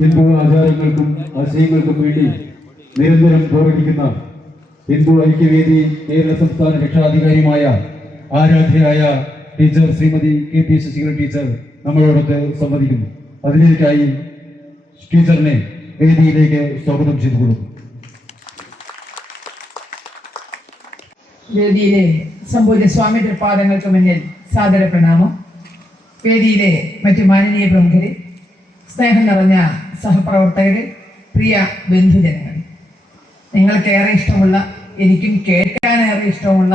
ഹിന്ദു ആചാരങ്ങൾക്കും ആശയങ്ങൾക്കും വേണ്ടി നിരന്തരം പോരടിക്കുന്ന ഹിന്ദു ഐക്യവേദി കേരള സംസ്ഥാന രക്ഷാധികാരിയുമായ ആരാധ്യയായ teacher Shrimati KP Sasikala teacher നമ്മളോടൊക്കെ സംവദിക്കുന്നു. അതിലേക്കായി ടീച്ചറിനെ വേദിയിലേക്ക് സ്വാഗതം ചെയ്തു കൊടുക്കും. വേദിയിലെ സംപൂജ്യ സ്വാമി തൃപ്പാദങ്ങൾക്ക് മുന്നിൽ സാദര പ്രണാമം. വേദിയിലെ മറ്റു മാനനീയ പ്രമുഖരെ, സ്നേഹം നിറഞ്ഞ സഹപ്രവർത്തകരെ, പ്രിയ ബന്ധുജനങ്ങൾ, നിങ്ങൾക്കേറെ ഇഷ്ടമുള്ള, എനിക്കും കേൾക്കാനേറെ ഇഷ്ടമുള്ള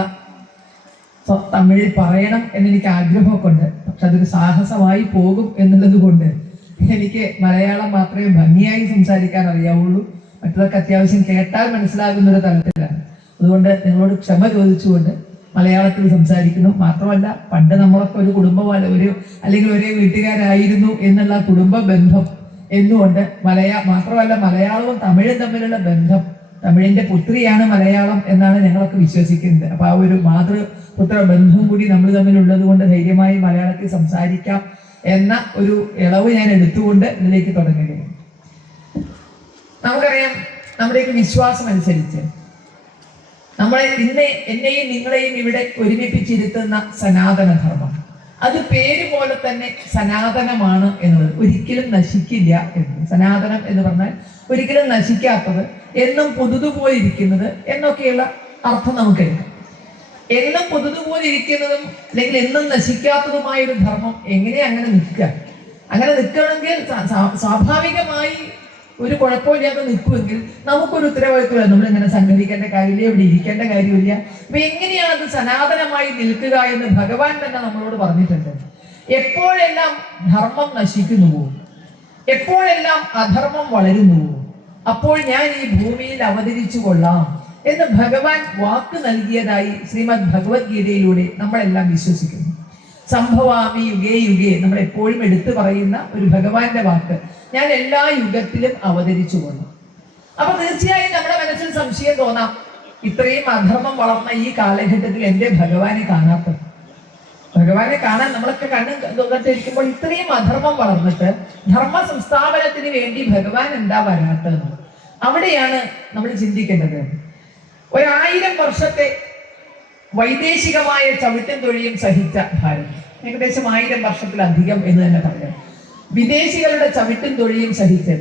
തമിഴിൽ പറയണം എന്നെനിക്ക് ആഗ്രഹമൊക്കെ ഉണ്ട്. പക്ഷെ അതൊരു സാഹസമായി പോകും എന്നുള്ളത് കൊണ്ട് എനിക്ക് മലയാളം മാത്രമേ ഭംഗിയായി സംസാരിക്കാൻ അറിയാവുള്ളൂ. മറ്റതൊക്കെ അത്യാവശ്യം കേട്ടാൽ മനസ്സിലാകുന്ന ഒരു തലത്തിലാണ്. അതുകൊണ്ട് നിങ്ങളോട് ക്ഷമ ചോദിച്ചുകൊണ്ട് മലയാളത്തിൽ സംസാരിക്കുന്നു. മാത്രമല്ല, പണ്ട് നമ്മളൊക്കെ ഒരു കുടുംബമല്ല, അല്ലെങ്കിൽ ഒരേ വീട്ടുകാരായിരുന്നു എന്നുള്ള കുടുംബ ബന്ധം എന്നുകൊണ്ട് മാത്രമല്ല മലയാളവും തമിഴും തമ്മിലുള്ള ബന്ധം, തമിഴിന്റെ പുത്രിയാണ് മലയാളം എന്നാണ് ഞങ്ങളൊക്കെ വിശ്വസിക്കുന്നത്. അപ്പൊ ആ ഒരു മാതൃപുത്ര ബന്ധം കൂടി നമ്മൾ തമ്മിലുള്ളത് കൊണ്ട് ധൈര്യമായി മലയാളത്തിൽ സംസാരിക്കാം എന്ന ഒരു ഇളവ് ഞാൻ എടുത്തുകൊണ്ട് ഇതിലേക്ക് തുടങ്ങുകയാണ്. നമുക്കറിയാം, നമ്മുടെയൊക്കെ വിശ്വാസം അനുസരിച്ച് എന്നെയും നിങ്ങളെയും ഇവിടെ ഒരുമിപ്പിച്ചിരുത്തുന്ന സനാതനധർമ്മം, അത് പേര് പോലെ തന്നെ സനാതനമാണ് എന്നുള്ളത്, ഒരിക്കലും നശിക്കില്ല എന്നത്. സനാതനം എന്ന് പറഞ്ഞാൽ ഒരിക്കലും നശിക്കാത്തത്, എന്നും പുതുതുപോലിരിക്കുന്നത് എന്നൊക്കെയുള്ള അർത്ഥം നമുക്കെടുക്കാം. എന്നും പുതുതുപോലിരിക്കുന്നതും അല്ലെങ്കിൽ എന്നും നശിക്കാത്തതുമായ ഒരു ധർമ്മം എങ്ങനെ അങ്ങനെ നിൽക്കുക? അങ്ങനെ നിൽക്കണമെങ്കിൽ സ്വാഭാവികമായി ഒരു കുഴപ്പമില്ലാതെ നിൽക്കുമെങ്കിൽ നമുക്കൊരു ഉത്തരവാദിത്വമില്ല. നമ്മളിങ്ങനെ സംഘടിക്കേണ്ട കാര്യമില്ല, ഇവിടെ ഇരിക്കേണ്ട കാര്യമില്ല. അപ്പൊ എങ്ങനെയാണ് അത് സനാതനമായി നിൽക്കുക എന്ന് ഭഗവാൻ തന്നെ നമ്മളോട് പറഞ്ഞിട്ടുണ്ട്. എപ്പോഴെല്ലാം ധർമ്മം നശിക്കുന്നുവോ, എപ്പോഴെല്ലാം അധർമ്മം വളരുന്നുവോ, അപ്പോൾ ഞാൻ ഈ ഭൂമിയിൽ അവതരിച്ചു കൊള്ളാം എന്ന് ഭഗവാൻ വാക്ക് നൽകിയതായി ശ്രീമദ് ഭഗവത്ഗീതയിലൂടെ നമ്മളെല്ലാം വിശ്വസിക്കുന്നു. സംഭവാമി യുഗേ യുഗേ നമ്മൾ എപ്പോഴും എടുത്തു പറയുന്ന ഒരു ഭഗവാന്റെ വാക്ക്, ഞാൻ എല്ലാ യുഗത്തിലും അവതരിച്ചു കൊള്ളും. അപ്പൊ തീർച്ചയായും നമ്മുടെ മനസ്സിൽ സംശയം തോന്നാം, ഇത്രയും അധർമ്മം വളർന്ന ഈ കാലഘട്ടത്തിൽ എന്റെ ഭഗവാനെ കാണാത്തത്. ഭഗവാനെ കാണാൻ നമ്മളൊക്കെ കണ്ടിരിക്കുമ്പോൾ ഇത്രയും അധർമ്മം വളർന്നിട്ട് ധർമ്മ സംസ്ഥാപനത്തിന് വേണ്ടി ഭഗവാൻ എന്താ വരാത്തത്? അവിടെയാണ് നമ്മൾ ചിന്തിക്കേണ്ടത്. 1000 വർഷത്തെ വൈദേശികമായ ചവിട്ടും തൊഴിയും സഹിച്ച ഭാരതം, ഏകദേശം 1000 വർഷത്തിലധികം എന്ന് തന്നെ പറയാം, വിദേശികളുടെ ചവിട്ടും തൊഴിയും സഹിച്ച്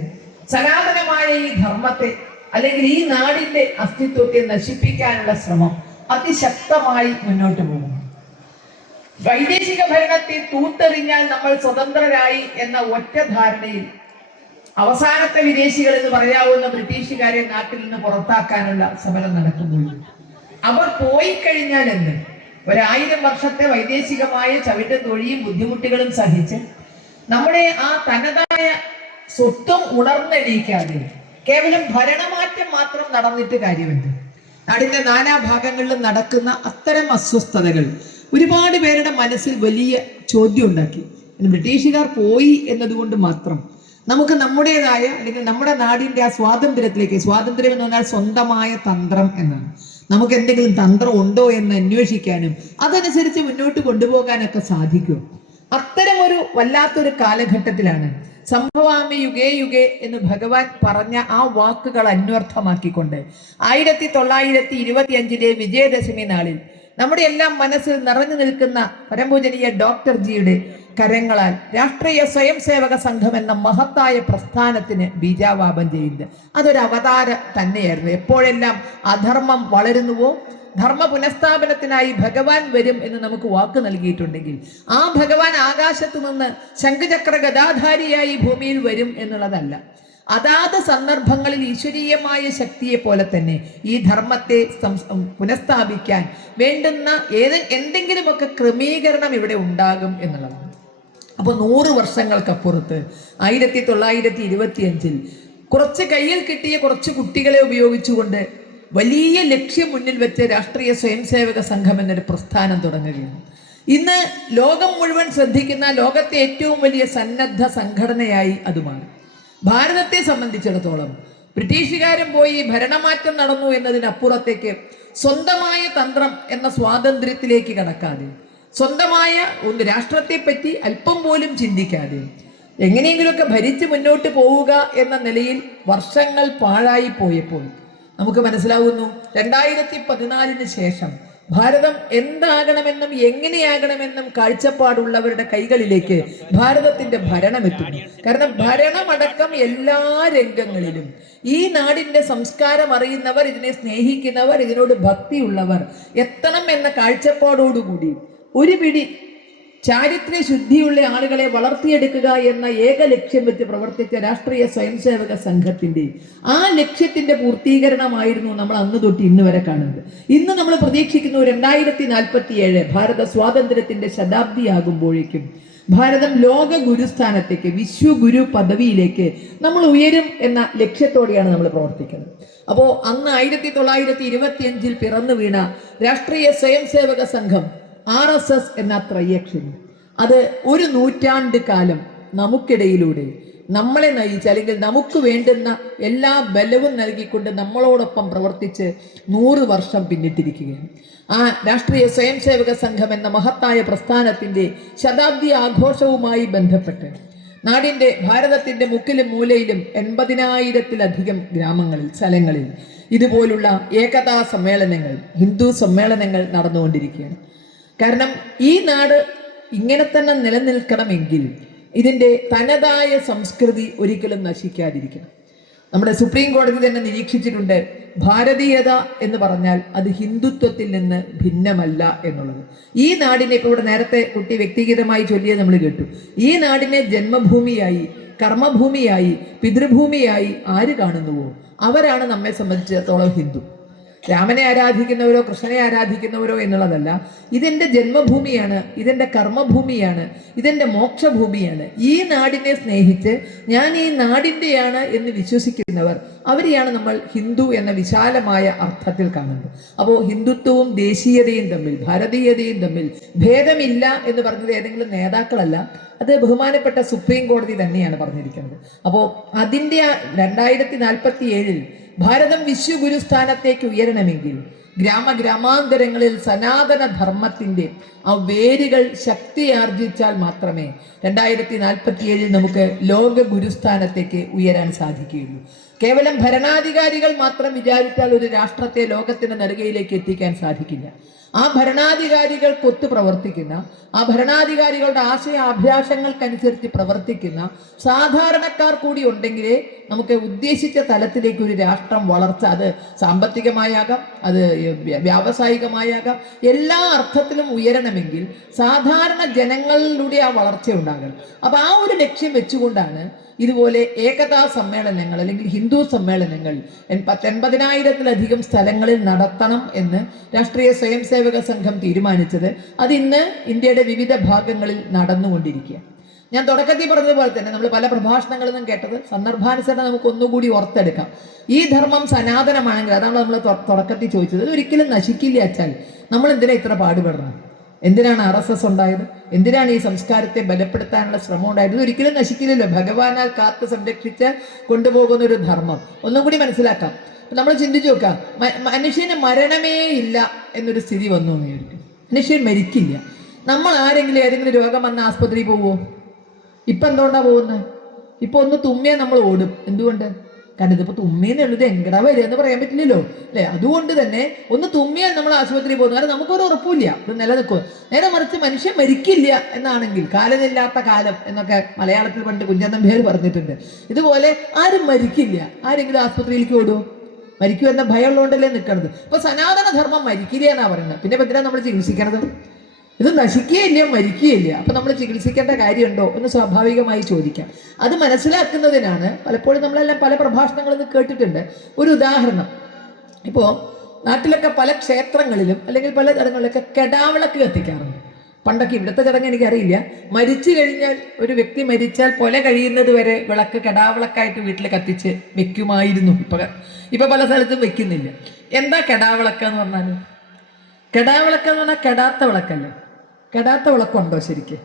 സനാതനമായ ഈ ധർമ്മത്തെ അല്ലെങ്കിൽ ഈ നാടിന്റെ അസ്തിത്വത്തെ നശിപ്പിക്കാനുള്ള ശ്രമം അതിശക്തമായി മുന്നോട്ട് പോകും. വൈദേശിക ഭരണത്തെ തൂത്തെറിഞ്ഞാൽ നമ്മൾ സ്വതന്ത്രരായി എന്ന ഒറ്റ ധാരണയിൽ അവസാനത്തെ വിദേശികൾ എന്ന് പറയാവുന്ന ബ്രിട്ടീഷുകാരെ നാട്ടിൽ നിന്ന് പുറത്താക്കാനുള്ള സമരം നടക്കുന്നുള്ളൂ. അവർ പോയി കഴിഞ്ഞാൽ എന്ത്? 1000 വർഷത്തെ വൈദേശികമായ ചവിട്ടും തൊഴിയും ബുദ്ധിമുട്ടുകളും സഹിച്ച് നമ്മുടെ ആ തനതായ സ്വത്വം ഉണർന്നെണീക്കാതെ കേവലം ഭരണമാറ്റം മാത്രം നടന്നിട്ട് കാര്യമുണ്ട്. നാടിന്റെ നാനാഭാഗങ്ങളിലും നടക്കുന്ന അത്തരം അസ്വസ്ഥതകൾ ഒരുപാട് പേരുടെ മനസ്സിൽ വലിയ ചോദ്യം ഉണ്ടാക്കി. ബ്രിട്ടീഷുകാർ പോയി എന്നതുകൊണ്ട് മാത്രം നമുക്ക് നമ്മുടേതായ അല്ലെങ്കിൽ നമ്മുടെ നാടിന്റെ ആ സ്വാതന്ത്ര്യത്തിലേക്ക്, സ്വാതന്ത്ര്യം എന്ന് പറഞ്ഞാൽ സ്വന്തമായ തന്ത്രം എന്നാണ്, നമുക്ക് എന്തെങ്കിലും തന്ത്രം ഉണ്ടോ എന്ന് അന്വേഷിക്കാനും അതനുസരിച്ച് മുന്നോട്ട് കൊണ്ടുപോകാനൊക്കെ സാധിക്കും. അത്തരം ഒരു വല്ലാത്തൊരു കാലഘട്ടത്തിലാണ് സംഭവാമി യുഗേ യുഗേ എന്ന് ഭഗവാൻ പറഞ്ഞ ആ വാക്കുകൾ അന്വർത്ഥമാക്കിക്കൊണ്ട് 1925 വിജയദശമി നാളിൽ നമ്മുടെ എല്ലാം മനസ്സിൽ നിറഞ്ഞു നിൽക്കുന്ന പരമപൂജനീയ ഡോക്ടർ ജിയുടെ കരങ്ങളാൽ രാഷ്ട്രീയ സ്വയം സേവക സംഘം എന്ന മഹത്തായ പ്രസ്ഥാനത്തിന് ബീജാവാപം ചെയ്യുന്നത് അതൊരു അവതാരം തന്നെയായിരുന്നു. എപ്പോഴെല്ലാം അധർമ്മം വളരുന്നുവോ ധർമ്മ പുനഃസ്ഥാപനത്തിനായി ഭഗവാൻ വരും എന്ന് നമുക്ക് വാക്ക് നൽകിയിട്ടുണ്ടെങ്കിൽ ആ ഭഗവാൻ ആകാശത്തു നിന്ന് ശംഖചക്ര ഗദാധാരിയായി ഭൂമിയിൽ വരും എന്നുള്ളതല്ല, അതാത് സന്ദർഭങ്ങളിൽ ഈശ്വരീയമായ ശക്തിയെ പോലെ തന്നെ ഈ ധർമ്മത്തെ പുനഃസ്ഥാപിക്കാൻ വേണ്ടുന്ന എന്തെങ്കിലുമൊക്കെ ക്രമീകരണം ഇവിടെ ഉണ്ടാകും എന്നുള്ളതാണ്. അപ്പൊ 100 വർഷങ്ങൾക്കപ്പുറത്ത് 1925 കുറച്ച് കയ്യിൽ കിട്ടിയ കുറച്ച് കുട്ടികളെ ഉപയോഗിച്ചുകൊണ്ട് വലിയ ലക്ഷ്യം മുന്നിൽ വെച്ച് രാഷ്ട്രീയ സ്വയം സേവക സംഘം എന്നൊരു പ്രസ്ഥാനം തുടങ്ങുകയാണ്. ഇന്ന് ലോകം മുഴുവൻ ശ്രദ്ധിക്കുന്ന ലോകത്തെ ഏറ്റവും വലിയ സന്നദ്ധ സംഘടനയായി അത് മാറി. ഭാരതത്തെ സംബന്ധിച്ചിടത്തോളം ബ്രിട്ടീഷുകാരും പോയി ഭരണമാറ്റം നടന്നു എന്നതിനപ്പുറത്തേക്ക് സ്വന്തമായ തന്ത്രം എന്ന സ്വാതന്ത്ര്യത്തിലേക്ക് കടക്കാതെ, സ്വന്തമായ രാഷ്ട്രത്തെ പറ്റി അല്പം പോലും ചിന്തിക്കാതെ എങ്ങനെയെങ്കിലുമൊക്കെ ഭരിച്ച് മുന്നോട്ട് പോവുക എന്ന നിലയിൽ വർഷങ്ങൾ പാഴായി പോയപ്പോൾ നമുക്ക് മനസ്സിലാവുന്നു 2014 ശേഷം ഭാരതം എന്താകണമെന്നും എങ്ങനെയാകണമെന്നും കാഴ്ചപ്പാടുള്ളവരുടെ കൈകളിലേക്ക് ഭാരതത്തിന്റെ ഭരണം എത്തുന്നു. കാരണം ഭരണമടക്കം എല്ലാ രംഗങ്ങളിലും ഈ നാടിന്റെ സംസ്കാരം അറിയുന്നവർ, ഇതിനെ സ്നേഹിക്കുന്നവർ, ഇതിനോട് ഭക്തിയുള്ളവർ എത്തണം എന്ന കാഴ്ചപ്പാടോടുകൂടി ഒരു പിടി ചാരിത്ര്യ ശുദ്ധിയുള്ള ആളുകളെ വളർത്തിയെടുക്കുക എന്ന ഏക ലക്ഷ്യം വെച്ച് പ്രവർത്തിച്ച രാഷ്ട്രീയ സ്വയംസേവക സംഘത്തിന്റെ ആ ലക്ഷ്യത്തിന്റെ പൂർത്തീകരണമായിരുന്നു നമ്മൾ അന്ന് തൊട്ട് ഇന്ന് വരെ കാണുന്നത്. ഇന്ന് നമ്മൾ പ്രതീക്ഷിക്കുന്നു 2047 ഭാരത സ്വാതന്ത്ര്യത്തിന്റെ ശതാബ്ദിയാകുമ്പോഴേക്കും ഭാരതം ലോക ഗുരുസ്ഥാനത്തേക്ക്, വിശ്വഗുരു പദവിയിലേക്ക് നമ്മൾ ഉയരും എന്ന ലക്ഷ്യത്തോടെയാണ് നമ്മൾ പ്രവർത്തിക്കുന്നത്. അപ്പോൾ അന്ന് 1925 പിറന്നു വീണ രാഷ്ട്രീയ സ്വയംസേവക സംഘം RSS എന്ന ത്രയക്ഷരി, അത് ഒരു നൂറ്റാണ്ട് കാലം നമുക്കിടയിലൂടെ നമ്മളെ നയിച്ച്, അല്ലെങ്കിൽ നമുക്ക് വേണ്ടുന്ന എല്ലാ ബലവും നൽകിക്കൊണ്ട് നമ്മളോടൊപ്പം പ്രവർത്തിച്ച് 100 വർഷം പിന്നിട്ടിരിക്കുകയാണ്. ആ രാഷ്ട്രീയ സ്വയംസേവക സംഘം എന്ന മഹത്തായ പ്രസ്ഥാനത്തിന്റെ ശതാബ്ദി ആഘോഷവുമായി ബന്ധപ്പെട്ട് നാടിന്റെ, ഭാരതത്തിന്റെ മുക്കിലും മൂലയിലും 80,000-ലധികം ഗ്രാമങ്ങളിൽ, സ്ഥലങ്ങളിൽ ഇതുപോലുള്ള ഏകതാ സമ്മേളനങ്ങൾ, ഹിന്ദു സമ്മേളനങ്ങൾ നടന്നുകൊണ്ടിരിക്കുകയാണ്. കാരണം ഈ നാട് ഇങ്ങനെ തന്നെ നിലനിൽക്കണമെങ്കിൽ ഇതിൻ്റെ തനതായ സംസ്കൃതി ഒരിക്കലും നശിക്കാതിരിക്കണം. നമ്മുടെ സുപ്രീം കോടതി തന്നെ നിരീക്ഷിച്ചിട്ടുണ്ട്, ഭാരതീയത എന്ന് പറഞ്ഞാൽ അത് ഹിന്ദുത്വത്തിൽ നിന്ന് ഭിന്നമല്ല എന്നുള്ളത്. ഈ നാടിനെ, ഇപ്പോൾ ഇവിടെ നേരത്തെ കുട്ടി വ്യക്തിഗതമായി ചൊല്ലിയത് നമ്മൾ കേട്ടു, ഈ നാടിനെ ജന്മഭൂമിയായി, കർമ്മഭൂമിയായി, പിതൃഭൂമിയായി ആര് കാണുന്നുവോ അവരാണ് നമ്മെ സംബന്ധിച്ചിടത്തോളം ഹിന്ദു. രാമനെ ആരാധിക്കുന്നവരോ കൃഷ്ണനെ ആരാധിക്കുന്നവരോ എന്നുള്ളതല്ല, ഇതെൻ്റെ ജന്മഭൂമിയാണ്, ഇതെൻ്റെ കർമ്മഭൂമിയാണ്, ഇതെൻ്റെ മോക്ഷഭൂമിയാണ്. ഈ നാടിനെ സ്നേഹിച്ച് ഞാൻ ഈ നാടിൻ്റെയാണ് എന്ന് വിശ്വസിക്കുന്നവർ, അവരെയാണ് നമ്മൾ ഹിന്ദു എന്ന വിശാലമായ അർത്ഥത്തിൽ കാണുന്നത്. അപ്പോൾ ഹിന്ദുത്വവും ദേശീയതയും തമ്മിൽ, ഭാരതീയതയും തമ്മിൽ ഭേദമില്ല എന്ന് പറഞ്ഞത് ഏതെങ്കിലും നേതാക്കളല്ല, അത് ബഹുമാനപ്പെട്ട സുപ്രീം കോടതി തന്നെയാണ് പറഞ്ഞിരിക്കുന്നത്. അപ്പോൾ അതിൻ്റെ 2047 ഭാരതം വിശ്വഗുരുസ്ഥാനത്തേക്ക് ഉയരണമെങ്കിൽ ഗ്രാമാന്തരങ്ങളിൽ സനാതന ധർമ്മത്തിന്റെ ആ വേരുകൾ ശക്തിയാർജിച്ചാൽ മാത്രമേ 2047 നമുക്ക് ലോക ഗുരുസ്ഥാനത്തേക്ക് ഉയരാൻ സാധിക്കുകയുള്ളൂ. കേവലം ഭരണാധികാരികൾ മാത്രം വിചാരിച്ചാൽ ഒരു രാഷ്ട്രത്തെ ലോകത്തിന്റെ നെറുകയിലേക്ക് എത്തിക്കാൻ സാധിക്കില്ല. ആ ഭരണാധികാരികൾക്കൊത്ത് പ്രവർത്തിക്കുന്ന, ആ ഭരണാധികാരികളുടെ ആശയാഭിലാഷങ്ങൾക്കനുസരിച്ച് പ്രവർത്തിക്കുന്ന സാധാരണക്കാർ കൂടി ഉണ്ടെങ്കിലേ നമുക്ക് ഉദ്ദേശിച്ച തലത്തിലേക്ക് ഒരു രാഷ്ട്രം വളർച്ച, അത് സാമ്പത്തികമായാകാം, അത് വ്യാവസായികമായാകാം, എല്ലാ അർത്ഥത്തിലും ഉയരണമെങ്കിൽ സാധാരണ ജനങ്ങളിലൂടെ ആ വളർച്ച ഉണ്ടാകണം. അപ്പൊ ആ ഒരു ലക്ഷ്യം വെച്ചുകൊണ്ടാണ് ഇതുപോലെ ഏകതാ സമ്മേളനങ്ങൾ അല്ലെങ്കിൽ ഹിന്ദു സമ്മേളനങ്ങൾ 80,000-ലധികം സ്ഥലങ്ങളിൽ നടത്തണം എന്ന് രാഷ്ട്രീയ സ്വയംസേവക സംഘം തീരുമാനിച്ചത്. അതിന്ന് ഇന്ത്യയുടെ വിവിധ ഭാഗങ്ങളിൽ നടന്നുകൊണ്ടിരിക്കുകയാണ്. ഞാൻ തുടക്കത്തിൽ പറഞ്ഞതുപോലെ തന്നെ നമ്മൾ പല പ്രഭാഷണങ്ങളിൽ നിന്നും കേട്ടത് സന്ദർഭാനുസരണം നമുക്ക് ഒന്നുകൂടി ഓർത്തെടുക്കാം. ഈ ധർമ്മം സനാതനമാണെങ്കിൽ, അതാണ് നമ്മൾ തുടക്കത്തിൽ ചോദിച്ചത്, ഇത് ഒരിക്കലും നശിക്കില്ല. അച്ചാൽ നമ്മൾ എന്തിനാ ഇത്ര പാടുപെടണം? എന്തിനാണ് RSS ഉണ്ടായത്? എന്തിനാണ് ഈ സംസ്കാരത്തെ ബലപ്പെടുത്താനുള്ള ശ്രമം ഉണ്ടായത്? ഒരിക്കലും നശിക്കില്ലല്ലോ. ഭഗവാനാൽ കാത്ത് സംരക്ഷിച്ച് കൊണ്ടുപോകുന്ന ഒരു ധർമ്മം. ഒന്നും കൂടി മനസ്സിലാക്കാം. നമ്മൾ ചിന്തിച്ചു നോക്കാം, മനുഷ്യന് മരണമേ ഇല്ല എന്നൊരു സ്ഥിതി വന്നു എന്ന് വിചാരിക്കും. മനുഷ്യൻ മരിക്കില്ല. നമ്മൾ ഏതെങ്കിലും രോഗം വന്ന ആസ്പത്രിയിൽ പോവുമോ? ഇപ്പം എന്തുകൊണ്ടാണ് പോകുന്നത്? ഇപ്പൊ ഒന്ന് തുമ്മിയാൽ നമ്മൾ ഓടും. എന്തുകൊണ്ട്? കാരണം ഇതിപ്പോൾ തുമ്മിയെന്നുള്ളത് എങ്ങടാ വരിക എന്ന് പറയാൻ പറ്റില്ലല്ലോ, അല്ലേ? അതുകൊണ്ട് തന്നെ ഒന്ന് തുമ്മിയാൽ നമ്മൾ ആശുപത്രിയിൽ പോകുന്നു. കാരണം നമുക്കൊരു ഉറപ്പില്ല ഇത് നിലനിൽക്കും. നേരെ മറിച്ച് മനുഷ്യൻ മരിക്കില്ല എന്നാണെങ്കിൽ, കാലമില്ലാത്ത കാലം എന്നൊക്കെ മലയാളത്തിൽ പണ്ട് കുഞ്ചൻ നമ്പ്യാർ പറഞ്ഞിട്ടുണ്ട്. ഇതുപോലെ ആരും മരിക്കില്ല. ആരെങ്കിലും ആസ്പത്രിയിലേക്ക് ഓടുമോ? മരിക്കുമെന്ന ഭയമുള്ളതുകൊണ്ടല്ലേ നിൽക്കണത്. ഇപ്പൊ സനാതന ധർമ്മം മരിക്കില്ല എന്നാ പറയുന്നത്. പിന്നെ എന്തിനാ നമ്മൾ ചികിത്സിക്കണത്? ഇത് നശിക്കുകയില്ല, മരിക്കുകയില്ല. അപ്പൊ നമ്മൾ ചികിത്സിക്കേണ്ട കാര്യമുണ്ടോ എന്ന് സ്വാഭാവികമായി ചോദിക്കാം. അത് മനസ്സിലാക്കുന്നതിനാണ് പലപ്പോഴും നമ്മളെല്ലാം പല പ്രഭാഷണങ്ങളിൽ നിന്ന് കേട്ടിട്ടുണ്ട്. ഒരു ഉദാഹരണം, ഇപ്പോൾ നാട്ടിലൊക്കെ പല ക്ഷേത്രങ്ങളിലും അല്ലെങ്കിൽ പല ചടങ്ങുകളിലൊക്കെ കെടാവിളക്ക് കത്തിക്കാറുണ്ട്. പണ്ടൊക്കെ, ഇവിടുത്തെ ചടങ്ങ് എനിക്കറിയില്ല, മരിച്ചു കഴിഞ്ഞാൽ, ഒരു വ്യക്തി മരിച്ചാൽ കൊല കഴിയുന്നത് വരെ വിളക്ക് കെടാവിളക്കായിട്ട് വീട്ടിൽ കത്തിച്ച് വെക്കുമായിരുന്നു. ഇപ്പൊ പല സ്ഥലത്തും വെക്കുന്നില്ല. എന്താ കെടാവിളക്ക് എന്ന് പറഞ്ഞാൽ? കെടാവിളക്ക് എന്ന് പറഞ്ഞാൽ കെടാത്ത വിളക്കല്ലേ. കെടാത്ത വിളക്കുണ്ടോ ശരിക്ക്?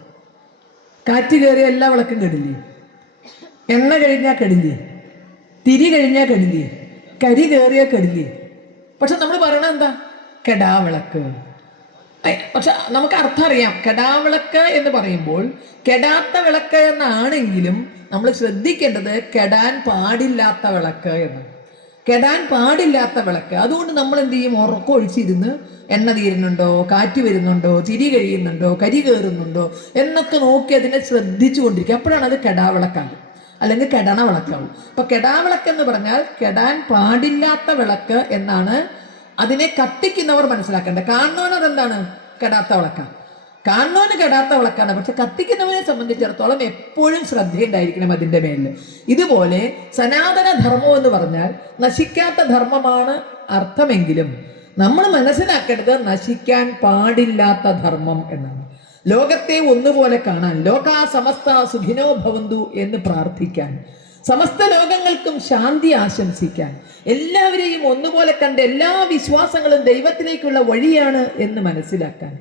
കാറ്റ് കയറിയ എല്ലാ വിളക്കും കെടില്ലേ? എണ്ണ കഴിഞ്ഞാൽ കെടില്ലേ? തിരി കഴിഞ്ഞാൽ കെടില്ലേ? കരി കയറിയാൽ കെടില്ലേ? പക്ഷെ നമ്മൾ പറയണത് എന്താ? കെടാവിളക്ക്. പക്ഷെ നമുക്ക് അർത്ഥം അറിയാം. കെടാവിളക്ക് എന്ന് പറയുമ്പോൾ കെടാത്ത വിളക്ക് എന്നാണെങ്കിലും നമ്മൾ ശ്രദ്ധിക്കേണ്ടത് കെടാൻ പാടില്ലാത്ത വിളക്ക് എന്ന്. കെടാൻ പാടില്ലാത്ത വിളക്ക്. അതുകൊണ്ട് നമ്മൾ എന്ത് ചെയ്യും? ഉറക്കൊഴിച്ചിരുന്ന് എണ്ണ തീരുന്നുണ്ടോ, കാറ്റ് വരുന്നുണ്ടോ, തിരി കഴിയുന്നുണ്ടോ, കരി കയറുന്നുണ്ടോ എന്നൊക്കെ നോക്കി അതിനെ ശ്രദ്ധിച്ചു കൊണ്ടിരിക്കുക. അപ്പോഴാണ് അത് കെടാവിളക്കാണ്, അല്ലെങ്കിൽ കെടണ വിളക്കാവും. അപ്പൊ കെടാവിളക്ക് എന്ന് പറഞ്ഞാൽ കെടാൻ പാടില്ലാത്ത വിളക്ക് എന്നാണ് അതിനെ കത്തിക്കുന്നവർ മനസ്സിലാക്കേണ്ടത്. കാണുന്നവനത് എന്താണ്? കെടാത്ത വിളക്കാണ്. കാണുന്നവന് കെടാത്ത വിളക്കാണ്. പക്ഷെ കത്തിക്കുന്നവനെ സംബന്ധിച്ചിടത്തോളം എപ്പോഴും ശ്രദ്ധയുണ്ടായിരിക്കണം അതിൻ്റെ മേലിൽ. ഇതുപോലെ സനാതന ധർമ്മം എന്ന് പറഞ്ഞാൽ നശിക്കാത്ത ധർമ്മമാണ് അർത്ഥമെങ്കിലും നമ്മൾ മനസ്സിലാക്കേണ്ടത് നശിക്കാൻ പാടില്ലാത്ത ധർമ്മം എന്നാണ്. ലോകത്തെ ഒന്നുപോലെ കാണാൻ, ലോകാ സമസ്ത സുഖിനോ ഭവന്തു എന്ന് പ്രാർത്ഥിക്കാൻ, സമസ്ത ലോകങ്ങൾക്കും ശാന്തി ആശംസിക്കാൻ, എല്ലാവരെയും ഒന്നുപോലെ കണ്ട് എല്ലാ വിശ്വാസങ്ങളും ദൈവത്തിലേക്കുള്ള വഴിയാണ് എന്ന് മനസ്സിലാക്കാൻ,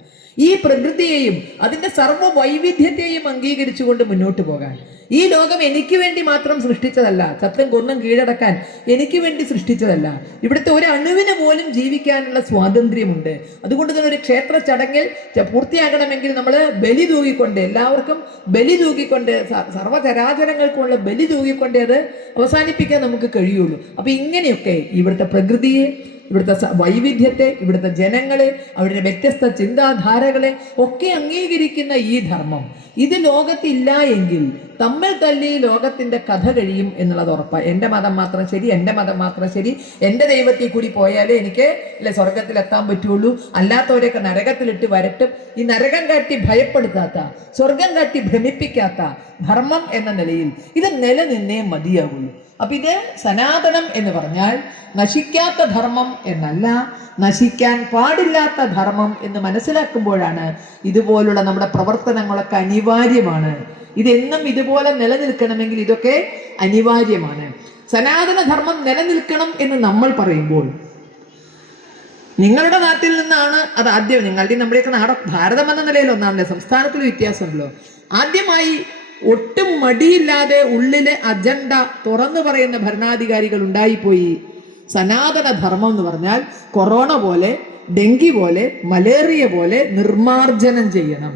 ഈ പ്രകൃതിയെയും അതിൻ്റെ സർവ്വ വൈവിധ്യത്തെയും അംഗീകരിച്ചുകൊണ്ട് മുന്നോട്ട് പോകാൻ. ഈ ലോകം എനിക്ക് വേണ്ടി മാത്രം സൃഷ്ടിച്ചതല്ല, ചത്തും കൊന്നും കീഴടക്കാൻ എനിക്ക് വേണ്ടി സൃഷ്ടിച്ചതല്ല. ഇവിടുത്തെ ഒരു അണുവിന് പോലും ജീവിക്കാനുള്ള സ്വാതന്ത്ര്യമുണ്ട്. അതുകൊണ്ട് തന്നെ ഒരു ക്ഷേത്ര ചടങ്ങിൽ പൂർത്തിയാകണമെങ്കിൽ നമ്മൾ ബലി തൂകിക്കൊണ്ട്, എല്ലാവർക്കും ബലി തൂകിക്കൊണ്ട്, സർവ്വചരാചരങ്ങൾക്കുള്ള ബലി തൂകിക്കൊണ്ട് അത് അവസാനിപ്പിക്കാൻ നമുക്ക് കഴിയുള്ളൂ. അപ്പൊ ഇങ്ങനെയൊക്കെ ഇവിടുത്തെ പ്രകൃതിയെ, ഇവിടുത്തെ വൈവിധ്യത്തെ, ഇവിടുത്തെ ജനങ്ങളെ, അവരുടെ വ്യത്യസ്ത ചിന്താധാരകളെ ഒക്കെ അംഗീകരിക്കുന്ന ഈ ധർമ്മം ഇത് ലോകത്തില്ല എങ്കിൽ തമ്മിൽ തല്ലി ലോകത്തിന്റെ കഥ കഴിയും എന്നുള്ളത് ഉറപ്പാണ്. എൻ്റെ മതം മാത്രം ശരി, എൻ്റെ മതം മാത്രം ശരി, എൻ്റെ ദൈവത്തിൽ കൂടി പോയാലേ എനിക്ക് സ്വർഗത്തിൽ എത്താൻ പറ്റുള്ളൂ, അല്ലാത്തവരെയൊക്കെ നരകത്തിലിട്ട് വരട്ടും. ഈ നരകം കാട്ടി ഭയപ്പെടുത്താത്ത, സ്വർഗം കാട്ടി ഭ്രമിപ്പിക്കാത്ത ധർമ്മം എന്ന നിലയിൽ ഇത് നിലനിന്നേ മതിയാകുള്ളൂ. അപ്പൊ ഇത് സനാതനം എന്ന് പറഞ്ഞാൽ നശിക്കാത്ത ധർമ്മം എന്നല്ല, നശിക്കാൻ പാടില്ലാത്ത ധർമ്മം എന്ന് മനസ്സിലാക്കുമ്പോഴാണ് ഇതുപോലുള്ള നമ്മുടെ പ്രവർത്തനങ്ങളൊക്കെ അനിവാര്യമാണ്. ഇതെന്നും ഇതുപോലെ നിലനിൽക്കണമെങ്കിൽ ഇതൊക്കെ അനിവാര്യമാണ്. സനാതന ധർമ്മം നിലനിൽക്കണം എന്ന് നമ്മൾ പറയുമ്പോൾ നിങ്ങളുടെ നാട്ടിൽ നിന്നാണ് അത് ആദ്യം. നിങ്ങളുടെയും നമ്മുടെയൊക്കെ ഭാരതം എന്ന നിലയിൽ ഒന്നാണല്ലേ, സംസ്ഥാനത്തിൽ വ്യത്യാസമുണ്ടല്ലോ. ആദ്യമായി ഒട്ടും മടിയില്ലാതെ ഉള്ളിലെ അജണ്ട തുറന്നു പറയുന്ന ഭരണാധികാരികൾ ഉണ്ടായിപ്പോയി. സനാതന ധർമ്മം എന്ന് പറഞ്ഞാൽ കൊറോണ പോലെ, ഡെങ്കി പോലെ, മലേറിയ പോലെ നിർമാർജനം ചെയ്യണം.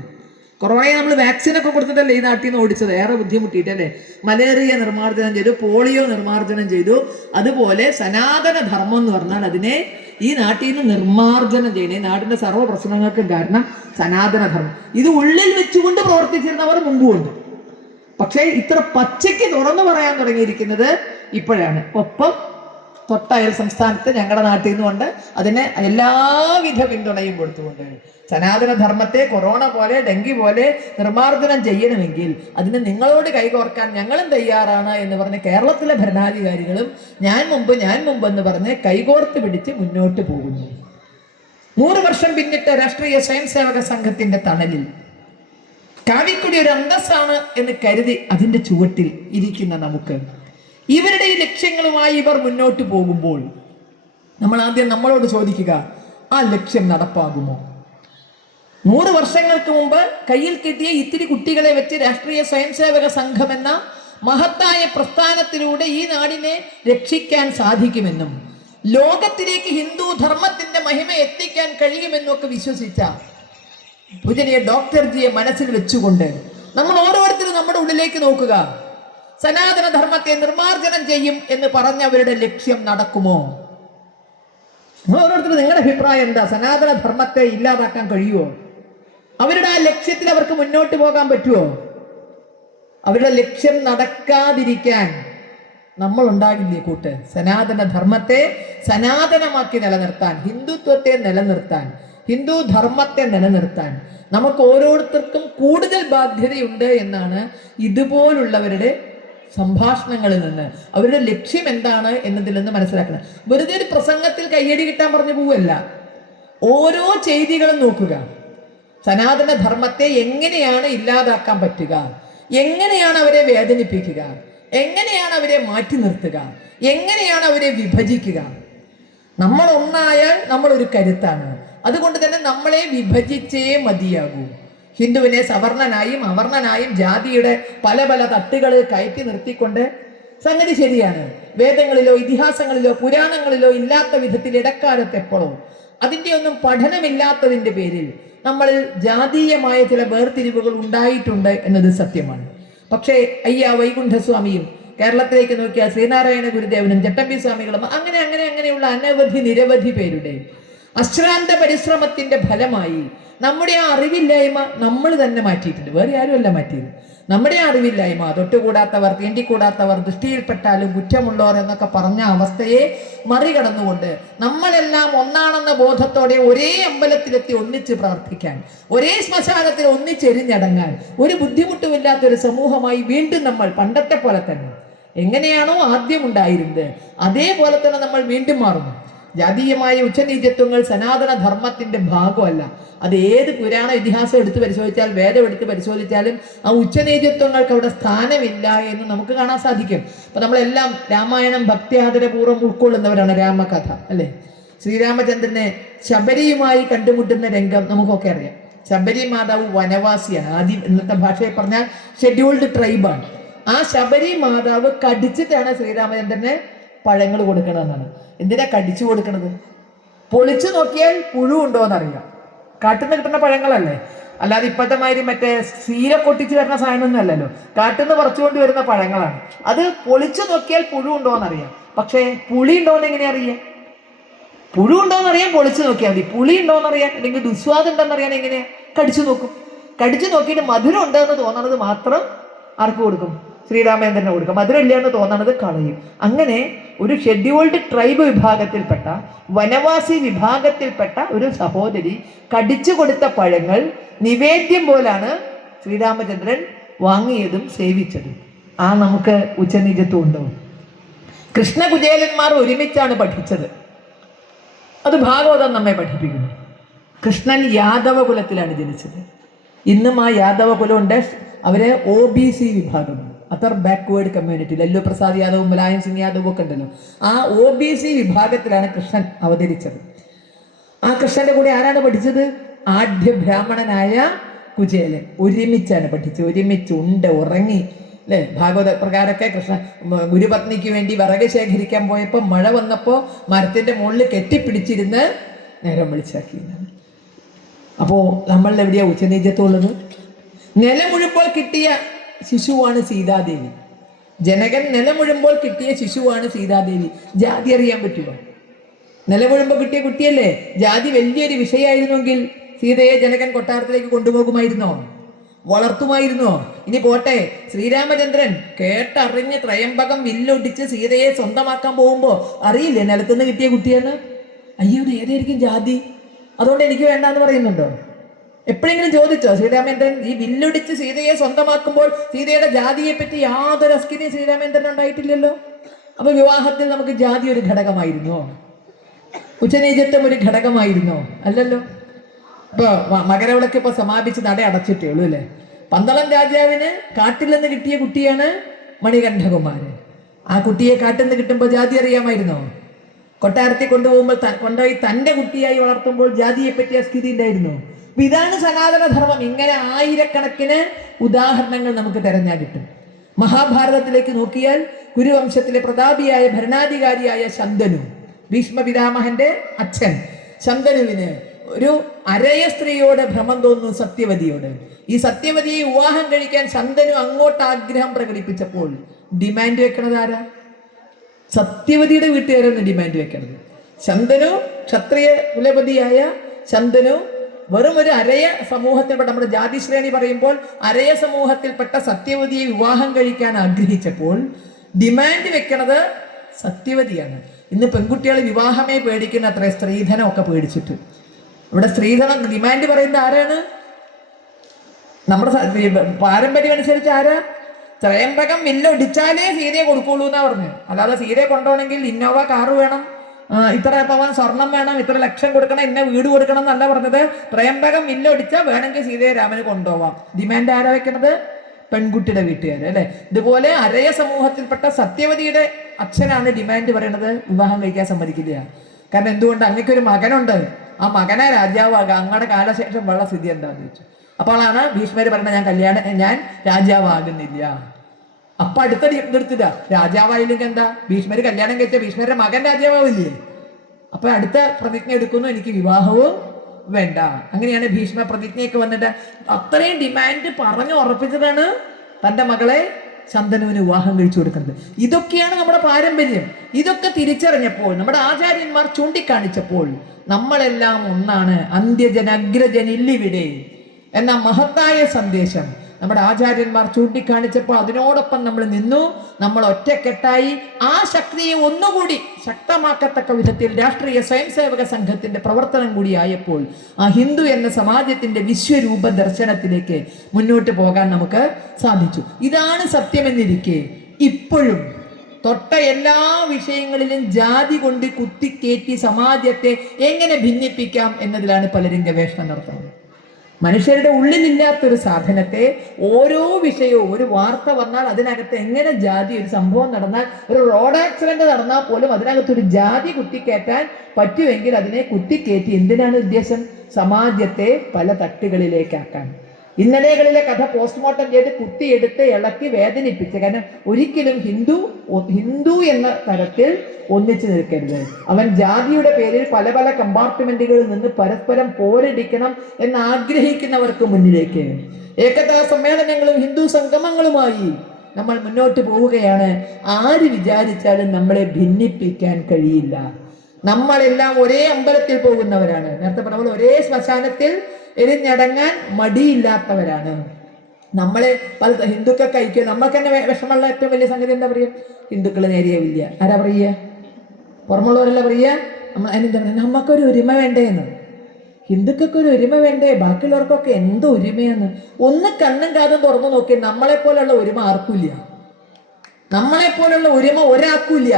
കൊറോണയെ നമ്മൾ വാക്സിനൊക്കെ കൊടുത്തിട്ടല്ലേ ഈ നാട്ടിൽ നിന്ന് ഓടിച്ചത്, ഏറെ ബുദ്ധിമുട്ടിയിട്ടല്ലേ. മലേറിയ നിർമാർജനം ചെയ്തു, പോളിയോ നിർമാർജനം ചെയ്തു. അതുപോലെ സനാതന ധർമ്മം എന്ന് പറഞ്ഞാൽ അതിനെ ഈ നാട്ടിൽ നിന്ന് നിർമാർജനം ചെയ്യണേ. നാടിന്റെ സർവ്വ പ്രശ്നങ്ങൾക്കും കാരണം സനാതന ധർമ്മം. ഇത് ഉള്ളിൽ വെച്ചുകൊണ്ട് പ്രവർത്തിച്ചിരുന്നവർ മുമ്പുണ്ട്. പക്ഷേ ഇത്ര പച്ചയ്ക്ക് തുറന്നു പറയാൻ തുടങ്ങിയിരിക്കുന്നത് ഇപ്പോഴാണ്. ഒപ്പം തൊട്ടയൽ സംസ്ഥാനത്ത് ഞങ്ങളുടെ നാട്ടിൽ നിന്നുകൊണ്ട് അതിന് എല്ലാവിധ പിന്തുണയും കൊടുത്തുകൊണ്ട് സനാതന ധർമ്മത്തെ കൊറോണ പോലെ, ഡെങ്കി പോലെ നിർമാർജനം ചെയ്യണമെങ്കിൽ അതിന് നിങ്ങളോട് കൈകോർക്കാൻ ഞങ്ങളും തയ്യാറാണ് എന്ന് പറഞ്ഞ് കേരളത്തിലെ ഭരണാധികാരികളും ഞാൻ മുമ്പ് എന്ന് പറഞ്ഞ് കൈകോർത്ത് പിടിച്ച് മുന്നോട്ട് പോകുന്നു. 100 വർഷം പിന്നിട്ട രാഷ്ട്രീയ സ്വയംസേവക സംഘത്തിന്റെ തണലിൽ കാവിക്കുടി ഒരു അന്തസ്സാണ് എന്ന് കരുതി അതിന്റെ ചുവട്ടിൽ ഇരിക്കുന്ന നമുക്ക് ഇവരുടെ ഈ ലക്ഷ്യങ്ങളുമായി ഇവർ മുന്നോട്ട് പോകുമ്പോൾ നമ്മൾ ആദ്യം നമ്മളോട് ചോദിക്കുക, ആ ലക്ഷ്യം നടപ്പാകുമോ? 100 വർഷങ്ങൾക്ക് മുമ്പ് കയ്യിൽ കിട്ടിയ ഇത്തിരി കുട്ടികളെ വെച്ച് രാഷ്ട്രീയ സ്വയംസേവക സംഘം എന്ന മഹത്തായ പ്രസ്ഥാനത്തിലൂടെ ഈ നാടിനെ രക്ഷിക്കാൻ സാധിക്കുമെന്നും ലോകത്തിലേക്ക് ഹിന്ദു ധർമ്മത്തിന്റെ മഹിമ എത്തിക്കാൻ കഴിയുമെന്നും ഒക്കെ വിശ്വസിച്ച പൂജനീയ ഡോക്ടർ ജിയെ മനസ്സിൽ വെച്ചുകൊണ്ട് നമ്മൾ ഓരോരുത്തരും നമ്മുടെ ഉള്ളിലേക്ക് നോക്കുക. സനാതന ധർമ്മത്തെ നിർമാർജനം ചെയ്യും എന്ന് പറഞ്ഞവരുടെ ലക്ഷ്യം നടക്കുമോ? ഓരോരുത്തരും നിങ്ങളുടെ അഭിപ്രായം എന്താ? സനാതന ധർമ്മത്തെ ഇല്ലാതാക്കാൻ കഴിയുമോ? അവരുടെ ആ ലക്ഷ്യത്തിൽ അവർക്ക് മുന്നോട്ട് പോകാൻ പറ്റുമോ? അവരുടെ ലക്ഷ്യം നടക്കാതിരിക്കാൻ നമ്മൾ ഉണ്ടാകില്ലേ കൂട്ട്? സനാതന ധർമ്മത്തെ സനാതനമാക്കി നിലനിർത്താൻ, ഹിന്ദുത്വത്തെ നിലനിർത്താൻ, ഹിന്ദു ധർമ്മത്തെ നിലനിർത്താൻ നമുക്ക് ഓരോരുത്തർക്കും കൂടുതൽ ബാധ്യതയുണ്ട് എന്നാണ് ഇതുപോലുള്ളവരുടെ സംഭാഷണങ്ങളിൽ നിന്ന്, അവരുടെ ലക്ഷ്യം എന്താണ് എന്നതിൽ നിന്ന് മനസ്സിലാക്കണം. വെറുതെ ഒരു പ്രസംഗത്തിൽ കയ്യടി കിട്ടാൻ പറഞ്ഞു പോവല്ല. ഓരോ ചെയ്തികളും നോക്കുക. സനാതന ധർമ്മത്തെ എങ്ങനെയാണ് ഇല്ലാതാക്കാൻ പറ്റുക, എങ്ങനെയാണ് അവരെ വേദനിപ്പിക്കുക, എങ്ങനെയാണ് അവരെ മാറ്റി നിർത്തുക, എങ്ങനെയാണ് അവരെ വിഭജിക്കുക. നമ്മൾ ഒന്നായാൽ നമ്മൾ ഒരു കരുത്താണ്. അതുകൊണ്ട് തന്നെ നമ്മളെ വിഭജിച്ചേ മതിയാകൂ. ഹിന്ദുവിനെ സവർണനായും അവർണനായും ജാതിയുടെ പല പല തട്ടുകളിൽ കയറ്റി നിർത്തിക്കൊണ്ട് സംഗതി ശരിയാണ്. വേദങ്ങളിലോ ഇതിഹാസങ്ങളിലോ പുരാണങ്ങളിലോ ഇല്ലാത്ത വിധത്തിൽ ഇടക്കാലത്ത് എപ്പോഴോ അതിൻ്റെ ഒന്നും പഠനമില്ലാത്തതിൻ്റെ പേരിൽ നമ്മളിൽ ജാതീയമായ ചില വേർതിരിവുകൾ ഉണ്ടായിട്ടുണ്ട് എന്നത് സത്യമാണ്. പക്ഷേ വൈകുണ്ഠസ്വാമിയും കേരളത്തിലേക്ക് നോക്കിയാൽ ശ്രീനാരായണ ഗുരുദേവനും ചട്ടമ്പി സ്വാമികളും അങ്ങനെയുള്ള നിരവധി പേരുടെ അശ്രാന്ത പരിശ്രമത്തിന്റെ ഫലമായി നമ്മുടെ ആ അറിവില്ലായ്മ നമ്മൾ തന്നെ മാറ്റിയിട്ടുണ്ട്. വേറെ ആരുമല്ല മാറ്റിയത്. നമ്മുടെ ആ അറിവില്ലായ്മ, തൊട്ടുകൂടാത്തവർ, തീണ്ടിക്കൂടാത്തവർ, ദൃഷ്ടിയിൽപ്പെട്ടാലും കുറ്റമുള്ളവർ എന്നൊക്കെ പറഞ്ഞ അവസ്ഥയെ മറികടന്നുകൊണ്ട് നമ്മളെല്ലാം ഒന്നാണെന്ന ബോധത്തോടെ ഒരേ അമ്പലത്തിലെത്തി ഒന്നിച്ച് പ്രാർത്ഥിക്കാൻ, ഒരേ ശ്മശാനത്തിൽ ഒന്നിച്ചെരിഞ്ഞടങ്ങാൻ ഒരു ബുദ്ധിമുട്ടുമില്ലാത്തൊരു സമൂഹമായി വീണ്ടും നമ്മൾ പണ്ടത്തെ പോലെ തന്നെ എങ്ങനെയാണോ ആദ്യം ഉണ്ടായിരുന്നത് അതേപോലെ തന്നെ നമ്മൾ വീണ്ടും മാറുന്നു. ജാതീയമായ ഉച്ചനീചത്വങ്ങൾ സനാതന ധർമ്മത്തിന്റെ ഭാഗമല്ല. അത് ഏത് പുരാണ ഇതിഹാസം എടുത്ത് പരിശോധിച്ചാൽ, വേദം എടുത്ത് പരിശോധിച്ചാലും ആ ഉച്ചനീചത്വങ്ങൾക്ക് അവിടെ സ്ഥാനമില്ല എന്ന് നമുക്ക് കാണാൻ സാധിക്കും. അപ്പൊ നമ്മളെല്ലാം രാമായണം ഭക്തിയാദരപൂർവ്വം ഉൾക്കൊള്ളുന്നവരാണ്. രാമകഥ അല്ലെ, ശ്രീരാമചന്ദ്രനെ ശബരിയുമായി കണ്ടുമുട്ടുന്ന രംഗം നമുക്കൊക്കെ അറിയാം. ശബരി മാതാവ് വനവാസിയാണ്. ആദ്യം ഇന്നത്തെ ഭാഷയിൽ പറഞ്ഞാൽ ഷെഡ്യൂൾഡ് ട്രൈബാണ്. ആ ശബരി മാതാവ് കടിച്ചിട്ടാണ് ശ്രീരാമചന്ദ്രന് പഴങ്ങൾ കൊടുക്കണമെന്നാണ്. എന്തിനാ കടിച്ചു കൊടുക്കണത്? പൊളിച്ചു നോക്കിയാൽ പുഴു ഉണ്ടോയെന്നറിയാം. കാട്ടിൽ നിന്ന് കിട്ടുന്ന പഴങ്ങളല്ലേ, അല്ലാതെ ഇപ്പോഴത്തെ മാതിരി മറ്റേ സീര കൊട്ടിച്ച് വരുന്ന സാധനമൊന്നും അല്ലല്ലോ. കാട്ടിൽ നിന്ന് പറിച്ചുകൊണ്ട് വരുന്ന പഴങ്ങളാണ്. അത് പൊളിച്ചു നോക്കിയാൽ പുഴു ഉണ്ടോയെന്നറിയാം. പക്ഷേ പുളി ഉണ്ടോയെന്ന് എങ്ങനെ അറിയാം? പുഴു ഉണ്ടോയെന്നറിയാൻ പൊളിച്ചു നോക്കിയാൽ മതി. പുളി ഉണ്ടോയെന്നറിയാൻ അല്ലെങ്കിൽ ദുസ്വാദം ഉണ്ടോയെന്നറിയാൻ എങ്ങനെയാ? കടിച്ചു നോക്കും. കടിച്ചു നോക്കിയിട്ട് മധുരം ഉണ്ടെന്ന് തോന്നണത് മാത്രം ആർക്ക് കൊടുക്കും? ശ്രീരാമചന്ദ്രന് കൊടുക്കും. മധുരമില്ല എന്ന് തോന്നണത് കളയും. അങ്ങനെ ഒരു ഷെഡ്യൂൾഡ് ട്രൈബ് വിഭാഗത്തിൽപ്പെട്ട, വനവാസി വിഭാഗത്തിൽപ്പെട്ട ഒരു സഹോദരി കടിച്ചു കൊടുത്ത പഴങ്ങൾ നിവേദ്യം പോലാണ് ശ്രീരാമചന്ദ്രൻ വാങ്ങിയതും സേവിച്ചതും. ആ നമുക്ക് ഉച്ചനീചത്വം ഉണ്ടോ? കൃഷ്ണകുചേലന്മാർ ഒരുമിച്ചാണ് പഠിച്ചത്. അത് ഭാഗവതം നമ്മെ പഠിപ്പിക്കുന്നു. കൃഷ്ണൻ യാദവ കുലത്തിലാണ് ജനിച്ചത്. ഇന്നും ആ യാദവ കുലമുണ്ട്. അവരെ OBC വിഭാഗമാണ്, other backward community. Lallu Prasad യാദവും മുലായം സിംഗ് യാദവും ഒക്കെ ഉണ്ടല്ലോ. ആ OBC വിഭാഗത്തിലാണ് കൃഷ്ണൻ അവതരിച്ചത്. ആ കൃഷ്ണന്റെ കൂടെ ആരാണ് പഠിച്ചത്? ആഢ്യ ബ്രാഹ്മണനായ കുചേലൻ. ഒരുമിച്ചാണ് പഠിച്ചത്. ഒരുമിച്ച് ഉണ്ട് ഉറങ്ങി അല്ലെ. ഭാഗവത പ്രകാരമൊക്കെ കൃഷ്ണ ഗുരുപത്നിക്ക് വേണ്ടി വിറക് ശേഖരിക്കാൻ പോയപ്പോൾ മഴ വന്നപ്പോൾ മരത്തിന്റെ മുകളിൽ കെട്ടിപ്പിടിച്ചിരുന്ന് നേരം വിളിച്ചാക്കിയെന്നാണ്. അപ്പോൾ നമ്മളിൽ എവിടെയാ ഉച്ചനീചത്വം ഉള്ളത്? നിലമുഴുമ്പോൾ കിട്ടിയ ശിശുവാണ് സീതാദേവി. ജനകൻ നിലമുഴുമ്പോൾ കിട്ടിയ ശിശുവാണ് സീതാദേവി. ജാതി അറിയാൻ പറ്റുമോ? നിലമുഴുമ്പോൾ കിട്ടിയ കുട്ടിയല്ലേ. ജാതി വലിയൊരു വിഷയമായിരുന്നെങ്കിൽ സീതയെ ജനകൻ കൊട്ടാരത്തിലേക്ക് കൊണ്ടുപോകുമായിരുന്നോ? വളർത്തുമായിരുന്നോ? ഇനി പോട്ടെ, ശ്രീരാമചന്ദ്രൻ കേട്ടറിഞ്ഞ് ത്രയംബകം വില്ലൊടിച്ച് സീതയെ സ്വന്തമാക്കാൻ പോകുമ്പോൾ അറിയില്ലേ നിലത്തുനിന്ന് കിട്ടിയ കുട്ടിയാണ്? അയ്യോ, ഏതായിരിക്കും ജാതി? അതുകൊണ്ട് എനിക്ക് വേണ്ടാന്ന് പറയുന്നുണ്ടോ? എപ്പോഴെങ്കിലും ചോദിച്ചോ? ശ്രീരാമേന്ദ്രൻ ഈ വില്ലൊടിച്ച് സീതയെ സ്വന്തമാക്കുമ്പോൾ സീതയുടെ ജാതിയെ പറ്റി യാതൊരു അസ്കിനെയും ശ്രീരാമേന്ദ്രൻ ഉണ്ടായിട്ടില്ലല്ലോ. അപ്പൊ വിവാഹത്തിൽ നമുക്ക് ജാതി ഒരു ഘടകമായിരുന്നോ? ഉച്ചനീചത്വം ഒരു ഘടകമായിരുന്നോ? അല്ലല്ലോ. ഇപ്പൊ മകരവിളക്ക് ഇപ്പൊ സമാപിച്ച് നട അടച്ചിട്ടേ ഉള്ളൂ അല്ലെ. പന്തളം രാജാവിന് കാട്ടിൽ നിന്ന് കിട്ടിയ കുട്ടിയാണ് മണികണ്ഠകുമാരൻ. ആ കുട്ടിയെ കാട്ടിൽ നിന്ന് കിട്ടുമ്പോൾ ജാതി അറിയാമായിരുന്നോ? കൊട്ടാരത്തിൽ കൊണ്ടുപോയി തൻ്റെ കുട്ടിയായി വളർത്തുമ്പോൾ ജാതിയെ പറ്റിയ സ്ഥിതി ഉണ്ടായിരുന്നു. ഇതാണ് സനാതനധർമ്മം. ഇങ്ങനെ ആയിരക്കണക്കിന് ഉദാഹരണങ്ങൾ നമുക്ക് തെരഞ്ഞാൽ കിട്ടും. മഹാഭാരതത്തിലേക്ക് നോക്കിയാൽ കുരുവംശത്തിലെ പ്രതാപിയായ ഭരണാധികാരിയായ ശന്തനു, ഭീഷ്മ പിതാമഹന്റെ അച്ഛൻ, ശന്തനുവിന് ഒരു അരയ സ്ത്രീയോട് ഭ്രമം തോന്നുന്നു, സത്യവതിയോട്. ഈ സത്യവതിയെ വിവാഹം കഴിക്കാൻ ശന്തനു അങ്ങോട്ട് ആഗ്രഹം പ്രകടിപ്പിച്ചപ്പോൾ ഡിമാൻഡ് വെക്കണത് ആരാ? സത്യവതിയുടെ വീട്ടുകാരൊന്നും ഡിമാൻഡ് വെക്കണത്. ശന്തനു ക്ഷത്രിയ കുലപതിയായ ശന്തനു വെറും ഒരു അരയ സമൂഹത്തിൽപ്പെട്ട, നമ്മുടെ ജാതി ശ്രേണി പറയുമ്പോൾ അരയ സമൂഹത്തിൽപ്പെട്ട സത്യവതിയെ വിവാഹം കഴിക്കാൻ ആഗ്രഹിച്ചപ്പോൾ ഡിമാൻഡ് വെക്കണത് സത്യവതിയാണ്. ഇന്ന് പെൺകുട്ടികൾ വിവാഹമേ പേടിക്കുന്ന അത്ര, സ്ത്രീധനം ഒക്കെ പേടിച്ചിട്ട്. ഇവിടെ സ്ത്രീധനം ഡിമാൻഡ് പറയുന്നത് ആരാണ്? നമ്മുടെ പാരമ്പര്യം അനുസരിച്ച് ആരാ? ത്രയംബകം വില്ലൊടിച്ചാലേ സീതയെ കൊടുക്കുള്ളൂ എന്നാ പറഞ്ഞു. അല്ലാതെ സീതയെ കൊണ്ടുപോകണമെങ്കിൽ ഇന്നോവ കാറ് വേണം, ഇത്ര പവൻ സ്വർണം വേണം, ഇത്ര ലക്ഷം കൊടുക്കണം, ഇന്ന വീട് കൊടുക്കണം എന്നല്ല പറഞ്ഞത്. ത്രയംബകം വില്ലൊടിച്ചാൽ വേണമെങ്കിൽ സീതയെ രാമന് കൊണ്ടുപോവാം. ഡിമാൻഡ് ആരാ വെക്കണത്? പെൺകുട്ടിയുടെ വീട്ടുകാർ അല്ലെ. ഇതുപോലെ അരയ സമൂഹത്തിൽപ്പെട്ട സത്യവതിയുടെ അച്ഛനാണ് ഡിമാൻഡ് പറയണത്, വിവാഹം കഴിക്കാൻ സമ്മതിക്കില്ല. കാരണം എന്തുകൊണ്ട്? അങ്ങക്കൊരു മകനുണ്ട്, ആ മകനെ രാജാവാകാം, അങ്ങയുടെ കാലശേഷം ഉള്ള സ്ഥിതി എന്താന്ന് ചോദിച്ചു. അപ്പോഴാണ് ഭീഷ്മര് പറയുന്നത്, ഞാൻ രാജാവാകുന്നില്ല. അപ്പൊ അടുത്ത നിർത്തില്ല, രാജാവായില്ലെങ്കിൽ എന്താ? ഭീഷ്മര് കല്യാണം കഴിച്ച ഭീഷ്മരുടെ മകൻ രാജാവാവില്ലേ? അപ്പൊ അടുത്ത പ്രതിജ്ഞ എടുക്കുന്നു, എനിക്ക് വിവാഹവും വേണ്ട. അങ്ങനെയാണ് ഭീഷ്മ പ്രതിജ്ഞയൊക്കെ വന്നിട്ട് അത്രയും ഡിമാൻഡ് പറഞ്ഞു ഉറപ്പിച്ചതാണ് തന്റെ മകളെ ശന്തനുവിന് വിവാഹം കഴിച്ചു കൊടുക്കുന്നത്. ഇതൊക്കെയാണ് നമ്മുടെ പാരമ്പര്യം. ഇതൊക്കെ തിരിച്ചറിഞ്ഞപ്പോൾ, നമ്മുടെ ആചാര്യന്മാർ ചൂണ്ടിക്കാണിച്ചപ്പോൾ നമ്മളെല്ലാം ഒന്നാണ്, അന്ത്യജൻ അഗ്രജൻ ഇല്ലിവിടെ എന്ന മഹത്തായ സന്ദേശം നമ്മുടെ ആചാര്യന്മാർ ചൂണ്ടിക്കാണിച്ചപ്പോൾ അതിനോടൊപ്പം നമ്മൾ നിന്നു. നമ്മൾ ഒറ്റക്കെട്ടായി ആ ശക്തിയെ ഒന്നുകൂടി ശക്തമാക്കത്തക്ക വിധത്തിൽ രാഷ്ട്രീയ സ്വയംസേവക സംഘത്തിന്റെ പ്രവർത്തനം കൂടി ആയപ്പോൾ ആ ഹിന്ദു എന്ന സമാജത്തിന്റെ വിശ്വരൂപ ദർശനത്തിലേക്ക് മുന്നോട്ട് പോകാൻ നമുക്ക് സാധിച്ചു. ഇതാണ് സത്യമെന്നിരിക്കെ ഇപ്പോഴും തൊട്ട എല്ലാ വിഷയങ്ങളിലും ജാതി കൊണ്ട് കുത്തിക്കേറ്റി സമാജത്തെ എങ്ങനെ ഭിന്നിപ്പിക്കാം എന്നതിലാണ് പലരും ഗവേഷണം നടത്തുന്നത്. മനുഷ്യരുടെ ഉള്ളിലില്ലാത്തൊരു സാധനത്തെ ഓരോ വിഷയവും, ഒരു വാർത്ത വന്നാൽ അതിനകത്ത് എങ്ങനെ ജാതി, ഒരു സംഭവം നടന്നാൽ, ഒരു റോഡ് ആക്സിഡന്റ് നടന്നാൽ പോലും അതിനകത്തൊരു ജാതി കുത്തിക്കയറ്റാൻ പറ്റുമെങ്കിൽ അതിനെ കുത്തിക്കയറ്റി എന്തിനാണ് ഉദ്ദേശം? സമാജത്തെ പല തട്ടുകളിലേക്കാക്കാൻ. ഇന്നലെകളിലെ കഥ പോസ്റ്റ്മോർട്ടം ചെയ്ത് കുത്തിയെടുത്ത് ഇളക്കി വേദനിപ്പിച്ച്. കാരണം ഒരിക്കലും ഹിന്ദു എന്ന തരത്തിൽ ഒന്നിച്ചു നിൽക്കരുത്. അവൻ ജാതിയുടെ പേരിൽ പല പല കമ്പാർട്ട്മെന്റുകളിൽ നിന്ന് പരസ്പരം പോരടിക്കണം എന്ന് ആഗ്രഹിക്കുന്നവർക്ക് മുന്നിലേക്ക് ഏകതാ സമ്മേളനങ്ങളും ഹിന്ദു സംഗമങ്ങളുമായി നമ്മൾ മുന്നോട്ട് പോവുകയാണ്. ആര് വിചാരിച്ചാലും നമ്മളെ ഭിന്നിപ്പിക്കാൻ കഴിയില്ല. നമ്മളെല്ലാം ഒരേ അമ്പലത്തിൽ പോകുന്നവരാണ്. നേരത്തെ പറഞ്ഞ പോലെ ഒരേ ശ്മശാനത്തിൽ എരിഞ്ഞടങ്ങാൻ മടിയില്ലാത്തവരാണ്. നമ്മളെ പല ഹിന്ദുക്കൾക്ക് ഐക്യം. നമ്മൾക്ക് തന്നെ വിഷമമുള്ള ഏറ്റവും വലിയ സംഗതി എന്താ പറയുക? ഹിന്ദുക്കൾ നേരെയാവില്ല. ആരാ പറയുക? പുറമുള്ളവരല്ല പറയുക. അതിനെന്താ പറയുക? നമുക്കൊരു ഒരുമ വേണ്ടേന്ന്. ഹിന്ദുക്കൾക്ക് ഒരു ഒരുമ വേണ്ടേ? ബാക്കിയുള്ളവർക്കൊക്കെ എന്തോ ഒരുമയെന്ന്. ഒന്ന് കണ്ണും കാതും തുറന്നു നോക്കി, നമ്മളെപ്പോലുള്ള ഒരുമ ആർക്കില്ല. നമ്മളെപ്പോലുള്ള ഒരുമ ഒരാൾക്കില്ല.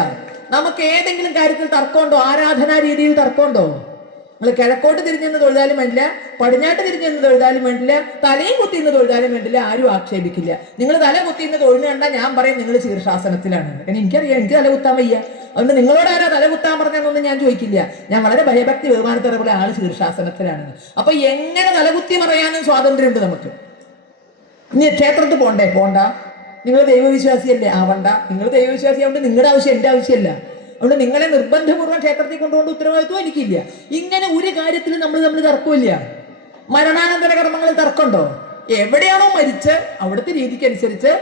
നമുക്ക് ഏതെങ്കിലും കാര്യത്തിൽ തർക്കമുണ്ടോ? ആരാധനാ രീതിയിൽ തർക്കമുണ്ടോ? നിങ്ങൾ കിഴക്കോട്ട് തിരിഞ്ഞെന്ന് തൊഴുതാലും വേണ്ടില്ല, പടിഞ്ഞാട്ട് തിരിഞ്ഞെന്ന് തൊഴുതാലും വേണ്ടില്ല, തലയും കുത്തിന്ന് തൊഴുതാലും വേണ്ടില്ല, ആരും ആക്ഷേപിക്കില്ല. നിങ്ങൾ തല കുത്തിന്ന് തൊഴുന്ന കണ്ടാൽ ഞാൻ പറയും നിങ്ങൾ ശീർഷാസനത്തിലാണ്. കാരണം എനിക്കറിയാം, എനിക്ക് തല കുത്താൻ വയ്യ. അതുകൊണ്ട് നിങ്ങളോട് ആരാ തല കുത്താൻ പറഞ്ഞതെന്നൊന്നും ഞാൻ ചോദിക്കില്ല. ഞാൻ വളരെ ഭയഭക്തി ബഹുമാനത്തോടെ പോലെ ആള് ശീർഷാസനത്തിലാണെന്ന്. അപ്പൊ എങ്ങനെ തലകുത്തി പറയാനും സ്വാതന്ത്ര്യമുണ്ട് നമുക്ക്. ഇനി ക്ഷേത്രത്തിൽ പോണ്ടേ? പോണ്ട. നിങ്ങൾ ദൈവവിശ്വാസിയല്ലേ? ആവണ്ട. നിങ്ങൾ ദൈവവിശ്വാസിയാവുകൊണ്ട് നിങ്ങളുടെ ആവശ്യം എൻ്റെ ആവശ്യമല്ല. അതുകൊണ്ട് നിങ്ങളെ നിർബന്ധപൂർവ്വം ക്ഷേത്രത്തിൽ കൊണ്ടുപോകേണ്ട ഉത്തരവാദിത്വം എനിക്കില്ല. ഇങ്ങനെ ഒരു കാര്യത്തിലും നമ്മൾ തർക്കമില്ല. മരണാനന്തര കർമ്മങ്ങളിൽ തർക്കമുണ്ടോ? എവിടെയാണോ മരിച്ച് അവിടുത്തെ രീതിക്കനുസരിച്ച്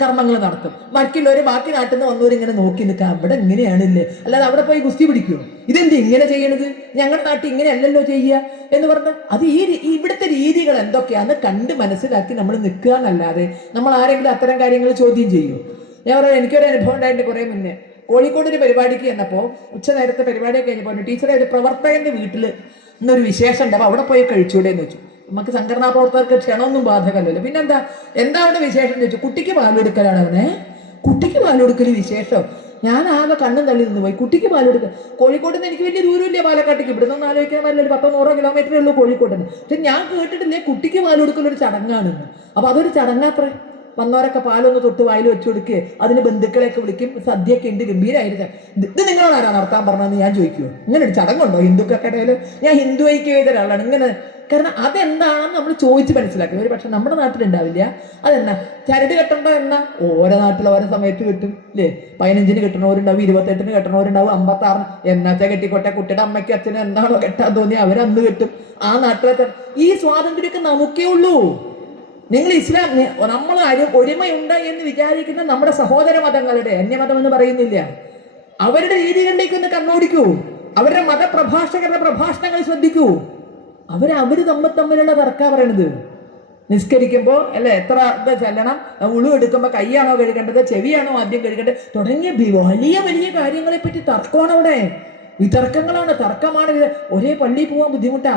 കർമ്മങ്ങൾ നടത്തും. ബാക്കിയുള്ളവര് ബാക്കി നാട്ടിൽ നിന്ന് വന്നവരിങ്ങനെ നോക്കി നിൽക്കുക, അവിടെ ഇങ്ങനെയാണില്ലേ, അല്ലാതെ അവിടെ പോയി ഗുസ്തി പിടിക്കുമോ? ഇതെന്ത് ഇങ്ങനെ ചെയ്യണത്? ഞങ്ങളുടെ നാട്ടിൽ ഇങ്ങനെ അല്ലല്ലോ ചെയ്യുക എന്ന് പറഞ്ഞാൽ അത് ഇവിടുത്തെ രീതികൾ എന്തൊക്കെയാന്ന് കണ്ട് മനസ്സിലാക്കി നമ്മൾ നിൽക്കുക എന്നല്ലാതെ നമ്മൾ ആരെങ്കിലും അത്തരം കാര്യങ്ങൾ ചോദ്യം ചെയ്യുമോ? ഞാൻ പറയാം, എനിക്കൊരു അനുഭവം ഉണ്ടായിട്ട് കുറേ മുന്നേ കോഴിക്കോട് ഒരു പരിപാടിക്ക് ചെന്നപ്പോൾ ഉച്ചനേരത്തെ പരിപാടിയൊക്കെ കഴിഞ്ഞപ്പോൾ ടീച്ചറെ ഒരു പ്രവർത്തകന്റെ വീട്ടിൽ ഇന്നൊരു വിശേഷം ഉണ്ട്, അപ്പോൾ അവിടെ പോയി കഴിച്ചൂടെ എന്ന് വെച്ചു. നമുക്ക് സംഘടനാ പ്രവർത്തകർക്ക് ക്ഷണമൊന്നും ബാധകമല്ലല്ലോ. പിന്നെന്താ അവിടെ വിശേഷം എന്ന് ചോദിച്ചു. കുട്ടിക്ക് പാലെടുക്കലാണ്. അവനെ കുട്ടിക്ക് പാലെടുക്കൽ വിശേഷം. ഞാൻ ആകെ കണ്ണും തള്ളി നിന്ന് പോയി. കുട്ടിക്ക് പാലെടുക്കുക. കോഴിക്കോട്ട് നിന്ന് എനിക്ക് വലിയ ദൂരമില്ല പാലക്കാട്ടേക്ക്. ഇവിടെ നിന്ന് ആലോചിക്കാൻ പറ്റില്ല, ഒരു 100-100 കിലോമീറ്ററേ ഉള്ളൂ കോഴിക്കോട്ട് നിന്ന്. പക്ഷെ ഞാൻ കേട്ടിട്ടില്ലേ കുട്ടിക്ക് പാലെടുക്കലൊരു ചടങ്ങാണെന്ന്. അപ്പൊ അതൊരു ചടങ്ങാത്രേ. വന്നവരൊക്കെ പാലൊന്ന് തൊട്ട് വായിൽ വെച്ചു കൊടുക്കുക, അതിന് ബന്ധുക്കളെയൊക്കെ വിളിക്കും, സദ്യയൊക്കെ ഉണ്ട്, ഗംഭീരമായിട്ട്. ഇത് നിങ്ങളോട് ആരാ നടത്താൻ പറഞ്ഞതെന്ന് ഞാൻ ചോദിക്കുമോ? ഇങ്ങനെ ഒരു ചടങ്ങുണ്ടോ ഹിന്ദുക്കൾക്ക് ഇടയിൽ? ഞാൻ ഹിന്ദു ഐക്യവേദ ഒരാളാണ്. ഇങ്ങനെ കാരണം അതെന്താണെന്ന് നമ്മൾ ചോദിച്ച് മനസ്സിലാക്കി. ഒരു പക്ഷെ നമ്മുടെ നാട്ടിലുണ്ടാവില്ല. അതെന്നാ ചരട് കെട്ടണ്ടോ? എന്നാ ഓരോ നാട്ടിൽ ഓരോ സമയത്ത് കിട്ടും അല്ലേ? 15-ന് കെട്ടണവരുണ്ടാവും, 28-ന് കെട്ടണവരുണ്ടാവും, 56-ന്. എന്നാച്ചാ കെട്ടിക്കോട്ടെ, കുട്ടിയുടെ അമ്മയ്ക്ക് അച്ഛനും എന്താണോ കെട്ടാൻ തോന്നി അവരന്ന് കെട്ടും. ആ നാട്ടിലെ ഈ സ്വാതന്ത്ര്യമൊക്കെ നമുക്കേ ഉള്ളൂ. നിങ്ങൾ ഇസ്ലാം, നമ്മൾ ഒരുമയുണ്ട് എന്ന് വിചാരിക്കുന്ന നമ്മുടെ സഹോദര മതങ്ങളുടെ, അന്യമതം എന്ന് പറയുന്നില്ല, അവരുടെ രീതികളിലേക്ക് ഒന്ന് കണ്ണോടിക്കൂ. അവരുടെ മതപ്രഭാഷകരുടെ പ്രഭാഷണങ്ങൾ ശ്രദ്ധിക്കൂ. അവര് തമ്മിലുള്ള തർക്ക പറയണത്. നിസ്കരിക്കുമ്പോൾ അല്ലെ എത്ര ചെല്ലണം, ഉളു എടുക്കുമ്പോൾ കൈയാണോ കഴുകേണ്ടത്, ചെവിയാണോ ആദ്യം കഴുകേണ്ടത്, തുടങ്ങിയ വലിയ വലിയ കാര്യങ്ങളെ പറ്റി തർക്കമാണ് അവിടെ. വിതർക്കങ്ങളാണ്, തർക്കമാണ്. ഒരേ പള്ളിയിൽ പോകാൻ ബുദ്ധിമുട്ടാ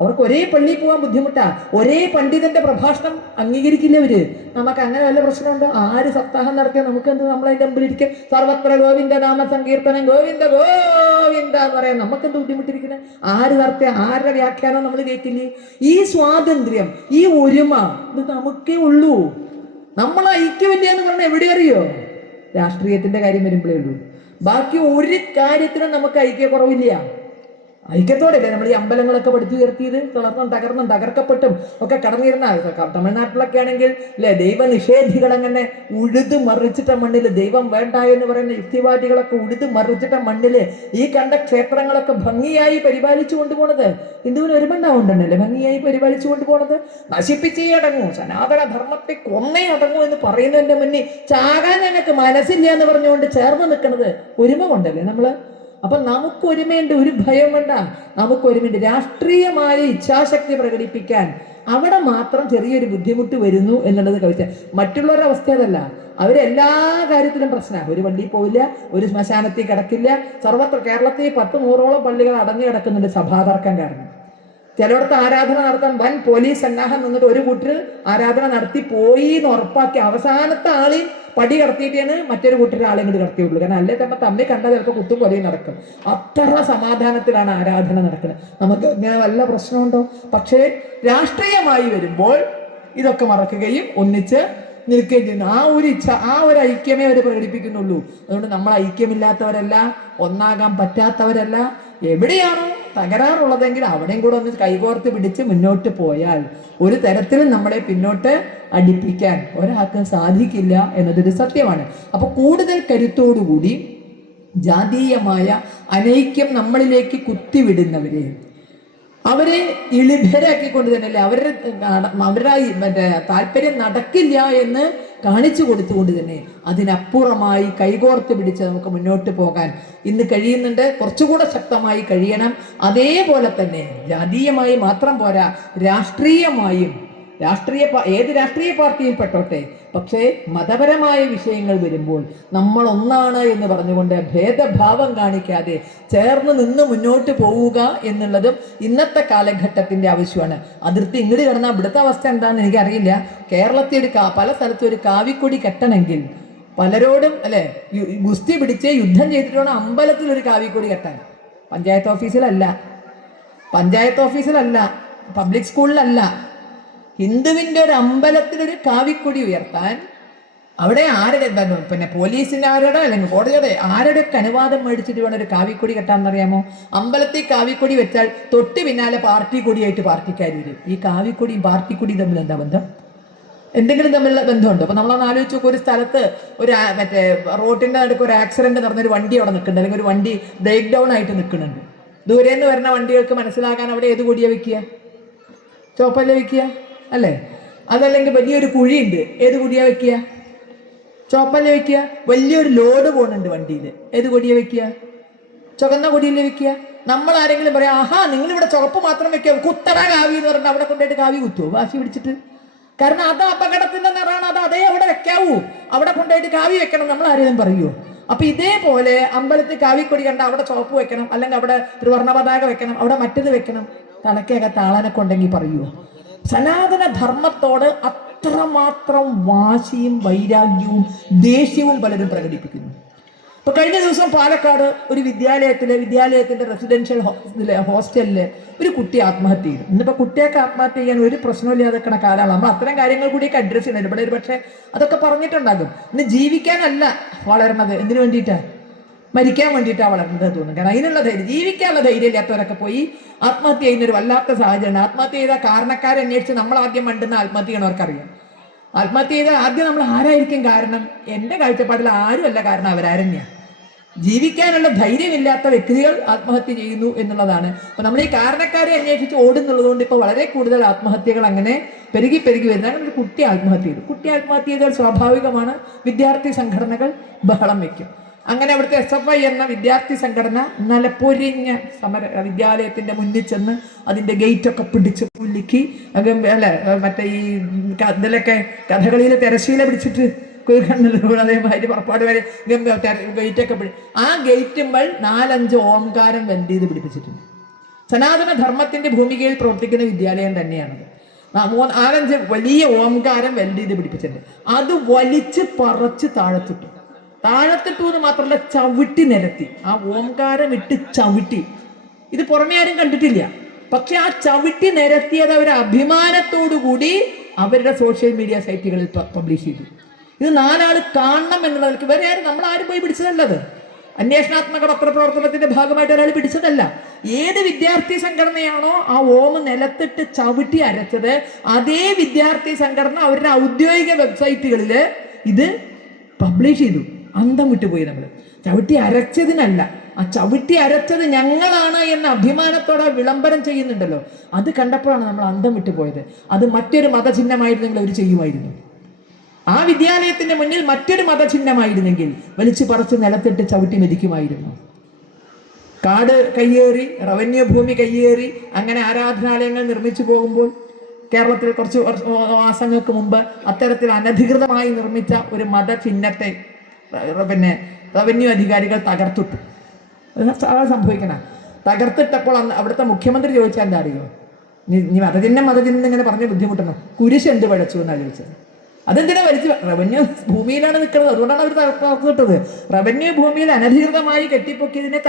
അവർക്ക്, ഒരേ പള്ളിയിൽ പോകാൻ ബുദ്ധിമുട്ടാ. ഒരേ പണ്ഡിതന്റെ പ്രഭാഷണം അംഗീകരിക്കില്ല അവര്. നമുക്ക് അങ്ങനെ വല്ല പ്രശ്നമുണ്ടോ? ആര് സപ്താഹം നടത്തിയാൽ നമുക്കെന്ത്? നമ്മളതിന്റെ മുമ്പിലിരിക്കും, സർവത്ര ഗോവിന്ദ നാമ സങ്കീർത്തനം, ഗോവിന്ദ ഗോവിന്ദ എന്ന് പറയാൻ നമുക്കെന്ത് ബുദ്ധിമുട്ടിരിക്കുന്നത്? ആര് നടത്തിയ ആരുടെ വ്യാഖ്യാനം നമ്മൾ കേൾക്കില്ലേ? ഈ സ്വാതന്ത്ര്യം, ഈ ഒരുമ ഇത് നമുക്കേ ഉള്ളൂ. നമ്മൾ ഐക്യമില്ല എന്ന് പറഞ്ഞാൽ എവിടെ അറിയോ? രാഷ്ട്രീയത്തിന്റെ കാര്യം വരുമ്പോഴേ ഉള്ളൂ. ബാക്കി ഒരു കാര്യത്തിനും നമുക്ക് ഐക്യക്കുറവില്ല. ഐക്യത്തോടെയല്ലേ നമ്മൾ ഈ അമ്പലങ്ങളൊക്കെ പടുത്തുയർത്തിയത്? തകർന്നും തകർക്കപ്പെട്ടും ഒക്കെ കടന്നിരുന്ന തമിഴ്നാട്ടിലൊക്കെ ആണെങ്കിൽ അല്ലെ ദൈവനിഷേധികൾ അങ്ങനെ ഉഴുതു മറിച്ചിട്ട മണ്ണില്, ദൈവം വേണ്ട എന്ന് പറയുന്ന യുക്തിവാദികളൊക്കെ ഉഴുതു മറിച്ചിട്ട മണ്ണില് ഈ കണ്ട ക്ഷേത്രങ്ങളൊക്കെ ഭംഗിയായി പരിപാലിച്ചു കൊണ്ടുപോണത് ഹിന്ദുവിന് ഒരുമണ്ടാവുണ്ടല്ലേ ഭംഗിയായി പരിപാലിച്ചു കൊണ്ടുപോണത്. നശിപ്പിച്ചേ അടങ്ങൂ, സനാതന ധർമ്മത്തെ കൊന്നേ അടങ്ങൂ എന്ന് പറയുന്നതിന്റെ മുന്നിൽ ചാകാൻ ഞങ്ങൾക്ക് മനസ്സില്ല എന്ന് പറഞ്ഞുകൊണ്ട് ചേർന്ന് നിൽക്കുന്നത് ഒരുമ കൊണ്ടല്ലേ നമ്മള്. അപ്പൊ നമുക്ക് ഒരുമയുണ്ട്, ഒരു ഭയം വേണ്ട, നമുക്ക് ഒരുമയുണ്ട്. രാഷ്ട്രീയമായ ഇച്ഛാശക്തി പ്രകടിപ്പിക്കാൻ അവിടെ മാത്രം ചെറിയൊരു ബുദ്ധിമുട്ട് വരുന്നു എന്നുള്ളത് കവിച്ച. മറ്റുള്ളവരുടെ അവസ്ഥ അതല്ല, അവരെല്ലാ കാര്യത്തിലും പ്രശ്നമാണ്. ഒരു പള്ളിയിൽ പോവില്ല, ഒരു ശ്മശാനത്തിൽ കിടക്കില്ല. സർവത്ര കേരളത്തിൽ 10-100ഓളം പള്ളികൾ അടഞ്ഞു കിടക്കുന്നുണ്ട് സഭാതർക്കം കാരണം. ചിലയിടത്ത് ആരാധന നടത്താൻ വൻ പോലീസ് സന്നാഹം നിന്നിട്ട് ഒരു കൂട്ടർ ആരാധന നടത്തി പോയി എന്ന് ഉറപ്പാക്കി അവസാനത്തെ ആളെയും പടി കടത്തിയിട്ടാണ് മറ്റൊരു കൂട്ടർ ആളെ ഇങ്ങോട്ട് കടത്തിയുള്ളൂ. കാരണം അല്ലേ തമ്മിൽ കണ്ടാൽ ചിലപ്പോൾ കുത്തും കൊലയും നടക്കും. അത്ര സമാധാനത്തിലാണ് ആരാധന നടക്കുന്നത്. നമുക്ക് ഇങ്ങനെ വല്ല പ്രശ്നമുണ്ടോ? പക്ഷേ രാഷ്ട്രീയമായി വരുമ്പോൾ ഇതൊക്കെ മറക്കുകയും ഒന്നിച്ച് നിൽക്കുകയും ചെയ്യുന്നു. ആ ഒരു ഐക്യമേ അവർ പ്രകടിപ്പിക്കുന്നുള്ളൂ. അതുകൊണ്ട് നമ്മൾ ഐക്യമില്ലാത്തവരല്ല, ഒന്നാകാൻ പറ്റാത്തവരല്ല. എവിടെയാണോ തകരാറുള്ളതെങ്കിൽ അവിടെയും കൂടെ ഒന്ന് കൈകോർത്ത് പിടിച്ച് മുന്നോട്ട് പോയാൽ ഒരു തരത്തിലും നമ്മളെ പിന്നോട്ട് അടിപ്പിക്കാൻ ഒരാൾക്കും സാധിക്കില്ല എന്നതൊരു സത്യമാണ്. അപ്പൊ കൂടുതൽ കരുത്തോടുകൂടി ജാതീയമായ അനൈക്യം നമ്മളിലേക്ക് കുത്തിവിടുന്നവരെ, അവരെ ഇളിഭരാക്കിക്കൊണ്ട് തന്നെയല്ലേ അവരുടെ താല്പര്യം നടക്കില്ല എന്ന് കാണിച്ചു കൊടുത്തുകൊണ്ട് തന്നെ അതിനപ്പുറമായി കൈകോർത്ത് പിടിച്ച് നമുക്ക് മുന്നോട്ട് പോകാൻ ഇന്ന് കഴിയുന്നുണ്ട്. കുറച്ചുകൂടെ ശക്തമായി കഴിയണം. അതേപോലെ തന്നെ ജാതീയമായി മാത്രം പോരാ, രാഷ്ട്രീയമായും ഏത് രാഷ്ട്രീയ പാർട്ടിയിൽ പെട്ടോട്ടെ, പക്ഷേ മതപരമായ വിഷയങ്ങൾ വരുമ്പോൾ നമ്മൾ ഒന്നാണ് എന്ന് പറഞ്ഞുകൊണ്ട് ഭേദഭാവം കാണിക്കാതെ ചേർന്ന് നിന്ന് മുന്നോട്ട് പോവുക എന്നുള്ളതും ഇന്നത്തെ കാലഘട്ടത്തിന്റെ ആവശ്യമാണ്. അതിർത്തി ഇങ്ങോട്ട് കിടന്നാൽ ഇവിടുത്തെ അവസ്ഥ എന്താണെന്ന് എനിക്കറിയില്ല. കേരളത്തിൽ പല സ്ഥലത്തും ഒരു കാവിക്കൊടി കെട്ടണമെങ്കിൽ പലരോടും അല്ലെ ഗുസ്തി പിടിച്ച് യുദ്ധം ചെയ്തിട്ടാണ് അമ്പലത്തിൽ ഒരു കാവിക്കൊടി കെട്ടാൻ. പഞ്ചായത്ത് ഓഫീസിലല്ല, പബ്ലിക് സ്കൂളിലല്ല, ഹിന്ദുവിന്റെ ഒരു അമ്പലത്തിലൊരു കാവിക്കൊടി ഉയർത്താൻ അവിടെ പിന്നെ പോലീസിന്റെ ആരുടെ അല്ലെങ്കിൽ കോടതിയുടെ ആരുടെയൊക്കെ അനുവാദം മേടിച്ചിട്ട് വേണം ഒരു കാവിക്കൊടി കെട്ടാന്നറിയാമോ? അമ്പലത്തിൽ കാവിക്കൊടി വെച്ചാൽ തൊട്ട് പിന്നാലെ പാർട്ടി കൊടിയായിട്ട് പാർട്ടിക്കാർ വരും. ഈ കാവിക്കൊടിയും പാർട്ടിക്കൊടിയും തമ്മിൽ എന്താ ബന്ധം? എന്തെങ്കിലും തമ്മിലുള്ള ബന്ധമുണ്ടോ? അപ്പൊ നമ്മളൊന്ന് ആലോചിച്ച് നോക്കും, ഒരു സ്ഥലത്ത് ഒരു റോഡിന്റെ നടുക്ക് ഒരു ആക്സിഡന്റ് നടന്നൊരു വണ്ടി അവിടെ നിൽക്കുന്നുണ്ട്, അല്ലെങ്കിൽ ഒരു വണ്ടി ബ്രേക്ക് ഡൗൺ ആയിട്ട് നിൽക്കുന്നുണ്ട്. ദൂരെ നിന്ന് വരുന്ന വണ്ടികൾക്ക് മനസ്സിലാക്കാൻ അവിടെ ഏത് കൊടിയാ വെക്കുക? ചുവപ്പല്ലേ വെക്കുക അല്ലേ? അതല്ലെങ്കിൽ വലിയൊരു കുഴിയുണ്ട്, ഏത് കൊടിയാ വെക്കുക? ചുവപ്പല്ലേ വെക്കുക? വലിയൊരു ലോഡ് പോകുന്നുണ്ട് വണ്ടിയിൽ, ഏത് കൊടിയാ വെക്കുക? ചുവന്ന കൊടിയല്ലേ വെക്കുക? നമ്മൾ ആരെങ്കിലും പറയാം, ആഹാ നിങ്ങളിവിടെ ചുവപ്പ് മാത്രം വെക്കുക, കുത്തറ കാവി എന്ന് പറഞ്ഞാൽ അവിടെ കൊണ്ടുപോയിട്ട് കാവി കുത്തുവോ വാശി പിടിച്ചിട്ട്? കാരണം അത് അപകടത്തിന്റെ നിറാണ്, അത് അതേ അവിടെ വെക്കാവൂ, അവിടെ കൊണ്ടുപോയിട്ട് കാവി വെക്കണം നമ്മൾ ആരെയും പറയുമോ? അപ്പൊ ഇതേപോലെ അമ്പലത്തിൽ കാവിക്കൊടി കണ്ട അവിടെ ചുവപ്പ് വെക്കണം, അല്ലെങ്കിൽ അവിടെ ത്രിവർണ്ണ പതാക വെക്കണം, അവിടെ മറ്റത് വെക്കണം, തലക്കകത്ത് ആളനൊക്കെ ഉണ്ടെങ്കിൽ പറയുമോ? സനാതന ധർമ്മത്തോട് അത്രമാത്രം വാശിയും വൈരാഗ്യവും ദേഷ്യവും പലരും പ്രകടിപ്പിക്കുന്നു. ഇപ്പൊ കഴിഞ്ഞ ദിവസം പാലക്കാട് ഒരു വിദ്യാലയത്തിന്റെ റെസിഡൻഷ്യൽ ഹോസ്റ്റലില് ഒരു കുട്ടി ആത്മഹത്യ ചെയ്തു. ഇന്നിപ്പോ കുട്ടിയൊക്കെ ആത്മഹത്യ ചെയ്യാൻ ഒരു പ്രശ്നമില്ലാതെ നിൽക്കുന്ന കാലമാണ്. നമ്മൾ അത്തരം കാര്യങ്ങൾ കൂടിയൊക്കെ അഡ്രസ് ചെയ്യണം. ഇവിടെ ഒരു പക്ഷേ അതൊക്കെ പറഞ്ഞിട്ടുണ്ടാകും. ഇന്ന് ജീവിക്കാനല്ല വളരണത്, എന്തിനു വേണ്ടിയിട്ടാ? മരിക്കാൻ വേണ്ടിയിട്ടാണ് വളർന്നത് തോന്നുന്നു. കാരണം അതിനുള്ള ധൈര്യം, ജീവിക്കാനുള്ള ധൈര്യം ഇല്ലാത്തവരൊക്കെ പോയി ആത്മഹത്യ ചെയ്യുന്നൊരു വല്ലാത്ത സാഹചര്യമാണ്. ആത്മഹത്യ ചെയ്ത കാരണക്കാരെ അന്വേഷിച്ച് നമ്മൾ ആദ്യം മണ്ടുന്ന ആത്മഹത്യ ചെയ്യണവർക്കറിയാം. ആത്മഹത്യ ചെയ്ത ആദ്യം നമ്മൾ ആരായിരിക്കും കാരണം? എൻ്റെ കാഴ്ചപ്പാടിൽ ആരുമല്ല കാരണം, അവരാരന്നെയാണ്. ജീവിക്കാനുള്ള ധൈര്യമില്ലാത്ത വ്യക്തികൾ ആത്മഹത്യ ചെയ്യുന്നു എന്നുള്ളതാണ്. അപ്പൊ നമ്മൾ ഈ കാരണക്കാരെ അന്വേഷിച്ച് ഓടുന്നുള്ളത് കൊണ്ട് ഇപ്പൊ വളരെ കൂടുതൽ ആത്മഹത്യകൾ അങ്ങനെ പെരുകി വരുന്ന ഒരു കുട്ടി ആത്മഹത്യ ചെയ്തു. കുട്ടി ആത്മഹത്യ ചെയ്താൽ സ്വാഭാവികമാണ് വിദ്യാർത്ഥി സംഘടനകൾ ബഹളം വെക്കും. അങ്ങനെ അവിടുത്തെ SFI എന്ന വിദ്യാർത്ഥി സംഘടന നിലപ്പൊരിഞ്ഞ വിദ്യാലയത്തിന്റെ മുന്നിൽ ചെന്ന് അതിന്റെ ഗേറ്റൊക്കെ പിടിച്ച് പുല്ലിക്കി അല്ലെ മറ്റേ ഈ ഇതിലൊക്കെ കഥകളിയിൽ തിരശ്ശീല പിടിച്ചിട്ട് അതേമാതിരി പുറപ്പാട് വരെ ഗേറ്റൊക്കെ ആ ഗേറ്റുമ്പോൾ 4-5 ഓംകാരം വെൽഡ് ചെയ്ത് പിടിപ്പിച്ചിട്ടുണ്ട്. സനാതന ധർമ്മത്തിന്റെ ഭൂമികയിൽ പ്രവർത്തിക്കുന്ന വിദ്യാലയം തന്നെയാണത്. 4-5 വലിയ ഓംകാരം വെൽഡ് ചെയ്ത് പിടിപ്പിച്ചിട്ടുണ്ട്. അത് വലിച്ച് പറച്ച് താഴത്തിട്ടു എന്ന് മാത്രമല്ല ചവിട്ടി നിരത്തി. ആ ഓംകാരം ഇട്ട് ചവിട്ടി. ഇത് പുറമെ ആരും കണ്ടിട്ടില്ല. പക്ഷെ ആ ചവിട്ടി നിരത്തിയത് അവർ അഭിമാനത്തോടു കൂടി അവരുടെ സോഷ്യൽ മീഡിയ സൈറ്റുകളിൽ പബ്ലിഷ് ചെയ്തു. ഇത് 4 ആൾ കാണണം എന്നുള്ളവർക്ക് വേറെ ആരും നമ്മൾ ആരും പോയി പിടിച്ചതല്ലത്. അന്വേഷണാത്മക പത്രപ്രവർത്തനത്തിന്റെ ഭാഗമായിട്ട് ഒരാൾ പിടിച്ചതല്ല. ഏത് വിദ്യാർത്ഥി സംഘടനയാണോ ആ ഓം നിലത്തിട്ട് ചവിട്ടി അരച്ചത്, അതേ വിദ്യാർത്ഥി സംഘടന അവരുടെ ഔദ്യോഗിക വെബ്സൈറ്റുകളിൽ ഇത് പബ്ലിഷ് ചെയ്തു. അന്തം വിട്ടുപോയി. നമ്മൾ ചവിട്ടി അരച്ചതിനല്ല, ആ ചവിട്ടി അരച്ചത് ഞങ്ങളാണ് എന്ന അഭിമാനത്തോടെ വിളംബരം ചെയ്യുന്നുണ്ടല്ലോ, അത് കണ്ടപ്പോഴാണ് നമ്മൾ അന്തം വിട്ടുപോയത്. അത് മറ്റൊരു മതചിഹ്നമായിരുന്നെങ്കിൽ അവർ ചെയ്യുമായിരുന്നു. ആ വിദ്യാലയത്തിന്റെ മുന്നിൽ മറ്റൊരു മതചിഹ്നമായിരുന്നെങ്കിൽ വലിച്ചു പറിച്ച് നിലത്തിട്ട് ചവിട്ടി മെതിക്കുമായിരുന്നു. കാട് കയ്യേറി, റവന്യൂ ഭൂമി കയ്യേറി അങ്ങനെ ആരാധനാലയങ്ങൾ നിർമ്മിച്ചു പോകുമ്പോൾ കേരളത്തിൽ കുറച്ച് മാസങ്ങൾക്ക് മുമ്പ് അത്തരത്തിൽ അനധികൃതമായി നിർമ്മിച്ച ഒരു മതചിഹ്നത്തെ റവന്യൂ അധികാരികൾ തകർത്തിട്ടു. സംഭവിക്കണ തകർത്തിട്ടപ്പോൾ അവിടുത്തെ മുഖ്യമന്ത്രി ചോദിച്ചാൽ എന്താ അറിയോ, നീ മതചിഹ്നം ഇങ്ങനെ പറഞ്ഞ് ബുദ്ധിമുട്ടണോ, കുരിശ് എന്ത് പഴച്ചു എന്നാണ് ചോദിച്ചത്. അതെന്തിനാ വലിച്ചു? റവന്യൂ ഭൂമിയിലാണ് നിൽക്കുന്നത്, അതുകൊണ്ടാണ് അവർ തകർത്തിട്ടത്. റവന്യൂ ഭൂമിയിൽ അനധികൃതമായി കെട്ടിപ്പൊക്കിയതിനെ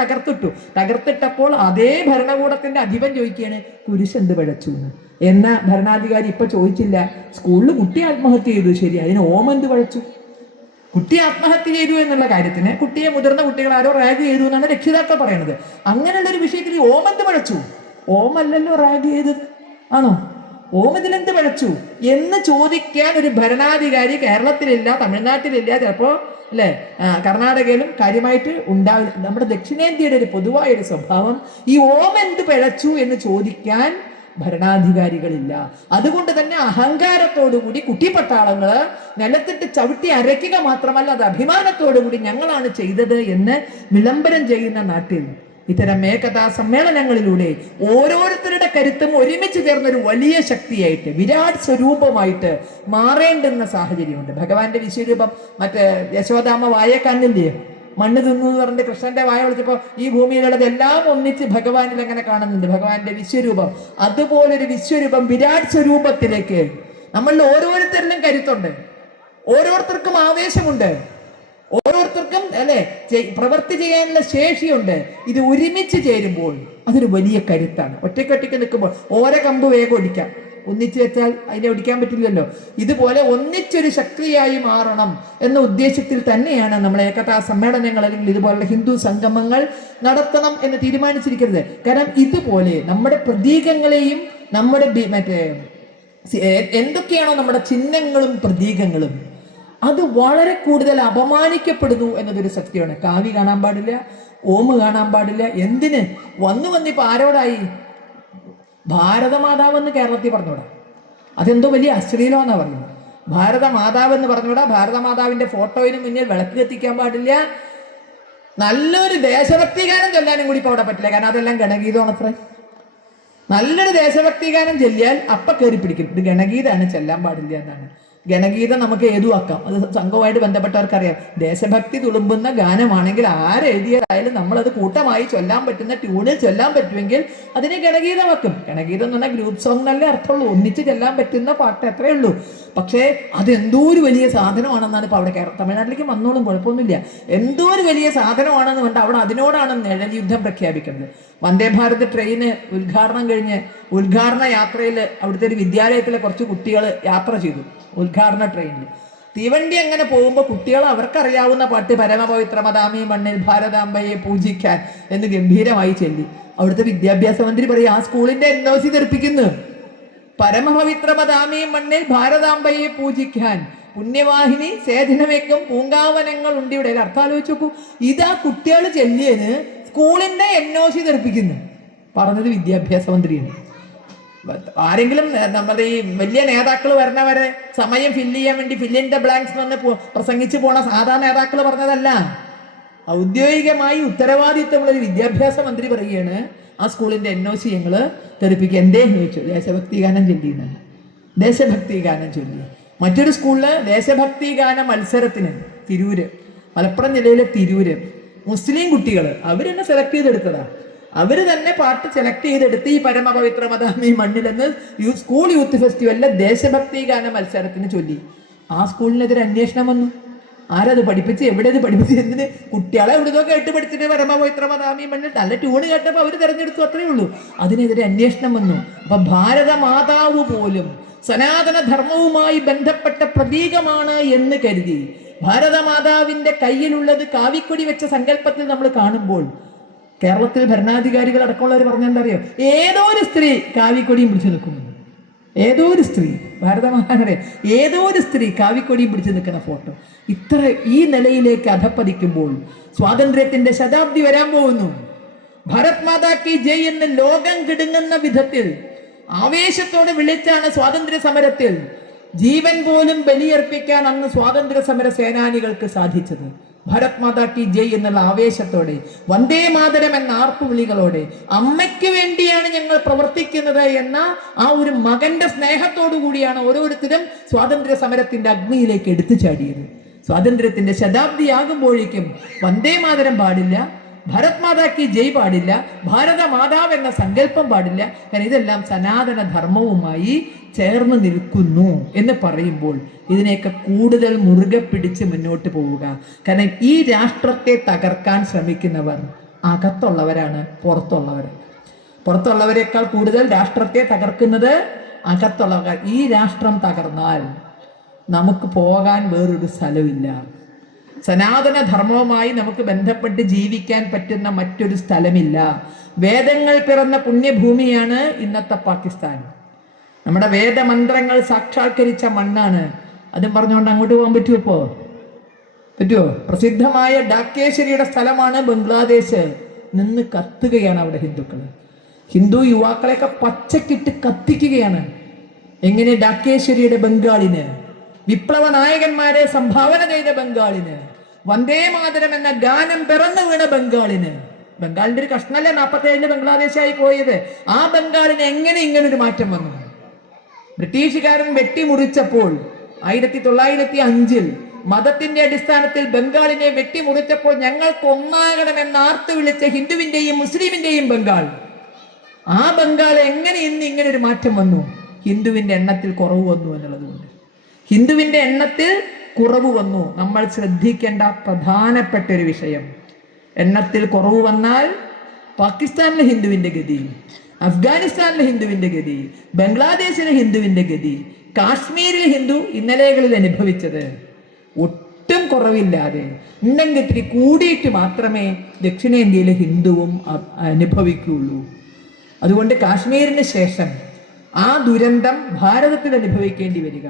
തകർത്തിട്ടപ്പോൾ അതേ ഭരണകൂടത്തിന്റെ അധിപൻ ചോദിക്കുകയാണ് കുരിശ് എന്ത് പഴച്ചു എന്ന്. എന്ന ഭരണാധികാരി ഇപ്പൊ ചോദിച്ചില്ല, സ്കൂളിൽ കുട്ടി ആത്മഹത്യ ചെയ്തു, ശരി, അതിന് ഓം എന്ത് പഴച്ചു? കുട്ടി ആത്മഹത്യ ചെയ്തു എന്നുള്ള കാര്യത്തിന് കുട്ടിയെ മുതിർന്ന കുട്ടികൾ ആരോ റാഗ് ചെയ്തു എന്നാണ് രക്ഷിതാക്കൾ പറയുന്നത്. അങ്ങനെയുള്ള ഒരു വിഷയത്തിൽ ഓം എന്ത് പഴച്ചു? ഓമല്ലല്ലോ റാഗ് ചെയ്തത്, ആണോ? ഓം ഇതിലെന്ത് പഴച്ചു എന്ന് ചോദിക്കാൻ ഒരു ഭരണാധികാരി കേരളത്തിലില്ല, തമിഴ്നാട്ടിലില്ല, ചിലപ്പോ അല്ലെ കർണാടകയിലും കാര്യമായിട്ട് ഉണ്ടാവില്ല. നമ്മുടെ ദക്ഷിണേന്ത്യയുടെ ഒരു പൊതുവായ ഒരു സ്വഭാവം ഈ ഓം എന്ത് പിഴച്ചു എന്ന് ചോദിക്കാൻ ഭരണാധികാരികളില്ല. അതുകൊണ്ട് തന്നെ അഹങ്കാരത്തോടുകൂടി കുട്ടിപ്പട്ടാളങ്ങള് നിലത്തിട്ട് ചവിട്ടി അരയ്ക്കുക മാത്രമല്ല, അത് അഭിമാനത്തോടുകൂടി ഞങ്ങളാണ് ചെയ്തത് എന്ന് വിളംബരം ചെയ്യുന്ന നാട്ടിൽ ഇത്തരം ഏകതാ സമ്മേളനങ്ങളിലൂടെ ഓരോരുത്തരുടെ കരുത്തും ഒരുമിച്ച് ചേർന്നൊരു വലിയ ശക്തിയായിട്ട് വിരാട് സ്വരൂപമായിട്ട് മാറേണ്ടുന്ന സാഹചര്യമുണ്ട്. ഭഗവാന്റെ വിശ്വരൂപം മറ്റേ യശോദാമ്മ വായ കണ്ണില്ലേ, മണ്ണ് തിന്നു പറഞ്ഞിട്ട് കൃഷ്ണന്റെ വായ വിളിച്ചപ്പോ ഈ ഭൂമിയിലുള്ളത് എല്ലാം ഒന്നിച്ച് ഭഗവാനിൽ അങ്ങനെ കാണുന്നുണ്ട്, ഭഗവാന്റെ വിശ്വരൂപം. അതുപോലൊരു വിശ്വരൂപം വിരാട് സ്വരൂപത്തിലേക്ക് നമ്മളിൽ ഓരോരുത്തരിലും കരുത്തുണ്ട്, ഓരോരുത്തർക്കും ആവേശമുണ്ട്, ഓരോരുത്തർക്കും അല്ലെ പ്രവൃത്തി ചെയ്യാനുള്ള ശേഷിയുണ്ട്. ഇത് ഒരുമിച്ച് ചേരുമ്പോൾ അതൊരു വലിയ കരുത്താണ്. ഒറ്റയ്ക്കൊറ്റയ്ക്ക് നിൽക്കുമ്പോൾ ഓരോ കമ്പ് വേഗം ഒടിക്കാം, ഒന്നിച്ചു വെച്ചാൽ അതിനെ ഒടിക്കാൻ പറ്റില്ലല്ലോ. ഇതുപോലെ ഒന്നിച്ചൊരു ശക്തിയായി മാറണം എന്ന ഉദ്ദേശത്തിൽ തന്നെയാണ് നമ്മൾ ഏകതാ സമ്മേളനങ്ങൾ അല്ലെങ്കിൽ ഇതുപോലുള്ള ഹിന്ദു സംഗമങ്ങൾ നടത്തണം എന്ന് തീരുമാനിച്ചിരിക്കുന്നത്. കാരണം ഇതുപോലെ നമ്മുടെ പ്രതീകങ്ങളെയും നമ്മുടെ എന്തൊക്കെയാണോ നമ്മുടെ ചിഹ്നങ്ങളും പ്രതീകങ്ങളും അത് വളരെ കൂടുതൽ അപമാനിക്കപ്പെടുന്നു എന്നതൊരു സത്യമാണ്. കാവി കാണാൻ പാടില്ല, ഓം കാണാൻ പാടില്ല. എന്തിന് വന്നിപ്പോ ആരോടായി? ഭാരതമാതാവെന്ന് കേരളത്തിൽ പറഞ്ഞൂടാ, അതെന്തോ വലിയ അശ്ലീലം എന്നാ പറയുന്നത്. ഭാരതമാതാവെന്ന് പറഞ്ഞൂടാ, ഭാരതമാതാവിന്റെ ഫോട്ടോയിന് മുന്നിൽ വിളക്ക് കത്തിക്കാൻ പാടില്ല, നല്ലൊരു ദേശഭക്തി ഗാനം ചൊല്ലാനും കൂടി ഇപ്പൊ അവിടെ പറ്റില്ല, കാരണം അതെല്ലാം ഗണഗീതമാണ് അത്ര. നല്ലൊരു ദേശഭക്തി ഗാനം ചൊല്ലിയാൽ അപ്പ കയറി പിടിക്കും, ഇത് ഗണഗീതമാണ്, ചെല്ലാൻ പാടില്ല എന്നാണ്. ഗണഗീതം നമുക്ക് ഏതു ആക്കാം, അത് സംഘവുമായിട്ട് ബന്ധപ്പെട്ടവർക്കറിയാം. ദേശഭക്തി തുളുമ്പുന്ന ഗാനമാണെങ്കിൽ ആരെഴുതിയതായാലും നമ്മളത് കൂട്ടമായി ചൊല്ലാൻ പറ്റുന്ന ട്യൂണിൽ ചൊല്ലാൻ പറ്റുമെങ്കിൽ അതിനെ ഗണഗീതമാക്കും. ഗണഗീതം എന്ന് പറഞ്ഞാൽ ഗ്രൂപ്പ് സോങ് നല്ല അർത്ഥമുള്ളൂ, ഒന്നിച്ച് ചെല്ലാൻ പറ്റുന്ന പാട്ട് എത്രയേ ഉള്ളൂ. പക്ഷേ അത് എന്തോ ഒരു വലിയ സാധനമാണെന്നാണ് ഇപ്പൊ അവിടെ തമിഴ്നാട്ടിലേക്ക് വന്നോളും, കുഴപ്പമൊന്നുമില്ല. എന്തോ ഒരു വലിയ സാധനമാണെന്ന് പറഞ്ഞാൽ അവിടെ അതിനോടാണ് നിഴൽ യുദ്ധം പ്രഖ്യാപിക്കുന്നത്. വന്ദേ ഭാരത് ട്രെയിന് ഉദ്ഘാടനം കഴിഞ്ഞ് ഉദ്ഘാടന യാത്രയിൽ അവിടുത്തെ ഒരു വിദ്യാലയത്തിലെ കുറച്ച് കുട്ടികൾ യാത്ര ചെയ്തു ഉദ്ഘാടന ട്രെയിനിൽ. തീവണ്ടി അങ്ങനെ പോകുമ്പോൾ കുട്ടികൾ അവർക്കറിയാവുന്ന പാട്ട് പരമപവിത്രമതാമി മണ്ണിൽ ഭാരതാംബയെ പൂജിക്കാൻ എന്ന് ഗംഭീരമായി ചൊല്ലി. അവിടുത്തെ വിദ്യാഭ്യാസ മന്ത്രി പറയും ആ സ്കൂളിന്റെ NOC തെറിപ്പിക്കുന്നു. പരമപവിത്രമതാമി മണ്ണിൽ ഭാരതാംബയെ പൂജിക്കാൻ പുണ്യവാഹിനി സേധനമേക്കും പൂങ്കാവനങ്ങൾ ഉണ്ട് ഇവിടെ. അർത്ഥം ആലോചിച്ച് നോക്കൂ, ഇതാ കുട്ടികൾ ചെല്ലിയന് സ്കൂളിന്റെ NOC തെറിപ്പിക്കുന്നു. പറഞ്ഞത് വിദ്യാഭ്യാസ മന്ത്രിയാണ്. ആരെങ്കിലും നമ്മുടെ ഈ വലിയ നേതാക്കൾ വരണവരെ സമയം ഫില്ല് ചെയ്യാൻ വേണ്ടി ഫില്ല് ഇൻ ദ ബ്ലാങ്ക്സ് എന്ന് പ്രസംഗിച്ചു പോണ സാധാരണ നേതാക്കൾ പറഞ്ഞതല്ല, ഔദ്യോഗികമായി ഉത്തരവാദിത്തമുള്ള ഒരു വിദ്യാഭ്യാസ മന്ത്രി പറയുകയാണ് ആ സ്കൂളിന്റെ NOC ഞങ്ങള് തെറിപ്പിക്കുക. എന്തേ ചോദിച്ചു, ദേശഭക്തി ഗാനം ചൊല്ലിയെന്നാണ്. ദേശഭക്തി ഗാനം ചൊല്ലി. മറ്റൊരു സ്കൂളില് ദേശഭക്തി ഗാന മത്സരത്തിന് തിരൂര്, മലപ്പുറം ജില്ലയിലെ തിരൂര് മുസ്ലിം കുട്ടികൾ അവരെന്നെ സെലക്ട് ചെയ്തെടുത്തതാ. അവര് തന്നെ പാട്ട് സെലക്ട് ചെയ്തെടുത്ത് ഈ പരമപവിത്രമതാമി മണ്ണിലെന്ന് സ്കൂൾ യൂത്ത് ഫെസ്റ്റിവലിലെ ദേശഭക്തി ഗാന മത്സരത്തിന് ചൊല്ലി. ആ സ്കൂളിനെതിരെ അന്വേഷണം വന്നു. ആരത് പഠിപ്പിച്ച്, എവിടെ അത് പഠിപ്പിച്ച്, എന്തിന്? കുട്ടികളെ എവിടുന്നോ കേട്ട് പഠിച്ചിട്ട് പരമപവിത്രമതാമി മണ്ണിൽ നല്ല ട്യൂണ് കേട്ടപ്പോൾ അവർ തെരഞ്ഞെടുത്തു, അത്രയേ ഉള്ളൂ. അതിനെതിരെ അന്വേഷണം വന്നു. അപ്പൊ ഭാരത മാതാവ് പോലും സനാതന ധർമ്മവുമായി ബന്ധപ്പെട്ട പ്രതീകമാണ് എന്ന് കരുതി ഭാരതമാതാവിന്റെ കയ്യിലുള്ളത് കാവിക്കൊടി വെച്ച സങ്കല്പത്തിൽ നമ്മൾ കാണുമ്പോൾ കേരളത്തിൽ ഭരണാധികാരികൾ അടക്കമുള്ളവർ പറഞ്ഞെന്താ അറിയോ, ഏതോ ഒരു സ്ത്രീ കാവിക്കൊടിയും പിടിച്ചു നിൽക്കുന്നു. ഏതോ ഒരു സ്ത്രീ, ഭാരതമാതാവിനെ ഏതോ ഒരു സ്ത്രീ കാവിക്കൊടിയും പിടിച്ചു നിൽക്കുന്ന ഫോട്ടോ. ഇത്ര ഈ നിലയിലേക്ക് അധപ്പതിക്കുമ്പോൾ സ്വാതന്ത്ര്യത്തിന്റെ ശതാബ്ദി വരാൻ പോകുന്നു. ഭാരത് മാതാ കി ജയ് എന്ന് ലോകം കിടുങ്ങുന്ന വിധത്തിൽ ആവേശത്തോടെ വിളിച്ചാണ് സ്വാതന്ത്ര്യ സമരത്തിൽ ജീവൻ പോലും ബലിയർപ്പിക്കാൻ അന്ന് സ്വാതന്ത്ര്യ സമര സേനാനികൾക്ക് സാധിച്ചത്. ഭാരത് മാതാ കി ജയ് എന്നുള്ള ആവേശത്തോടെ, വന്ദേ മാതരം എന്ന ആർപ്പുവിളികളോടെ, അമ്മയ്ക്ക് വേണ്ടിയാണ് ഞങ്ങൾ പ്രവർത്തിക്കുന്നത് എന്ന ആ ഒരു മകന്റെ സ്നേഹത്തോടു കൂടിയാണ് ഓരോരുത്തരും സ്വാതന്ത്ര്യ സമരത്തിന്റെ അഗ്നിയിലേക്ക് എടുത്തു ചാടിയത്. സ്വാതന്ത്ര്യത്തിന്റെ ശതാബ്ദിയാകുമ്പോഴേക്കും വന്ദേ മാതരം പാടില്ല, ഭാരത് മാതാ കി ജയ് പാടില്ല, ഭാരത മാതാവ് എന്ന സങ്കല്പം പാടില്ല. കാരണം ഇതെല്ലാം സനാതന ധർമ്മവുമായി ചേർന്ന് നിൽക്കുന്നു എന്ന് പറയുമ്പോൾ ഇതിനെയൊക്കെ കൂടുതൽ മുറുകെ പിടിച്ച് മുന്നോട്ട് പോവുക. കാരണം ഈ രാഷ്ട്രത്തെ തകർക്കാൻ ശ്രമിക്കുന്നവർ അകത്തുള്ളവരാണ്, പുറത്തുള്ളവരല്ല. പുറത്തുള്ളവരെക്കാൾ കൂടുതൽ രാഷ്ട്രത്തെ തകർക്കുന്നത് അകത്തുള്ളവർ. ഈ രാഷ്ട്രം തകർന്നാൽ നമുക്ക് പോകാൻ വേറൊരു സ്ഥലമില്ല. സനാതന ധർമ്മവുമായി നമുക്ക് ബന്ധപ്പെട്ട് ജീവിക്കാൻ പറ്റുന്ന മറ്റൊരു സ്ഥലമില്ല. വേദങ്ങൾ പിറന്ന പുണ്യഭൂമിയാണ് ഇന്നത്തെ പാകിസ്ഥാൻ. നമ്മുടെ വേദമന്ത്രങ്ങൾ സാക്ഷാത്കരിച്ച മണ്ണാണ്. അതും പറഞ്ഞുകൊണ്ട് അങ്ങോട്ട് പോകാൻ പറ്റുമോ? പറ്റുമോ? പ്രസിദ്ധമായ ഡാക്കേശ്വരിയുടെ സ്ഥലമാണ് ബംഗ്ലാദേശ്. നിന്ന് കത്തുകയാണ് അവിടെ ഹിന്ദുക്കൾ. ഹിന്ദു യുവാക്കളെയൊക്കെ പച്ചക്കിട്ട് കത്തിക്കുകയാണ്. എങ്ങനെ? ഡാക്കേശ്വരിയുടെ ബംഗാളിന്, വിപ്ലവ നായകന്മാരെ സംഭാവന ചെയ്ത ബംഗാളിന്, വന്ദേ മാതരം എന്ന ഗാനം പിറന്നു വീണ ബംഗാളിന്. ബംഗാളിന്റെ ഒരു കഷ്ണല്ലേ 47 ബംഗ്ലാദേശായി പോയത്. ആ ബംഗാളിന് എങ്ങനെ ഇങ്ങനൊരു മാറ്റം വന്നു? ബ്രിട്ടീഷുകാരൻ വെട്ടിമുറിച്ചപ്പോൾ 1905 മതത്തിന്റെ അടിസ്ഥാനത്തിൽ ബംഗാളിനെ വെട്ടിമുറിച്ചപ്പോൾ ഞങ്ങൾക്ക് ഒന്നാകണമെന്ന് ആർത്തു വിളിച്ച ഹിന്ദുവിന്റെയും മുസ്ലിമിന്റെയും ബംഗാൾ, ആ ബംഗാൾ എങ്ങനെ ഇന്ന് ഇങ്ങനെ ഒരു മാറ്റം വന്നു? ഹിന്ദുവിന്റെ എണ്ണത്തിൽ കുറവ് വന്നു എന്നുള്ളതുകൊണ്ട്. ഹിന്ദുവിന്റെ എണ്ണത്തിൽ കുറവ് വന്നു. നമ്മൾ ശ്രദ്ധിക്കേണ്ട പ്രധാനപ്പെട്ട ഒരു വിഷയം, എണ്ണത്തിൽ കുറവ് വന്നാൽ പാകിസ്ഥാനിലെ ഹിന്ദുവിന്റെ ഗതി, അഫ്ഗാനിസ്ഥാനിലെ ഹിന്ദുവിന്റെ ഗതി, ബംഗ്ലാദേശിലെ ഹിന്ദുവിന്റെ ഗതി, കാശ്മീരിലെ ഹിന്ദു ഇന്നലെകളിൽ അനുഭവിച്ചത് ഒട്ടും കുറവില്ലാതെ ഉണ്ടെങ്കിൽ ഇത്തിരി കൂടിയിട്ട് മാത്രമേ ദക്ഷിണേന്ത്യയിലെ ഹിന്ദുവും അനുഭവിക്കുകയുള്ളൂ. അതുകൊണ്ട് കാശ്മീരിന് ശേഷം ആ ദുരന്തം ഭാരതത്തിൽ അനുഭവിക്കേണ്ടി വരിക.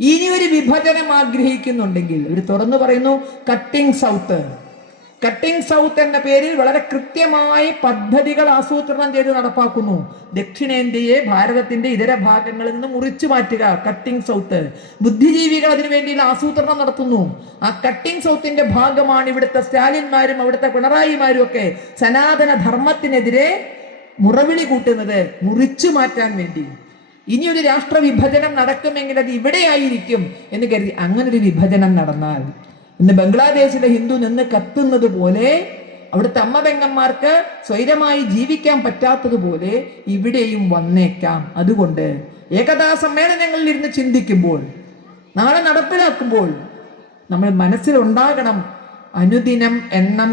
ഇനി ഒരു വിഭജനം ആഗ്രഹിക്കുന്നുണ്ടെങ്കിൽ ഒരു തുറന്നു പറയുന്നു, കട്ടിംഗ് സൗത്ത്. കട്ടിംഗ് സൗത്ത് എന്ന പേരിൽ വളരെ കൃത്യമായി പദ്ധതികൾ ആസൂത്രണം ചെയ്ത് നടപ്പാക്കുന്നു. ദക്ഷിണേന്ത്യയെ ഭാരതത്തിന്റെ ഇതര ഭാഗങ്ങളിൽ നിന്ന് മുറിച്ചു മാറ്റുക, കട്ടിംഗ് സൗത്ത്. ബുദ്ധിജീവികൾ അതിനു വേണ്ടിയുള്ള ആസൂത്രണം നടത്തുന്നു. ആ കട്ടിംഗ് സൗത്തിന്റെ ഭാഗമാണ് ഇവിടുത്തെ സ്റ്റാലിന്മാരും അവിടുത്തെ പിണറായിമാരും ഒക്കെ സനാതന ധർമ്മത്തിനെതിരെ മുറവിളി കൂട്ടുന്നത്, മുറിച്ചു മാറ്റാൻ വേണ്ടി. ഇനിയൊരു രാഷ്ട്ര വിഭജനം നടക്കുമെങ്കിൽ അത് ഇവിടെയായിരിക്കും എന്ന് കരുതി അങ്ങനൊരു വിഭജനം നടന്നാൽ ഇന്ന് ബംഗ്ലാദേശിലെ ഹിന്ദു നിന്ന് കത്തുന്നത് പോലെ, അവിടുത്തെ അമ്മ പെങ്ങന്മാർക്ക് സ്വൈരമായി ജീവിക്കാൻ പറ്റാത്തതുപോലെ ഇവിടെയും വന്നേക്കാം. അതുകൊണ്ട് ഏകതാ സമ്മേളനങ്ങളിൽ ഇരുന്ന് ചിന്തിക്കുമ്പോൾ, നാളെ നടപ്പിലാക്കുമ്പോൾ നമ്മൾ മനസ്സിലുണ്ടാകണം, അനുദിനം എണ്ണം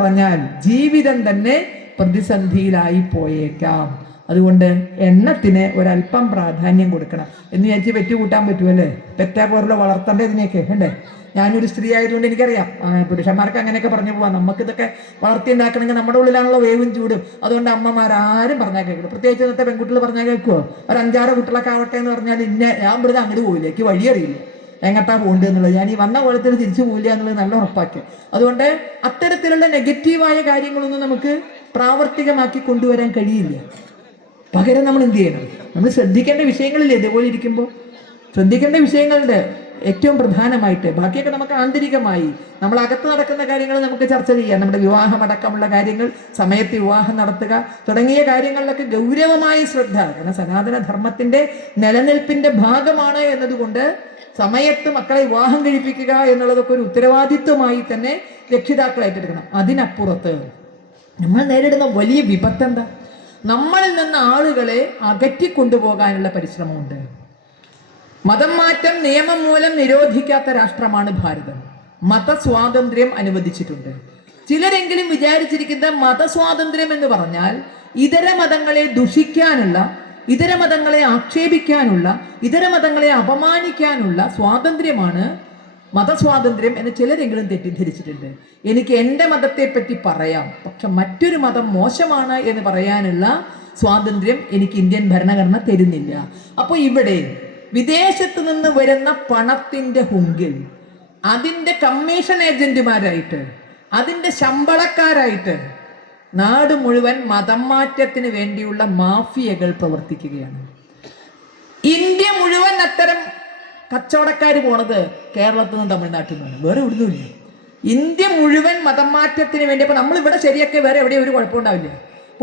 കുറഞ്ഞാൽ ജീവിതം തന്നെ പ്രതിസന്ധിയിലായി പോയേക്കാം. അതുകൊണ്ട് എണ്ണത്തിന് ഒരല്പം പ്രാധാന്യം കൊടുക്കണം എന്ന് വിചാരിച്ച് പെറ്റുകൂട്ടാൻ പറ്റുമല്ലേ? പെറ്റാ പോലുള്ള വളർത്തേണ്ട ഇതിനെയൊക്കെ അല്ലേ? ഞാനൊരു സ്ത്രീ ആയതുകൊണ്ട് എനിക്കറിയാം, പുരുഷന്മാർക്ക് അങ്ങനെയൊക്കെ പറഞ്ഞു പോവാം. നമുക്കിതൊക്കെ വളർത്തിയുണ്ടാക്കണമെങ്കിൽ നമ്മുടെ ഉള്ളിലാണല്ലോ വേവും ചൂടും. അതുകൊണ്ട് അമ്മമാരാരും പറഞ്ഞാൽ കേൾക്കില്ല. പ്രത്യേകിച്ച് ഇന്നത്തെ പെൺകുട്ടികൾ പറഞ്ഞാൽ കേൾക്കുമോ? ഒരു 5-6 കുട്ടികളൊക്കെ ആവട്ടെ എന്ന് പറഞ്ഞാൽ ഞാൻ ഇവിടുന്ന് അങ്ങോട്ട് പോയില്ല, എനിക്ക് വഴിയറിയില്ല, എങ്ങട്ടാ പോകേണ്ടത് എന്നുള്ളത്. ഞാൻ ഈ വന്ന കോലത്തിൽ തിരിച്ചു പോയില്ല എന്നുള്ളത് നല്ല ഉറപ്പാക്കി. അതുകൊണ്ട് അത്തരത്തിലുള്ള നെഗറ്റീവായ കാര്യങ്ങളൊന്നും നമുക്ക് പ്രാവർത്തികമാക്കി കൊണ്ടുവരാൻ കഴിയില്ല. പകരം നമ്മൾ എന്ത് ചെയ്യണം? നമ്മൾ ശ്രദ്ധിക്കേണ്ട വിഷയങ്ങളില്ലേ ഇതേപോലെ ഇരിക്കുമ്പോൾ? ശ്രദ്ധിക്കേണ്ട വിഷയങ്ങളുടെ ഏറ്റവും പ്രധാനമായിട്ട്, ബാക്കിയൊക്കെ നമുക്ക് ആന്തരികമായി നമ്മൾ അകത്ത് നടക്കുന്ന കാര്യങ്ങൾ നമുക്ക് ചർച്ച ചെയ്യാം. നമ്മുടെ വിവാഹം അടക്കമുള്ള കാര്യങ്ങൾ, സമയത്ത് വിവാഹം നടത്തുക തുടങ്ങിയ കാര്യങ്ങളിലൊക്കെ ഗൗരവമായ ശ്രദ്ധ. കാരണം സനാതന ധർമ്മത്തിന്റെ നിലനിൽപ്പിന്റെ ഭാഗമാണ് എന്നതുകൊണ്ട് സമയത്ത് മക്കളെ വിവാഹം കഴിപ്പിക്കുക എന്നുള്ളതൊക്കെ ഒരു ഉത്തരവാദിത്വമായി തന്നെ രക്ഷിതാക്കൾ ഏറ്റെടുക്കണം. അതിനപ്പുറത്ത് നമ്മൾ നേരിടുന്ന വലിയ വിപത്ത് എന്താ? നമ്മളിൽ നിന്ന് ആളുകളെ അകറ്റിക്കൊണ്ടുപോകാനുള്ള പരിശ്രമമുണ്ട്. മതം മാറ്റം നിയമം മൂലം നിരോധിക്കാത്ത രാഷ്ട്രമാണ് ഭാരതം. മതസ്വാതന്ത്ര്യം അനുവദിച്ചിട്ടുണ്ട്. ചിലരെങ്കിലും വിചാരിച്ചിരിക്കുന്ന മതസ്വാതന്ത്ര്യം എന്ന് പറഞ്ഞാൽ ഇതര മതങ്ങളെ ദുഷിക്കാനുള്ള, ഇതര മതങ്ങളെ ആക്ഷേപിക്കാനുള്ള, ഇതര മതങ്ങളെ അപമാനിക്കാനുള്ള സ്വാതന്ത്ര്യമാണ് മതസ്വാതന്ത്ര്യം എന്ന് ചിലരെങ്കിലും തെറ്റിദ്ധരിച്ചിട്ടുണ്ട്. എനിക്ക് എൻ്റെ മതത്തെ പറ്റി പറയാം, പക്ഷെ മറ്റൊരു മതം മോശമാണ് എന്ന് പറയാനുള്ള സ്വാതന്ത്ര്യം എനിക്ക് ഇന്ത്യൻ ഭരണഘടന തരുന്നില്ല. അപ്പോൾ ഇവിടെ വിദേശത്ത് നിന്ന് വരുന്ന പണത്തിന്റെ ഹുങ്കിൽ അതിൻ്റെ കമ്മീഷൻ ഏജന്റുമാരായിട്ട്, അതിൻ്റെ ശമ്പളക്കാരായിട്ട് നാട് മുഴുവൻ മതം മാറ്റത്തിന് വേണ്ടിയുള്ള മാഫിയകൾ പ്രവർത്തിക്കുകയാണ്. ഇന്ത്യ മുഴുവൻ അത്തരം കച്ചവടക്കാർ പോണത് കേരളത്തിൽ നിന്നും തമിഴ്നാട്ടിൽ നിന്നാണ്, വേറെ എവിടുന്നുമില്ല. ഇന്ത്യ മുഴുവൻ മതം മാറ്റത്തിന് വേണ്ടി. അപ്പൊ നമ്മളിവിടെ ശരിയൊക്കെ വേറെ എവിടെയും ഒരു കുഴപ്പമുണ്ടാവില്ല.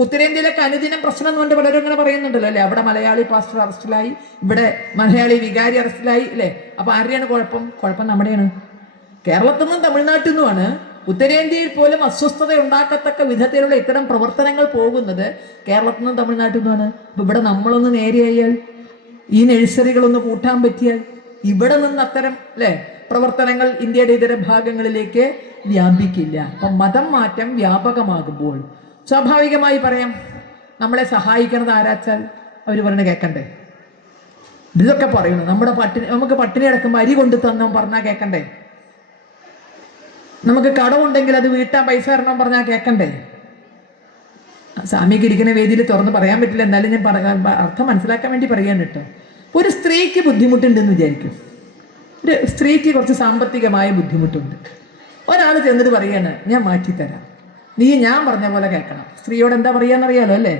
ഉത്തരേന്ത്യയിലൊക്കെ അനുദിനം പ്രശ്നം എന്ന് പറഞ്ഞിട്ട് പലരും ഇങ്ങനെ പറയുന്നുണ്ടല്ലോ അല്ലേ, അവിടെ മലയാളി പാസ്റ്റർ അറസ്റ്റിലായി, ഇവിടെ മലയാളി വികാരി അറസ്റ്റിലായി അല്ലേ. അപ്പൊ ആരുടെയാണ് കുഴപ്പം? കുഴപ്പം നമ്മുടെയാണ്. കേരളത്തിൽ നിന്നും തമിഴ്നാട്ടിൽ നിന്നുമാണ്. ഉത്തരേന്ത്യയിൽ പോലും അസ്വസ്ഥത ഉണ്ടാക്കത്തക്ക വിധത്തിലുള്ള ഇത്തരം പ്രവർത്തനങ്ങൾ പോകുന്നത് കേരളത്തിൽ നിന്നും തമിഴ്നാട്ടിൽ നിന്നുമാണ്. അപ്പൊ ഇവിടെ നമ്മളൊന്ന് നേരെയായാൽ, ഈ നഴ്സറികളൊന്ന് കൂട്ടാൻ പറ്റിയാൽ, ഇവിടെ നിന്ന് അത്തരം അല്ലെ പ്രവർത്തനങ്ങൾ ഇന്ത്യയുടെ ഇതര ഭാഗങ്ങളിലേക്ക് വ്യാപിക്കില്ല. അപ്പം മതം മാറ്റം വ്യാപകമാകുമ്പോൾ സ്വാഭാവികമായി പറയാം, നമ്മളെ സഹായിക്കണത് ആരാച്ചാൽ അവർ പറഞ്ഞ് കേൾക്കണ്ടേ? ഇതൊക്കെ പറയുന്നു. നമുക്ക് പട്ടിണി അടക്കുമ്പോൾ അരി കൊണ്ടു തന്നോ പറഞ്ഞാൽ കേൾക്കണ്ടേ? നമുക്ക് കടമുണ്ടെങ്കിൽ അത് വീട്ടാൻ പൈസ തരണോ പറഞ്ഞാൽ കേൾക്കണ്ടേ? സ്വാമിക്ക് ഇരിക്കുന്ന വേദിയിൽ തുറന്ന് പറയാൻ പറ്റില്ല, എന്നാലും ഞാൻ അർത്ഥം മനസ്സിലാക്കാൻ വേണ്ടി പറയാൻ കേട്ടോ. ഒരു സ്ത്രീക്ക് ബുദ്ധിമുട്ടുണ്ടെന്ന് വിചാരിക്കും. ഒരു സ്ത്രീക്ക് കുറച്ച് സാമ്പത്തികമായ ബുദ്ധിമുട്ടുണ്ട്. ഒരാൾ ചെന്നിട്ട് പറയാണ്, ഞാൻ മാറ്റിത്തരാം, നീ ഞാൻ പറഞ്ഞ പോലെ കേൾക്കണം. സ്ത്രീയോട് എന്താ പറയാന്നറിയാലോ അല്ലേ?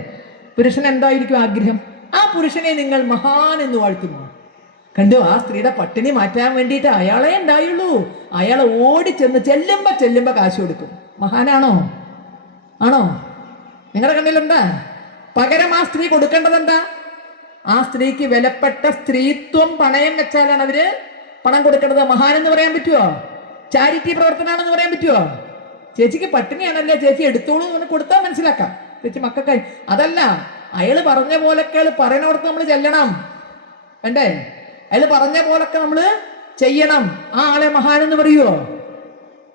പുരുഷൻ എന്തായിരിക്കും ആഗ്രഹം? ആ പുരുഷനെ നിങ്ങൾ മഹാൻ എന്ന് വാഴ്ത്തുമോ? കണ്ടു, ആ സ്ത്രീയുടെ പട്ടിണി മാറ്റാൻ വേണ്ടിയിട്ട് അയാളെ ഉണ്ടായുള്ളൂ. അയാൾ ഓടിച്ചെന്ന് ചെല്ലുമ്പോ കാശ് കൊടുക്കും. മഹാനാണോ? ആണോ? നിങ്ങളുടെ കണ്ണിലെന്താ? പകരം ആ സ്ത്രീ കൊടുക്കേണ്ടത് എന്താ? ആ സ്ത്രീക്ക് വിലപ്പെട്ട സ്ത്രീത്വം പണയം വെച്ചാലാണ് അവര് പണം കൊടുക്കേണ്ടത്. മഹാൻ എന്ന് പറയാൻ പറ്റുമോ? ചാരിറ്റി പ്രവർത്തനമാണെന്ന് പറയാൻ പറ്റുമോ? ചേച്ചിക്ക് പട്ടിണിയാണല്ലേ, ചേച്ചി എടുത്തോളൂ എന്ന് കൊടുത്താൽ മനസ്സിലാക്കാം. ചേച്ചി മക്കൾക്കായി അതല്ല, അയാള് പറഞ്ഞ പോലൊക്കെ പറയുന്നോടത്ത് നമ്മൾ ചെല്ലണം, വേണ്ടേ? അയാള് പറഞ്ഞ പോലൊക്കെ നമ്മൾ ചെയ്യണം. ആ ആളെ മഹാൻ എന്ന് പറയുവോ?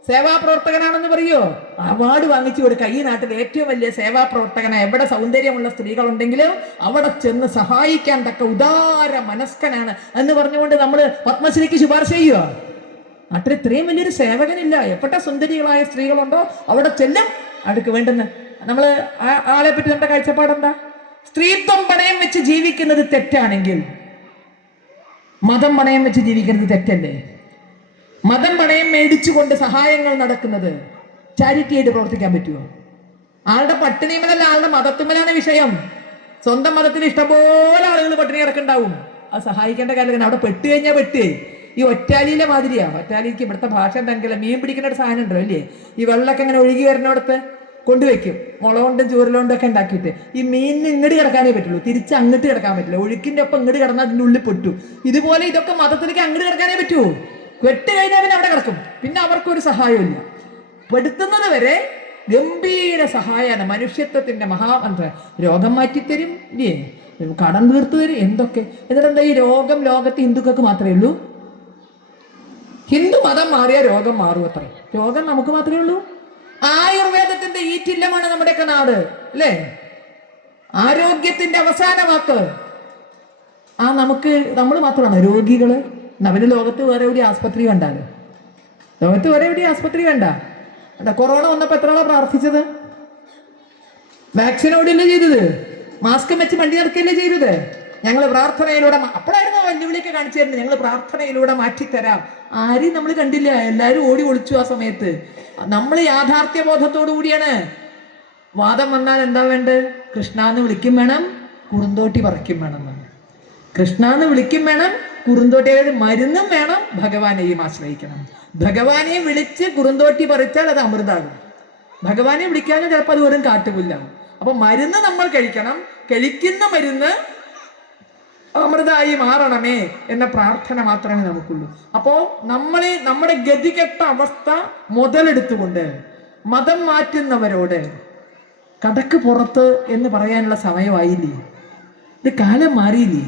സേവാപ്രവർത്തകനാണെന്ന് പറയുവോ? അവാർഡ് വാങ്ങിച്ചു കൊടുക്കുക. ഈ നാട്ടിൽ ഏറ്റവും വലിയ സേവാപ്രവർത്തകന, എവിടെ സൗന്ദര്യമുള്ള സ്ത്രീകളുണ്ടെങ്കിലും അവിടെ ചെന്ന് സഹായിക്കാൻ തക്ക ഉദാര മനസ്കനാണ് എന്ന് പറഞ്ഞുകൊണ്ട് നമ്മൾ പത്മശ്രീക്ക് ശുപാർശ ചെയ്യുവോ? നാട്ടിൽ ഇത്രയും വലിയൊരു സേവകനില്ല. എപ്പെട്ട സുന്ദരികളായ സ്ത്രീകളുണ്ടോ അവിടെ ചെല്ലും. അവർക്ക് വേണ്ടുന്ന നമ്മൾ ആളെ പറ്റി നമ്മുടെ കാഴ്ചപ്പാടെന്താ? സ്ത്രീത്വം പണയം വെച്ച് ജീവിക്കുന്നത് തെറ്റാണെങ്കിൽ മതം പണയം വെച്ച് ജീവിക്കുന്നത് തെറ്റല്ലേ? മതം പണയം മേടിച്ചുകൊണ്ട് സഹായങ്ങൾ നടക്കുന്നത് ചാരിറ്റി ആയിട്ട് പ്രവർത്തിക്കാൻ പറ്റുമോ? ആളുടെ പട്ടിണിമേലല്ല, ആളുടെ മതത്തിന്മേലാണ് വിഷയം. സ്വന്തം മതത്തിൽ ഇഷ്ടംപോലെ ആളുകൾ പട്ടിണി കിടക്കുന്നുണ്ടാവും. അത് സഹായിക്കേണ്ട കാര്യം അവിടെ പെട്ട് കഴിഞ്ഞാൽ പെട്ട്. ഈ ഒറ്റാലിയിലെ മാതിരിയാ. ഒറ്റാലിക്ക് ഇവിടുത്തെ ഭാഷ എന്തെങ്കിലും മീൻ പിടിക്കുന്ന ഒരു സാധനം ഉണ്ടല്ലോ അല്ലേ, ഈ വെള്ളമൊക്കെ ഇങ്ങനെ ഒഴുകി വരുന്നിടത്ത് കൊണ്ടുവയ്ക്കും, മുളകൊണ്ടും ചൂരലോണ്ടും ഒക്കെ ഉണ്ടാക്കിയിട്ട്. ഈ മീനിന് ഇങ്ങോട്ട് കിടക്കാനേ പറ്റുള്ളൂ, തിരിച്ച് അങ്ങോട്ട് കിടക്കാൻ പറ്റില്ല. ഒഴുക്കിന്റെ ഒപ്പം ഇങ്ങോട്ട് കിടന്നാൽ അതിൻ്റെ ഉള്ളിൽ പൊട്ടു. ഇതുപോലെ ഇതൊക്കെ മതത്തിലേക്ക് അങ്ങോട്ട് കിടക്കാനേ പറ്റുമോ? വെട്ട് കഴിഞ്ഞാൽ പിന്നെ അവിടെ കിടക്കും, പിന്നെ അവർക്കൊരു സഹായമില്ല. പെടുത്തുന്നത് വരെ ഗംഭീര സഹായമാണ്. മനുഷ്യത്വത്തിന്റെ മഹാമന്ത്രം. രോഗം മാറ്റിത്തരും ഇല്ലേ, കടം തീർത്തു തരും, എന്തൊക്കെ. എന്നിട്ടെന്താ ഈ രോഗം ലോകത്ത് ഹിന്ദുക്കൾക്ക് മാത്രമേ ഉള്ളൂ? ഹിന്ദു മതം മാറിയാൽ രോഗം മാറും അത്ര. രോഗം നമുക്ക് മാത്രമേ ഉള്ളൂ? ആയുർവേദത്തിന്റെ ഈറ്റില്ലമാണ് നമ്മുടെയൊക്കെ നാട് അല്ലേ? ആരോഗ്യത്തിന്റെ അവസാന വാക്ക്. നമ്മൾ മാത്രമാണ് രോഗികള്. അവന് ലോകത്ത് വേറെ എവിടെ ആസ്പത്രി കണ്ടാലോ? ലോകത്ത് വേറെ എവിടെ ആസ്പത്രി കണ്ട? കൊറോണ വന്നപ്പോ എത്ര ആളാ പ്രാർത്ഥിച്ചത്? വാക്സിൻ ഓടിയല്ലേ ചെയ്തത്? മാസ്ക് വെച്ച് വണ്ടി നടക്കുകയല്ലേ ചെയ്തത്? ഞങ്ങൾ പ്രാർത്ഥനയിലൂടെ, അപ്പോഴായിരുന്നു വെല്ലുവിളിയൊക്കെ കാണിച്ചു തരുന്നത്, ഞങ്ങൾ പ്രാർത്ഥനയിലൂടെ മാറ്റിത്തരാം. ആരെയും നമ്മൾ കണ്ടില്ല, എല്ലാവരും ഓടി ഒളിച്ചു. ആ സമയത്ത് നമ്മൾ യാഥാർത്ഥ്യ ബോധത്തോടു കൂടിയാണ്. വാദം വന്നാൽ എന്താ വേണ്ടത്? കൃഷ്ണാന്ന് വിളിക്കും വേണം, കുറുന്തോട്ടി പറിക്കും വേണം. കൃഷ്ണാന്ന് വിളിക്കും വേണം, കുറുന്തോട്ടി, അതായത് മരുന്നും വേണം, ഭഗവാനെയും ആശ്രയിക്കണം. ഭഗവാനെ വിളിച്ച് കുറുന്തോട്ടി പറിച്ചാൽ അത് അമൃതാകും. ഭഗവാനെ വിളിക്കാനും ചിലപ്പോൾ അത് വെറും കാട്ടുപുല്ലാകും. അപ്പൊ മരുന്ന് നമ്മൾ കഴിക്കണം, കഴിക്കുന്ന മരുന്ന് അമൃതായി മാറണമേ എന്ന പ്രാർത്ഥന മാത്രമേ നമുക്കുള്ളൂ. അപ്പോ നമ്മുടെ ഗതികെട്ട അവസ്ഥ മുതലെടുത്തുകൊണ്ട് മതം മാറ്റുന്നവരോട് കടക്ക് പുറത്ത് എന്ന് പറയാനുള്ള സമയമായില്ലേ? ഇത് കാലം മാറിയില്ലേ?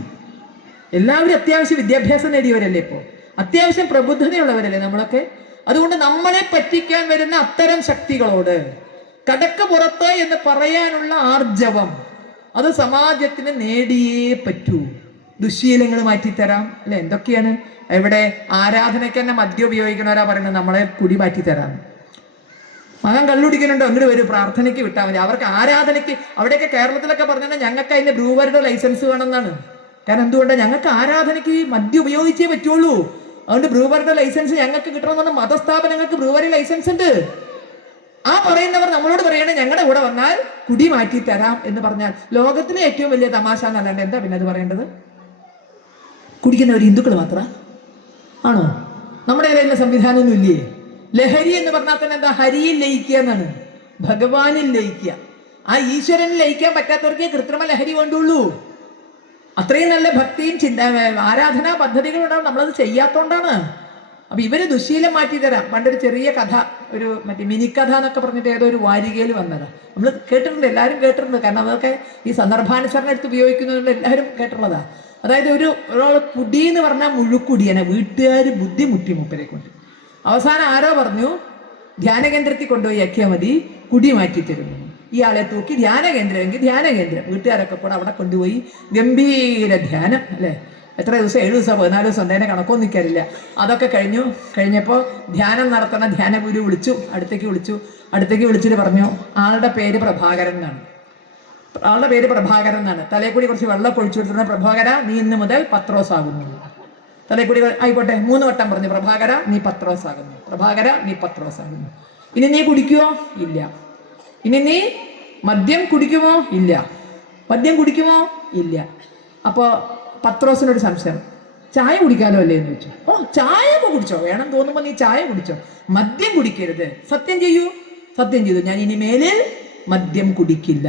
എല്ലാവരും അത്യാവശ്യം വിദ്യാഭ്യാസം നേടിയവരല്ലേ? ഇപ്പോൾ അത്യാവശ്യം പ്രബുദ്ധതയുള്ളവരല്ലേ നമ്മളൊക്കെ? അതുകൊണ്ട് നമ്മളെ പറ്റിക്കാൻ വരുന്ന അത്തരം ശക്തികളോട് കടക്ക് പുറത്ത് എന്ന് പറയാനുള്ള ആർജവം അത് സമാജത്തിന് നേടിയേ പറ്റൂ. ദുശ്ശീലങ്ങൾ മാറ്റിത്തരാം അല്ലെ? എന്തൊക്കെയാണ്? എവിടെ ആരാധനയ്ക്ക് തന്നെ മദ്യം ഉപയോഗിക്കണവരാ പറയുന്നത് നമ്മളെ കുടി മാറ്റിത്തരാം. മകൻ കള്ളുടിക്കുന്നുണ്ടോ, അങ്ങോട്ട് വരും, പ്രാർത്ഥനയ്ക്ക് വിട്ടാൽ മതി. അവർക്ക് ആരാധനയ്ക്ക് അവിടെയൊക്കെ കേരളത്തിലൊക്കെ പറഞ്ഞാൽ ഞങ്ങൾക്ക് അതിന്റെ ബ്രൂവറുടെ ലൈസൻസ് വേണമെന്നാണ്. കാരണം എന്തുകൊണ്ടാണ്? ഞങ്ങൾക്ക് ആരാധനയ്ക്ക് മദ്യം ഉപയോഗിച്ചേ പറ്റുള്ളൂ. അതുകൊണ്ട് ബ്രൂവറുടെ ലൈസൻസ് ഞങ്ങൾക്ക് കിട്ടണമെന്നാണ്. മതസ്ഥാപനങ്ങൾക്ക് ബ്രൂവറി ലൈസൻസ് ഉണ്ട്. ആ പറയുന്നവർ നമ്മളോട് പറയണേ ഞങ്ങളുടെ കൂടെ വന്നാൽ കുടി മാറ്റി തരാം എന്ന് പറഞ്ഞാൽ ലോകത്തിലെ ഏറ്റവും വലിയ തമാശ എന്നല്ലാണ്ട് എന്താ പിന്നെ അത് പറയേണ്ടത്? കുടിക്കുന്നവർ ഹിന്ദുക്കൾ മാത്രം ആണോ? നമ്മുടെ കയ്യിലുള്ള സംവിധാനമൊന്നും ഇല്ലേ? ലഹരി എന്ന് പറഞ്ഞാൽ തന്നെ എന്താ? ഹരിയിൽ ലയിക്കുക എന്നാണ്, ഭഗവാനിൽ ലയിക്കുക. ആ ഈശ്വരനിൽ ലയിക്കാൻ പറ്റാത്തവർക്കേ കൃത്രിമ ലഹരി വേണ്ടുള്ളൂ. അത്രയും നല്ല ഭക്തിയും ആരാധനാ പദ്ധതികളുണ്ടാവും, നമ്മളത് ചെയ്യാത്തോണ്ടാണ്. അപ്പൊ ഇവര് ദുശ്ശീലം മാറ്റി തരാം. പണ്ടൊരു ചെറിയ കഥ, ഒരു മറ്റേ മിനിക്കഥ എന്നൊക്കെ പറഞ്ഞിട്ട് ഏതോ ഒരു വാരികയിൽ വന്നതാ. നമ്മൾ കേട്ടിട്ടുണ്ട്, എല്ലാവരും കേട്ടിട്ടുണ്ട്. കാരണം അതൊക്കെ ഈ സന്ദർഭാനുസരണം എടുത്ത് ഉപയോഗിക്കുന്നതുകൊണ്ട് എല്ലാവരും കേട്ടിട്ടുള്ളതാ. അതായത് ഒരാൾ കുടി എന്ന് പറഞ്ഞാൽ മുഴുക്കുടിയനെ വീട്ടുകാർ ബുദ്ധിമുട്ടി മൂപ്പരെ കൊണ്ട്. അവസാനം ആരോ പറഞ്ഞു ധ്യാനകേന്ദ്രത്തിൽ കൊണ്ടുപോയി ആക്കിയാൽ മതി, കുടി മാറ്റി തരുന്നു. ഇയാളെ തൂക്കി ധ്യാനകേന്ദ്രമെങ്കിൽ ധ്യാനകേന്ദ്രം, വീട്ടുകാരൊക്കെ കൂടെ അവിടെ കൊണ്ടുപോയി ഗംഭീര ധ്യാനം അല്ലേ. എത്ര ദിവസം? 7 ദിവസം 14 ദിവസം, എൻ്റെ കണക്കൊന്നും നിൽക്കാറില്ല. അതൊക്കെ കഴിഞ്ഞപ്പോൾ ധ്യാനം നടത്തണ ധ്യാനഗുരു അടുത്തേക്ക് വിളിച്ചിട്ട് പറഞ്ഞു ആളുടെ പേര് പ്രഭാകരൻ എന്നാണ്. തലേ കൂടി കുറച്ച് വെള്ളം ഒഴിച്ചു കൊടുത്തിരുന്ന, പ്രഭാകര നീ ഇന്ന് മുതൽ പത്രോസ് ആകുന്നു. തലേ കൂടി ആയിക്കോട്ടെ 3 വട്ടം പറഞ്ഞു, പ്രഭാകര നീ പത്രോസ് ആകുന്നു, പ്രഭാകര നീ പത്രോസ് ആകുന്നു. ഇനി നീ കുടിക്കുമോ? ഇല്ല. ഇനി നീ മദ്യം കുടിക്കുമോ? ഇല്ല. മദ്യം കുടിക്കുമോ? ഇല്ല. അപ്പോ പത്രോസിനൊരു സംശയം, ചായ കുടിക്കാലോ അല്ലേ എന്ന് വെച്ചു. ഓ, ചായ കുടിച്ചോ, വേണം തോന്നുമ്പോ നീ ചായ കുടിച്ചോ, മദ്യം കുടിക്കരുത്. സത്യം ചെയ്യൂ. സത്യം ചെയ്തു, ഞാൻ ഇനി മേലിൽ മദ്യം കുടിക്കില്ല.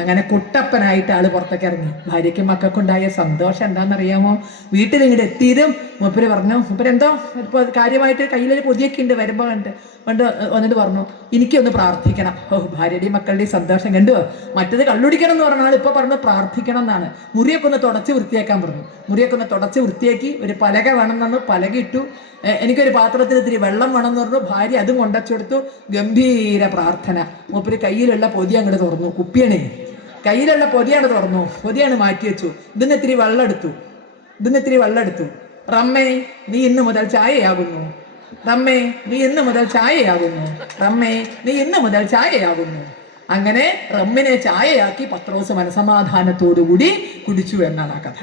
അങ്ങനെ കുട്ടപ്പനായിട്ട് ആള് പുറത്തേക്ക് ഇറങ്ങി. ഭാര്യയ്ക്കും മക്കൾക്കുണ്ടായ സന്തോഷം എന്താണെന്നറിയാമോ? വീട്ടിൽ ഇങ്ങോട്ട് എത്തിയതും മൂപ്പര് പറഞ്ഞു, മൂപ്പരെന്തോ ഇപ്പോൾ കാര്യമായിട്ട് കയ്യിലൊരു പൊതിയൊക്കെ ഉണ്ട്, വരുമ്പോൾ വന്നിട്ട് പറഞ്ഞു എനിക്കൊന്ന് പ്രാർത്ഥിക്കണം. ഓ, ഭാര്യയുടെയും മക്കളുടെയും സന്തോഷം കണ്ടു. മറ്റത് കള്ളുടിക്കണം എന്ന് പറഞ്ഞാൽ ഇപ്പൊ പറഞ്ഞു പ്രാർത്ഥിക്കണം എന്നാണ്. മുറിയൊക്കെ ഒന്ന് തുടച്ച് വൃത്തിയാക്കാൻ പറഞ്ഞു. മുറിയൊക്കെ ഒന്ന് തുടച്ച് വൃത്തിയാക്കി, ഒരു പലക വേണമെന്നു പലക ഇട്ടു. എനിക്കൊരു പാത്രത്തിൽ ഇത്തിരി വെള്ളം വേണമെന്ന് പറഞ്ഞു. ഭാര്യ അതും കൊണ്ടച്ചെടുത്തു. ഗംഭീര പ്രാർത്ഥന. മൂപ്പര് കയ്യിലുള്ള പൊതി അങ്ങോട്ട് തുറന്നു. കുപ്പിയണേ, കയ്യിലുള്ള പൊതിയാണ് തുറന്നു, പൊതിയാണ് മാറ്റി വെച്ചു. ഇതിന് ഇത്തിരി വെള്ളം എടുത്തു. റമ്മേ നീ ഇന്ന് മുതൽ ചായയാകുന്നു, റമ്മേ നീ ഇന്ന് മുതൽ ചായയാകുന്നു, റമ്മേ നീ ഇന്ന് മുതൽ ചായയാകുന്നു. അങ്ങനെ റമ്മിനെ ചായയാക്കി പത്രോസ് മനസമാധാനത്തോടുകൂടി കുടിച്ചു എന്നാണ് ആ കഥ.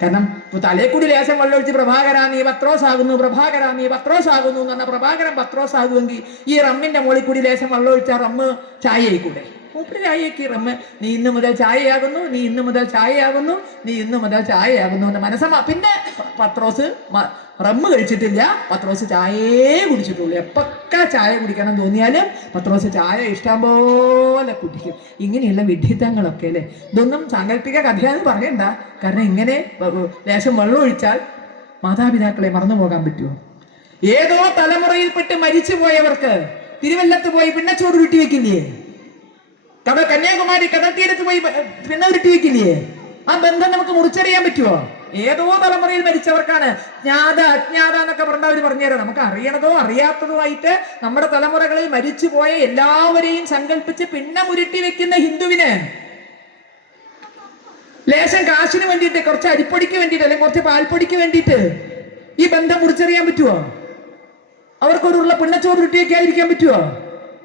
കാരണം തലേക്കൂടി ലേശം വെള്ളമൊഴിച്ച് പ്രഭാകര നീ പത്രോസാകുന്നു, പ്രഭാകര നീ പത്രോസാകുന്നു എന്ന് പറഞ്ഞാൽ പ്രഭാകരൻ പത്രോസാകുമെങ്കിൽ ഈ റമ്മിന്റെ മുകളിൽ കൂടി ലേശം വെള്ളമൊഴിച്ചാൽ റമ്മ് ചായയായിക്കൂടെ? മൂപ്പര് ചായയാക്കി. റമ്മ് നീ ഇന്ന് മുതൽ ചായയാകുന്നു, നീ ഇന്ന് മുതൽ ചായയാകുന്നു, നീ ഇന്ന് മുതൽ ചായയാകുന്നു എന്ന് പിന്നെ പത്രോസ് റമ്മ് കഴിച്ചിട്ടില്ല, പത്രോസ് ചായയെ കുടിച്ചിട്ടുള്ളൂ. എപ്പൊക്കെ ചായ കുടിക്കണം തോന്നിയാലും പത്രോസ് ചായ ഇഷ്ടം പോലെ കുടിക്കും. ഇങ്ങനെയുള്ള വിഡ്ഢിത്തങ്ങളൊക്കെ അല്ലേ. ഇതൊന്നും സാങ്കല്പിക കഥയാന്ന് പറയണ്ട. കാരണം ഇങ്ങനെ ലേശം വെള്ളം ഒഴിച്ചാൽ മാതാപിതാക്കളെ മറന്നു പോകാൻ പറ്റുമോ? ഏതോ തലമുറയിൽപ്പെട്ട് മരിച്ചു പോയവർക്ക് തിരുവല്ലത്ത് പോയി പിന്നച്ചോട് ഉരുട്ടി വെക്കില്ലേ? കന്യാകുമാരി കടൽ തീരത്ത് പോയി പിന്നെ ഉരുട്ടി വെക്കില്ലേ? ആ ബന്ധം നമുക്ക് മുറിച്ചറിയാൻ പറ്റുമോ? ഏതോ തലമുറയിൽ മരിച്ചവർക്കാണ് ജ്ഞാത അജ്ഞാത എന്നൊക്കെ പറഞ്ഞാൽ അവർ പറഞ്ഞുതരാം. നമുക്ക് അറിയണതോ അറിയാത്തതോ ആയിട്ട് നമ്മുടെ തലമുറകളിൽ മരിച്ചു പോയ എല്ലാവരെയും സങ്കല്പിച്ച് പിന്നെ ഉരുട്ടി വെക്കുന്ന ഹിന്ദുവിന് ലേശം കാശിന് വേണ്ടിയിട്ട്, കുറച്ച് അരിപ്പൊടിക്ക് വേണ്ടിയിട്ട്, അല്ലെങ്കിൽ കുറച്ച് പാൽപ്പൊടിക്ക് വേണ്ടിയിട്ട് ഈ ബന്ധം മുറിച്ചറിയാൻ പറ്റുമോ? അവർക്കൊരുള്ള പിണ്ണച്ചോറ് ഉരുട്ടിയൊക്കെ ആയിരിക്കാൻ പറ്റുമോ?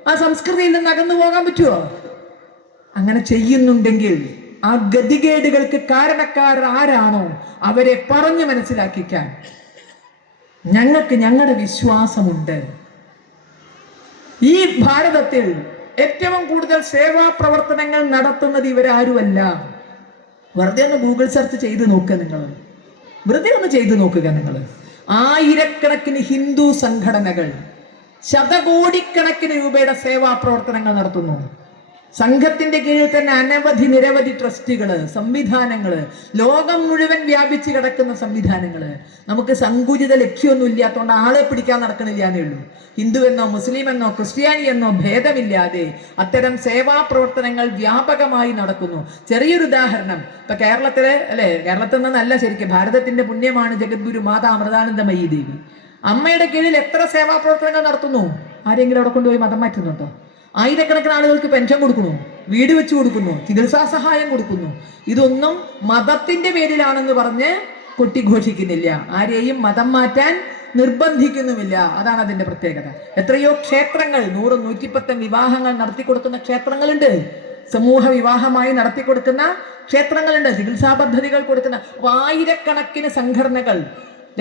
ആ സംസ്കൃതിയിൽ നിന്ന് അകന്നു പോകാൻ പറ്റുമോ? അങ്ങനെ ചെയ്യുന്നുണ്ടെങ്കിൽ ആ ഗതികേടുകൾക്ക് കാരണക്കാർ ആരാണോ അവരെ പറഞ്ഞു മനസ്സിലാക്കിക്കാൻ ഞങ്ങൾക്ക് ഞങ്ങളുടെ വിശ്വാസമുണ്ട്. ഈ ഭാരതത്തിൽ ഏറ്റവും കൂടുതൽ സേവാ പ്രവർത്തനങ്ങൾ നടത്തുന്നത് ഇവരാരുമല്ല. വെറുതെ ഒന്ന് ഗൂഗിൾ സെർച്ച് ചെയ്ത് നോക്കുക നിങ്ങൾ. വെറുതെ ഒന്ന് ചെയ്തു നോക്കുക നിങ്ങൾ. ആയിരക്കണക്കിന് ഹിന്ദു സംഘടനകൾ ശതകോടിക്കണക്കിന് രൂപയുടെ സേവാ പ്രവർത്തനങ്ങൾ നടത്തുന്നു. സംഘത്തിന്റെ കീഴിൽ തന്നെ നിരവധി ട്രസ്റ്റുകള്, സംവിധാനങ്ങള്, ലോകം മുഴുവൻ വ്യാപിച്ചു കിടക്കുന്ന സംവിധാനങ്ങള്. നമുക്ക് സങ്കുചിത ലക്ഷ്യമൊന്നും ഇല്ലാത്തതുകൊണ്ട് ആളെ പിടിക്കാൻ നടക്കണില്ല എന്നേ ഉള്ളൂ. ഹിന്ദു എന്നോ മുസ്ലിം എന്നോ ക്രിസ്ത്യാനി എന്നോ ഭേദമില്ലാതെ അത്തരം സേവാ പ്രവർത്തനങ്ങൾ വ്യാപകമായി നടക്കുന്നു. ചെറിയൊരു ഉദാഹരണം, ഇപ്പൊ കേരളത്തിലെ കേരളത്തിൽ നിന്നല്ല, ശരിക്കും ഭാരതത്തിന്റെ പുണ്യമാണ് ജഗദ്ഗുരു മാതാ അമൃതാനന്ദമയി ദേവി. അമ്മയുടെ കീഴിൽ എത്ര സേവാ പ്രവർത്തനങ്ങൾ നടത്തുന്നു? ആരെങ്കിലും അവിടെ കൊണ്ടുപോയി മതം മാറ്റുന്നുണ്ടോ? ആയിരക്കണക്കിന് ആളുകൾക്ക് പെൻഷൻ കൊടുക്കണു. വീട് വെച്ചു കൊടുക്കുന്നു, ചികിത്സാ സഹായം കൊടുക്കുന്നു. ഇതൊന്നും മതത്തിന്റെ പേരിലാണെന്ന് പറഞ്ഞ് കൊട്ടിഘോഷിക്കുന്നില്ല. ആരെയും മതം മാറ്റാൻ നിർബന്ധിക്കുന്നുമില്ല. അതാണ് അതിന്റെ പ്രത്യേകത. എത്രയോ ക്ഷേത്രങ്ങൾ, 100, 110 വിവാഹങ്ങൾ നടത്തിക്കൊടുക്കുന്ന ക്ഷേത്രങ്ങളുണ്ട്. സമൂഹ വിവാഹമായി നടത്തിക്കൊടുക്കുന്ന ക്ഷേത്രങ്ങളുണ്ട്. ചികിത്സാ പദ്ധതികൾ കൊടുക്കുന്ന ആയിരക്കണക്കിന് സംഘടനകൾ,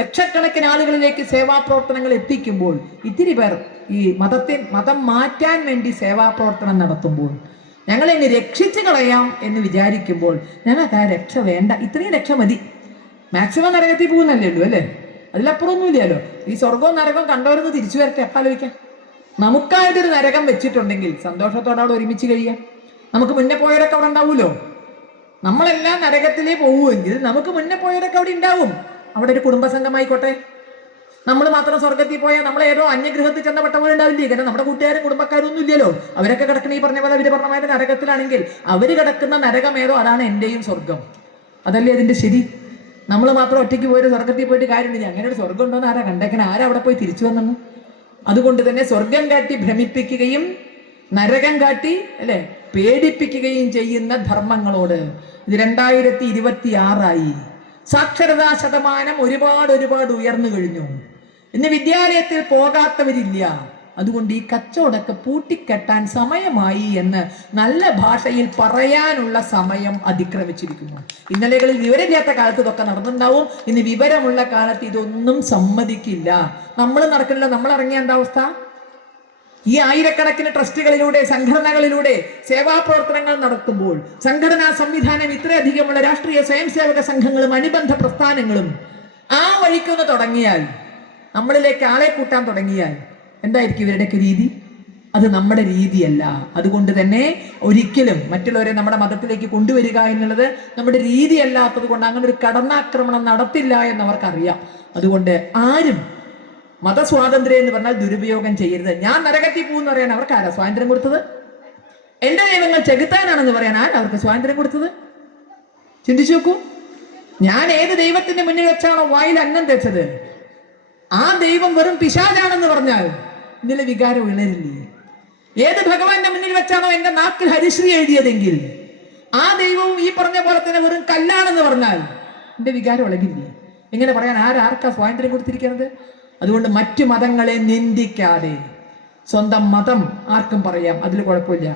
ലക്ഷക്കണക്കിന് ആളുകളിലേക്ക് സേവാ പ്രവർത്തനങ്ങൾ എത്തിക്കുമ്പോൾ, ഇത്തിരി പേർ ഈ മതം മാറ്റാൻ വേണ്ടി സേവാ പ്രവർത്തനം നടത്തുമ്പോൾ, ഞങ്ങളെ ഇനി രക്ഷിച്ചു കളയാം എന്ന് വിചാരിക്കുമ്പോൾ, ഞങ്ങൾക്ക് ആ രക്ഷ വേണ്ട, ഇത്രയും രക്ഷ മതി, മാക്സിമം നരകത്തിൽ പോകുന്നല്ലേ ഉള്ളൂ അല്ലേ, അതിലപ്പുറമൊന്നുമില്ലല്ലോ. ഈ സ്വർഗവും നരകവും കണ്ടവരൊന്ന് തിരിച്ചു വരട്ടെ, ആലോചിക്കാം. നമുക്കായിട്ടൊരു നരകം വെച്ചിട്ടുണ്ടെങ്കിൽ സന്തോഷത്തോടെ അവിടെ ഒരുമിച്ച് കഴിയാം. നമുക്ക് മുന്നേ പോയവരൊക്കെ അവിടെ ഉണ്ടാവുമല്ലോ. നമ്മളെല്ലാം നരകത്തിലേ പോവുമെങ്കിൽ നമുക്ക് മുന്നേ പോയവരൊക്കെ അവിടെ ഉണ്ടാവും. അവിടെ ഒരു കുടുംബസംഘമായിക്കോട്ടെ. നമ്മൾ മാത്രം സ്വർഗത്തിൽ പോയാൽ നമ്മൾ ഏതോ അന്യഗ്രഹത്തിൽ ചെന്ന പെട്ടവരുണ്ടാവില്ലേ? കാരണം നമ്മുടെ കൂട്ടുകാരും കുടുംബക്കാരും ഒന്നും ഇല്ലല്ലോ. അവരൊക്കെ കിടക്കണ ഈ പറഞ്ഞ പോലെ അവര് പറഞ്ഞ നരകത്തിലാണെങ്കിൽ അവര് കിടക്കുന്ന നരകം ഏതോ അതാണ് എന്റെയും സ്വർഗം. അതല്ലേ അതിന്റെ ശരി. നമ്മൾ മാത്രം ഒറ്റയ്ക്ക് പോയിട്ട് സ്വർഗത്തിൽ പോയിട്ട് കാര്യമില്ല. അങ്ങനെ ഒരു സ്വർഗം ഉണ്ടോന്ന് ആരാ കണ്ടേക്കണേ? ആരാ അവിടെ പോയി തിരിച്ചു വന്നെന്ന്? അതുകൊണ്ട് തന്നെ സ്വർഗം കാട്ടി ഭ്രമിപ്പിക്കുകയും നരകം കാട്ടി അല്ലെ പേടിപ്പിക്കുകയും ചെയ്യുന്ന ധർമ്മങ്ങളോട് ഇത് 2026 സാക്ഷരതാ ശതമാനം ഒരുപാട് ഉയർന്നു കഴിഞ്ഞു. ഇന്ന് വിദ്യാലയത്തിൽ പോകാത്തവരില്ല. അതുകൊണ്ട് ഈ കച്ചവടമൊക്കെ പൂട്ടിക്കെട്ടാൻ സമയമായി എന്ന് നല്ല ഭാഷയിൽ പറയാനുള്ള സമയം അതിക്രമിച്ചിരിക്കുന്നു. ഇന്നലെകളിൽ വിവരമില്ലാത്ത കാലത്ത് ഇതൊക്കെ നടന്നിട്ടുണ്ടാവും. ഇന്ന് വിവരമുള്ള കാലത്ത് ഇതൊന്നും സമ്മതിക്കില്ല. നമ്മൾ നടക്കില്ല. നമ്മൾ ഇറങ്ങിയ എന്താ അവസ്ഥ? ഈ ആയിരക്കണക്കിന് ട്രസ്റ്റുകളിലൂടെ, സംഘടനകളിലൂടെ സേവാ പ്രവർത്തനങ്ങൾ നടത്തുമ്പോൾ, സംഘടനാ സംവിധാനം ഇത്രയധികമുള്ള രാഷ്ട്രീയ സ്വയം സേവക സംഘങ്ങളും അനുബന്ധ പ്രസ്ഥാനങ്ങളും ആ വഴിക്കൊന്ന് തുടങ്ങിയാൽ, നമ്മളിലേക്ക് ആളെ കൂട്ടാൻ തുടങ്ങിയാൽ എന്തായിരിക്കും ഇവരുടെയൊക്കെ രീതി? അത് നമ്മുടെ രീതിയല്ല. അതുകൊണ്ട് തന്നെ ഒരിക്കലും മറ്റുള്ളവരെ നമ്മുടെ മതത്തിലേക്ക് കൊണ്ടുവരിക എന്നുള്ളത് നമ്മുടെ രീതിയല്ലാത്തത് കൊണ്ട് അങ്ങനെ ഒരു കടന്നാക്രമണം നടത്തില്ല എന്നവർക്കറിയാം. അതുകൊണ്ട് ആരും മതസ്വാതന്ത്ര്യം എന്ന് പറഞ്ഞാൽ ദുരുപയോഗം ചെയ്യരുത്. ഞാൻ നരകത്തിൽ പോകുമെന്ന് പറയാൻ അവർക്ക് ആരാ സ്വാതന്ത്ര്യം കൊടുത്തത്? എന്റെ ദൈവങ്ങൾ ചെകുത്താനാണെന്ന് പറയാൻ ആരാ അവർക്ക് സ്വാതന്ത്ര്യം കൊടുത്തത്? ചിന്തിച്ചു നോക്കൂ. ഞാൻ ഏത് ദൈവത്തിന്റെ മുന്നിൽ വെച്ചാണോ വായിൽ അന്നം തെച്ചത്, ആ ദൈവം വെറും പിശാചാണെന്ന് പറഞ്ഞാൽ ഇതിലെ വികാരം ഉണരില്ലേ? ഏത് ഭഗവാന്റെ മുന്നിൽ വെച്ചാണോ എന്റെ നാക്കിൽ ഹരിശ്രീ എഴുതിയതെങ്കിൽ ആ ദൈവവും ഈ പറഞ്ഞ പോലെ തന്നെ വെറും കല്ലാണെന്ന് പറഞ്ഞാൽ എന്റെ വികാരം ഇളകില്ലേ? എങ്ങനെ പറയാൻ? ആർക്കാ സ്വാതന്ത്ര്യം കൊടുത്തിരിക്കുന്നത്? അതുകൊണ്ട് മറ്റു മതങ്ങളെ നിന്ദിക്കാതെ സ്വന്തം മതം ആർക്കും പറയാം, അതിൽ കുഴപ്പമില്ല.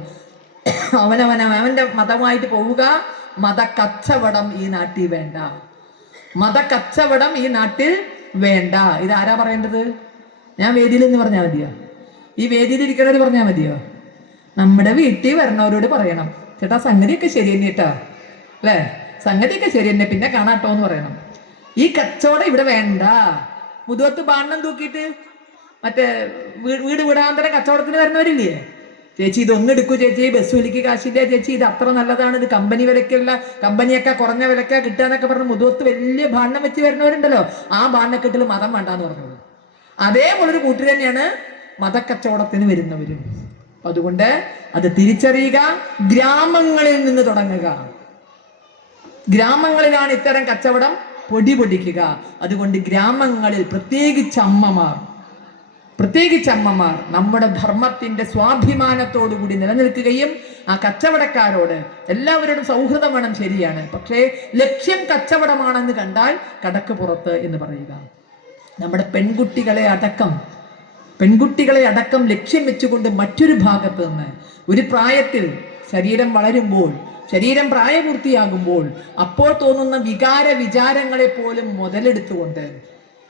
അവന്റെ മതമായിട്ട് പോവുക. മതക്കച്ചവടം ഈ നാട്ടിൽ വേണ്ട. മതക്കച്ചവടം ഈ നാട്ടിൽ വേണ്ട. ഇത് ആരാ പറയേണ്ടത്? ഞാൻ വേദിയിൽ നിന്ന് പറഞ്ഞാൽ മതിയോ? ഈ വേദിയിൽ ഇരിക്കുന്നവർ പറഞ്ഞാൽ മതിയോ? നമ്മുടെ വീട്ടിൽ വരണവരോട് പറയണം, ചേട്ടാ സംഗതിയൊക്കെ ശരി തന്നെ കേട്ടാ, അല്ലേ, സംഗതിയൊക്കെ ശരി തന്നെ, പിന്നെ കാണാട്ടോ എന്ന് പറയണം. ഈ കച്ചവടം ഇവിടെ വേണ്ട. മുതുവത്ത് ബാണ്ണം തൂക്കിയിട്ട് മറ്റേ വീട് വിടാന്തരം കച്ചവടത്തിന് വരുന്നവരില്ലേ? ചേച്ചി ഇതൊന്നും എടുക്കൂ ചേച്ചി, ബസ് വിലക്ക് കാശില്ല ചേച്ചി, ഇത് അത്ര നല്ലതാണ്, ഇത് കമ്പനി വിലക്കുള്ള, കമ്പനിയൊക്കെ കുറഞ്ഞ വിലക്ക കിട്ടാന്നൊക്കെ പറഞ്ഞ് മുതുവത്ത് വലിയ ബാണ്ണം വെച്ച് വരുന്നവരുണ്ടല്ലോ. ആ ബാണ്ണക്കെട്ടിൽ മതം വേണ്ടാന്ന് പറഞ്ഞോളൂ. അതേപോലൊരു കൂട്ടർ തന്നെയാണ് മതക്കച്ചവടത്തിന് വരുന്നവരും. അതുകൊണ്ട് അത് തിരിച്ചറിയുക. ഗ്രാമങ്ങളിൽ നിന്ന് തുടങ്ങുക. ഗ്രാമങ്ങളിലാണ് ഇത്തരം കച്ചവടം പൊടിപൊടിക്കുക. അതുകൊണ്ട് ഗ്രാമങ്ങളിൽ പ്രത്യേകിച്ച് അമ്മമാർ നമ്മുടെ ധർമ്മത്തിന്റെ സ്വാഭിമാനത്തോടുകൂടി നിലനിൽക്കുകയും ആ കച്ചവടക്കാരോട് എല്ലാവരോടും സൗഹൃദം വേണം, ശരിയാണ്, പക്ഷേ ലക്ഷ്യം കച്ചവടമാണെന്ന് കണ്ടാൽ കടക്ക് പുറത്ത് എന്ന് പറയുക. നമ്മുടെ പെൺകുട്ടികളെ അടക്കം ലക്ഷ്യം വെച്ചുകൊണ്ട് മറ്റൊരു ഭാഗത്ത് നിന്ന് ഒരു പ്രായത്തിൽ ശരീരം വളരുമ്പോൾ, ശരീരം പ്രായപൂർത്തിയാകുമ്പോൾ അപ്പോൾ തോന്നുന്ന വിചാരങ്ങളെ പോലും മുതലെടുത്തുകൊണ്ട്,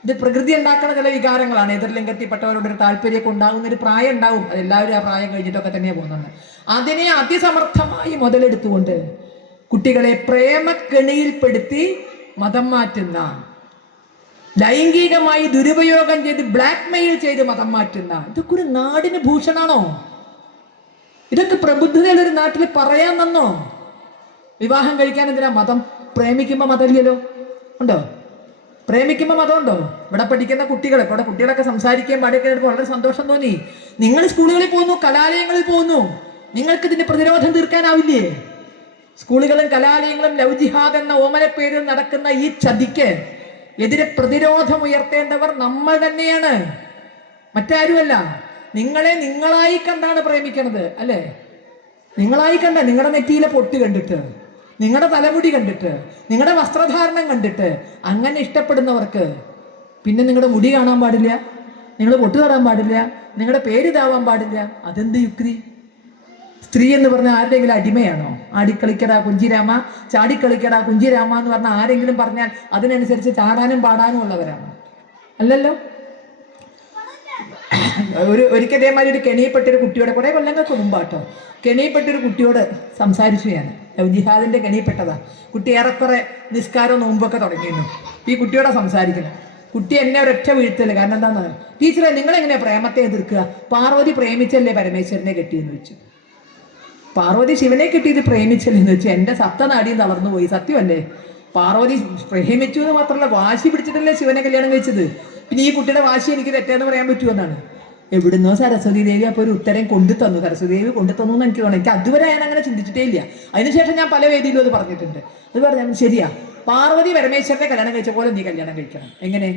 ഇത് പ്രകൃതി ഉണ്ടാക്കുന്ന ചില വികാരങ്ങളാണ്. എതിർലിംഗത്തിൽപ്പെട്ടവരോട് ഒരു താല്പര്യമൊക്കെ ഉണ്ടാകുന്ന ഒരു പ്രായം ഉണ്ടാവും. അതെല്ലാവരും ആ പ്രായം കഴിഞ്ഞിട്ടൊക്കെ തന്നെയാണ് പോകുന്നത്. അതിനെ അതിസമർത്ഥമായി മുതലെടുത്തുകൊണ്ട് കുട്ടികളെ പ്രേമക്കെണിയിൽപ്പെടുത്തി മതം മാറ്റുന്ന, ലൈംഗികമായി ദുരുപയോഗം ചെയ്ത് ബ്ലാക്ക്മെയിൽ ചെയ്ത് മതം മാറ്റുന്ന, ഇതൊക്കെ ഒരു നാടിന് ഭൂഷണാണോ? ഇതൊക്കെ പ്രബുദ്ധതയുള്ള ഒരു നാട്ടിൽ പറയാൻ വന്നോ? വിവാഹം കഴിക്കാൻ എന്തിനാ മതം? പ്രേമിക്കുമ്പോ മതമില്ലല്ലോ. ഉണ്ടോ? പ്രേമിക്കുമ്പോ മതമുണ്ടോ? ഇവിടെ പഠിക്കുന്ന കുട്ടികളൊക്കെ സംസാരിക്കാൻ പാടിയൊക്കെ വളരെ സന്തോഷം തോന്നി. നിങ്ങൾ സ്കൂളുകളിൽ പോകുന്നു, കലാലയങ്ങളിൽ പോകുന്നു, നിങ്ങൾക്ക് ഇതിന്റെ പ്രതിരോധം തീർക്കാനാവില്ലേ? സ്കൂളുകളും കലാലയങ്ങളും ലവ് ജിഹാദ് എന്ന ഓമന പേരിൽ നടക്കുന്ന ഈ ചതിക്ക് എതിരെ പ്രതിരോധം ഉയർത്തേണ്ടവർ നമ്മൾ തന്നെയാണ്, മറ്റാരുമല്ല. നിങ്ങളെ നിങ്ങളായി കണ്ടാണ് പ്രേമിക്കണത്, അല്ലേ? നിങ്ങളായി കണ്ട നിങ്ങളുടെ നെറ്റിയിലെ പൊട്ട് കണ്ടിട്ട്, നിങ്ങളുടെ തലമുടി കണ്ടിട്ട്, നിങ്ങളുടെ വസ്ത്രധാരണം കണ്ടിട്ട് അങ്ങനെ ഇഷ്ടപ്പെടുന്നവർക്ക് പിന്നെ നിങ്ങളുടെ മുടി കാണാൻ പാടില്ല, നിങ്ങൾ പൊട്ട് തൊടാൻ പാടില്ല, നിങ്ങളുടെ പേര് ഇതാവാൻ പാടില്ല. അതെന്ത് യുക്തി? സ്ത്രീ എന്ന് പറഞ്ഞാൽ ആരുടെയെങ്കിലും അടിമയാണോ? ആടിക്കളിക്കടാ കുഞ്ചിരാമ, ചാടിക്കളിക്കടാ കുഞ്ചിരാമ എന്ന് പറഞ്ഞാൽ ആരെങ്കിലും പറഞ്ഞാൽ അതിനനുസരിച്ച് ചാടാനും പാടാനും ഉള്ളവരാണ്? അല്ലല്ലോ. ഒരിക്കൽ ഇതേമാതിരി ഒരു കെണിയിൽപ്പെട്ടൊരു കുട്ടിയോട്, കുറെ കൊല്ലങ്ങൾക്ക് മുമ്പാട്ടോ, കെണിയിൽപ്പെട്ടൊരു കുട്ടിയോട് സംസാരിച്ചു ഞാൻ. ജിഹാദിന്റെ കെണിയിൽപ്പെട്ടതാ. കുട്ടി ഏറെക്കുറെ നിസ്കാരവും നോമ്പൊക്കെ തുടങ്ങിയിരുന്നു. ഈ കുട്ടിയോടെ സംസാരിക്കണം. കുട്ടി എന്നെ ഒരൊറ്റ വീഴ്ത്തല്. കാരണം എന്താന്ന്, ടീച്ചറെ നിങ്ങളെങ്ങനെയാ പ്രേമത്തെ എതിർക്കുക? പാർവതി പ്രേമിച്ചല്ലേ പരമേശ്വരനെ കെട്ടിയെന്ന് വെച്ചു. പാർവതി ശിവനെ കിട്ടിയത് പ്രേമിച്ചല്ലെന്ന് വെച്ചു. എൻ്റെ സപ്തനാടിയും തളർന്നു പോയി. സത്യമല്ലേ? പാർവതി പ്രേമിച്ചു എന്ന് മാത്രമല്ല, വാശി പിടിച്ചിട്ടല്ലേ ശിവനെ കല്യാണം കഴിച്ചത്. പിന്നെ ഈ കുട്ടിയുടെ വാശി എനിക്ക് തെറ്റെന്ന് പറയാൻ പറ്റുമെന്നാണ്. എവിടുന്നോ സരസ്വതി ദേവി അപ്പോൾ ഒരു ഉത്തരം കൊണ്ടു തന്നു. സരസ്വതി ദേവി കൊണ്ടു തന്നു എന്ന് എനിക്ക് തോന്നുന്നു. എനിക്ക് അതുവരെ ഞാൻ അങ്ങനെ ചിന്തിച്ചിട്ടേ ഇല്ല. അതിനുശേഷം ഞാൻ പല വേദിയിലും അത് പറഞ്ഞിട്ടുണ്ട്. അത് പറഞ്ഞാൽ ശരിയാ, പാർവതി പരമേശ്വരനെ കല്യാണം കഴിച്ച പോലെ നീ കല്യാണം കഴിക്കണം. എങ്ങനെ?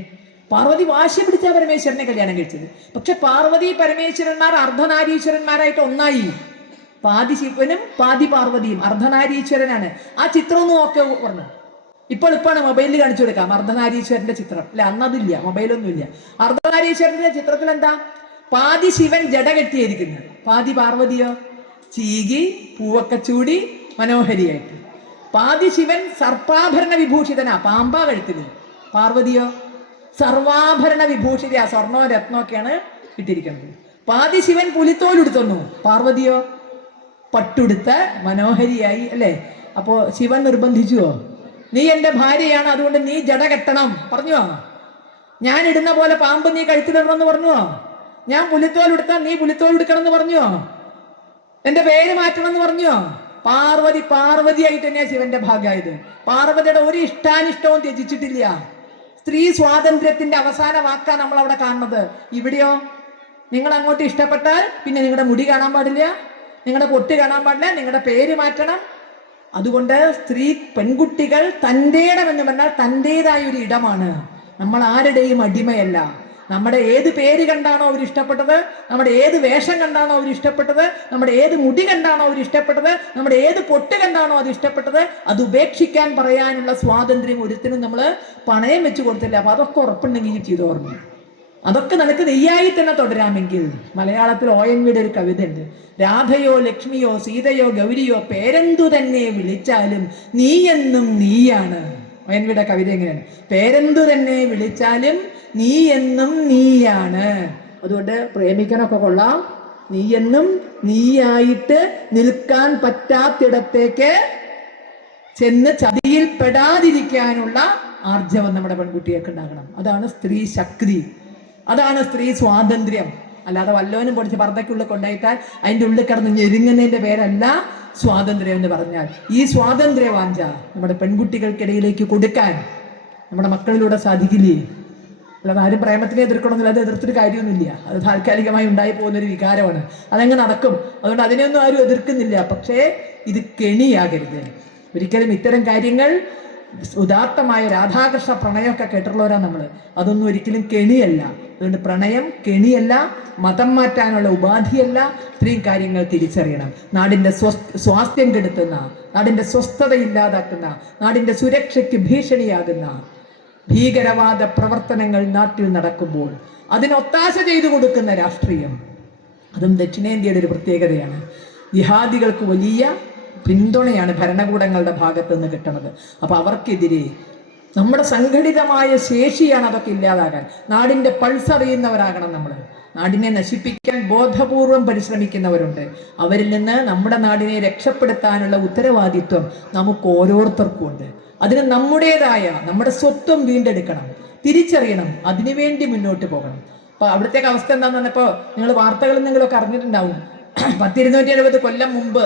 പാർവതി വാശി പിടിച്ച പരമേശ്വരനെ കല്യാണം കഴിച്ചത്. പക്ഷെ പാർവതി പരമേശ്വരന്മാർ അർദ്ധനാരീശ്വരന്മാരായിട്ട് ഒന്നായി. പാതി ശിവനും പാതി പാർവതിയും അർദ്ധനാരീശ്വരനാണ്. ആ ചിത്രം ഒന്ന് നോക്കുക പറഞ്ഞു. ഇപ്പോഴാണ് മൊബൈലിൽ കാണിച്ചു കൊടുക്കാം അർദ്ധനാരീശ്വരന്റെ ചിത്രം. അല്ലെ, അന്നതില്ല, മൊബൈലൊന്നും ഇല്ല. അർദ്ധനാരീശ്വരന്റെ ചിത്രത്തിൽ എന്താ? പാതി ശിവൻ ജട കെട്ടിയിരിക്കുന്നു, പാതി പാർവതിയോ ചീകി പൂവൊക്കെ ചൂടി മനോഹരിയായിട്ട്. പാതി ശിവൻ സർപ്പാഭരണ വിഭൂഷിതനാ, പാമ്പാ കഴുത്തിന്. പാർവതിയോ സർവാഭരണ വിഭൂഷിതയാ, സ്വർണവും രത്നമൊക്കെയാണ് ഇട്ടിരിക്കുന്നത്. പാതി ശിവൻ പുലിത്തോലെടുത്തുന്നു, പാർവതിയോ പട്ടുടുത്ത് മനോഹരിയായി. അല്ലേ? അപ്പോ ശിവൻ നിർബന്ധിച്ചുവോ? നീ എൻ്റെ ഭാര്യയാണ്, അതുകൊണ്ട് നീ ജട കെട്ടണം പറഞ്ഞുവോ? ഞാൻ ഇടുന്ന പോലെ പാമ്പ് നീ കഴുത്തിലിടണമെന്ന് പറഞ്ഞുവോ? ഞാൻ പുലിത്തോൽ എടുത്താൽ നീ പുലിത്തോൽ എടുക്കണം എന്ന് പറഞ്ഞുവോ? എന്റെ പേര് മാറ്റണം എന്ന് പറഞ്ഞുവോ? പാർവതി പാർവതിയായിട്ട് തന്നെയാ ശിവന്റെ ഭാഗമായത്. പാർവതിയുടെ ഒരു ഇഷ്ടാനിഷ്ടവും ത്യജിച്ചിട്ടില്ല. സ്ത്രീ സ്വാതന്ത്ര്യത്തിന്റെ അവസാന വാക്കാണ് നമ്മൾ അവിടെ കാണുന്നത്. ഇവിടെയോ നിങ്ങൾ അങ്ങോട്ട് ഇഷ്ടപ്പെട്ടാൽ പിന്നെ നിങ്ങളുടെ മുടി കാണാൻ പാടില്ല, നിങ്ങളുടെ പൊട്ട് കാണാൻ പാടില്ല, നിങ്ങളുടെ പേര് മാറ്റണം. അതുകൊണ്ട് സ്ത്രീ പെൺകുട്ടികൾ തൻ്റെ ഇടമെന്ന് പറഞ്ഞാൽ തൻ്റെതായ ഒരു ഇടമാണ്. നമ്മൾ ആരുടെയും അടിമയല്ല. നമ്മുടെ ഏത് പേര് കണ്ടാണോ അവർ ഇഷ്ടപ്പെട്ടത്, നമ്മുടെ ഏത് വേഷം കണ്ടാണോ അവർ ഇഷ്ടപ്പെട്ടത്, നമ്മുടെ ഏത് മുടി കണ്ടാണോ അവർ ഇഷ്ടപ്പെട്ടത്, നമ്മുടെ ഏത് പൊട്ട് കണ്ടാണോ അത് ഇഷ്ടപ്പെട്ടത്, അത് ഉപേക്ഷിക്കാൻ പറയാനുള്ള സ്വാതന്ത്ര്യം ഒരുത്തിനും നമ്മൾ പണയം വെച്ച് കൊടുത്തില്ല. അപ്പൊ അതൊക്കെ ഉറപ്പുണ്ടെങ്കിൽ ചെയ്തു ഓർമ്മ. അതൊക്കെ നിനക്ക് നെയ്യായി തന്നെ തുടരാമെങ്കിൽ. മലയാളത്തിൽ ONV ഒരു കവിത ഉണ്ട്. രാധയോ ലക്ഷ്മിയോ സീതയോ ഗൗരിയോ പേരെന്തു തന്നെ വിളിച്ചാലും നീ എന്നും നീയാണ്. ONV കവിത എങ്ങനെയാണ്? പേരെന്തു തന്നെ വിളിച്ചാലും നീ എന്നും നീയാണ്. അതുകൊണ്ട് പ്രേമിക്കാനൊക്കെ കൊള്ളാം, നീ എന്നും നീയായിട്ട് നിൽക്കാൻ പറ്റാത്തിടത്തേക്ക് ചെന്ന് ചതിയിൽ പെടാതിരിക്കാനുള്ള ആർജവം നമ്മുടെ പെൺകുട്ടിയൊക്കെ ഉണ്ടാകണം. അതാണ് സ്ത്രീ ശക്തി, അതാണ് സ്ത്രീ സ്വാതന്ത്ര്യം. അല്ലാതെ വല്ലവനും പൊടിച്ച് പർദ്ദയ്ക്കുള്ളിൽ കൊണ്ടുപോയിട്ടാൽ അതിൻ്റെ ഉള്ളിൽ കിടന്ന് ഞെരുങ്ങുന്നതിൻ്റെ പേരല്ല സ്വാതന്ത്ര്യം എന്ന് പറഞ്ഞാൽ. ഈ സ്വാതന്ത്ര്യ വാഞ്ച നമ്മുടെ പെൺകുട്ടികൾക്കിടയിലേക്ക് കൊടുക്കാൻ നമ്മുടെ മക്കളിലൂടെ സാധിക്കില്ലേ? അല്ലാതെ ആരും പ്രേമത്തിനെ എതിർക്കണമെന്നില്ല, അത് എതിർത്തിട്ട് കാര്യമൊന്നുമില്ല. അത് താൽക്കാലികമായി ഉണ്ടായി പോകുന്നൊരു വികാരമാണ്, അതങ്ങ് നടക്കും. അതുകൊണ്ട് അതിനെയൊന്നും ആരും എതിർക്കുന്നില്ല. പക്ഷേ ഇത് കെണിയാകരുത് ഒരിക്കലും. ഇത്തരം കാര്യങ്ങൾ ഉദാത്തമായ രാധാകൃഷ്ണ പ്രണയമൊക്കെ കേട്ടിട്ടുള്ളവരാ നമ്മൾ. അതൊന്നും ഒരിക്കലും കെണിയല്ല. അതുകൊണ്ട് പ്രണയം കെണിയല്ല, മതം മാറ്റാനുള്ള ഉപാധിയല്ല. ഇത്രയും കാര്യങ്ങൾ തിരിച്ചറിയണം. നാടിൻ്റെ സ്വാസ്ഥ്യം കെടുത്തുന്ന, നാടിൻ്റെ സ്വസ്ഥത ഇല്ലാതാക്കുന്ന, നാടിൻ്റെ സുരക്ഷയ്ക്ക് ഭീഷണിയാകുന്ന ഭീകരവാദ പ്രവർത്തനങ്ങൾ നാട്ടിൽ നടക്കുമ്പോൾ അതിനൊത്താശ ചെയ്തു കൊടുക്കുന്ന രാഷ്ട്രീയം, അതും ദക്ഷിണേന്ത്യയുടെ ഒരു പ്രത്യേകതയാണ്. ജിഹാദികൾക്ക് വലിയ പിന്തുണയാണ് ഭരണകൂടങ്ങളുടെ ഭാഗത്ത് നിന്ന് കിട്ടുന്നത്. അപ്പൊ അവർക്കെതിരെ നമ്മുടെ സംഘടിതമായ ശേഷിയാണ് അതൊക്കെ ഇല്ലാതാകാൻ. നാടിൻ്റെ പൾസ് അറിയുന്നവരാകണം നമ്മൾ. നാടിനെ നശിപ്പിക്കാൻ ബോധപൂർവം പരിശ്രമിക്കുന്നവരുണ്ട്. അവരിൽ നിന്ന് നമ്മുടെ നാടിനെ രക്ഷപ്പെടുത്താനുള്ള ഉത്തരവാദിത്വം നമുക്ക് ഓരോരുത്തർക്കും ഉണ്ട്. അതിന് നമ്മുടേതായ നമ്മുടെ സ്വത്വം വീണ്ടെടുക്കണം, തിരിച്ചറിയണം, അതിനുവേണ്ടി മുന്നോട്ട് പോകണം. അപ്പൊ അവിടുത്തെ അവസ്ഥ എന്താന്ന് പറഞ്ഞപ്പോ നിങ്ങൾ വാർത്തകളിൽ നിങ്ങളൊക്കെ അറിഞ്ഞിട്ടുണ്ടാവും. 1270 കൊല്ലം മുമ്പ്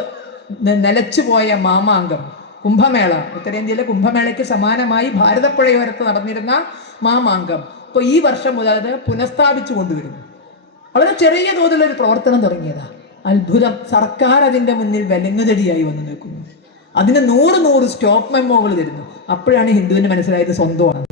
നിലച്ചുപോയ മാമാങ്കം കുംഭമേള, ഉത്തരേന്ത്യയിലെ കുംഭമേളയ്ക്ക് സമാനമായി ഭാരതപ്പുഴയോരത്ത് നടന്നിരുന്ന മാമാങ്കം ഇപ്പൊ ഈ വർഷം മുതൽ അത് പുനഃസ്ഥാപിച്ചു കൊണ്ടുവരുന്നു. വളരെ ചെറിയ തോതിലൊരു പ്രവർത്തനം തുടങ്ങിയതാ. അത്ഭുതം. സർക്കാർ അതിന്റെ മുന്നിൽ വിലങ്ങുതടിയായി വന്നു നിൽക്കുന്നു. അതിന് 100 സ്റ്റോപ്പ് മെമ്മോകൾ തരുന്നു. അപ്പോഴാണ് ഹിന്ദുവിന് മനസ്സിലായത് സ്വന്തമാണ്.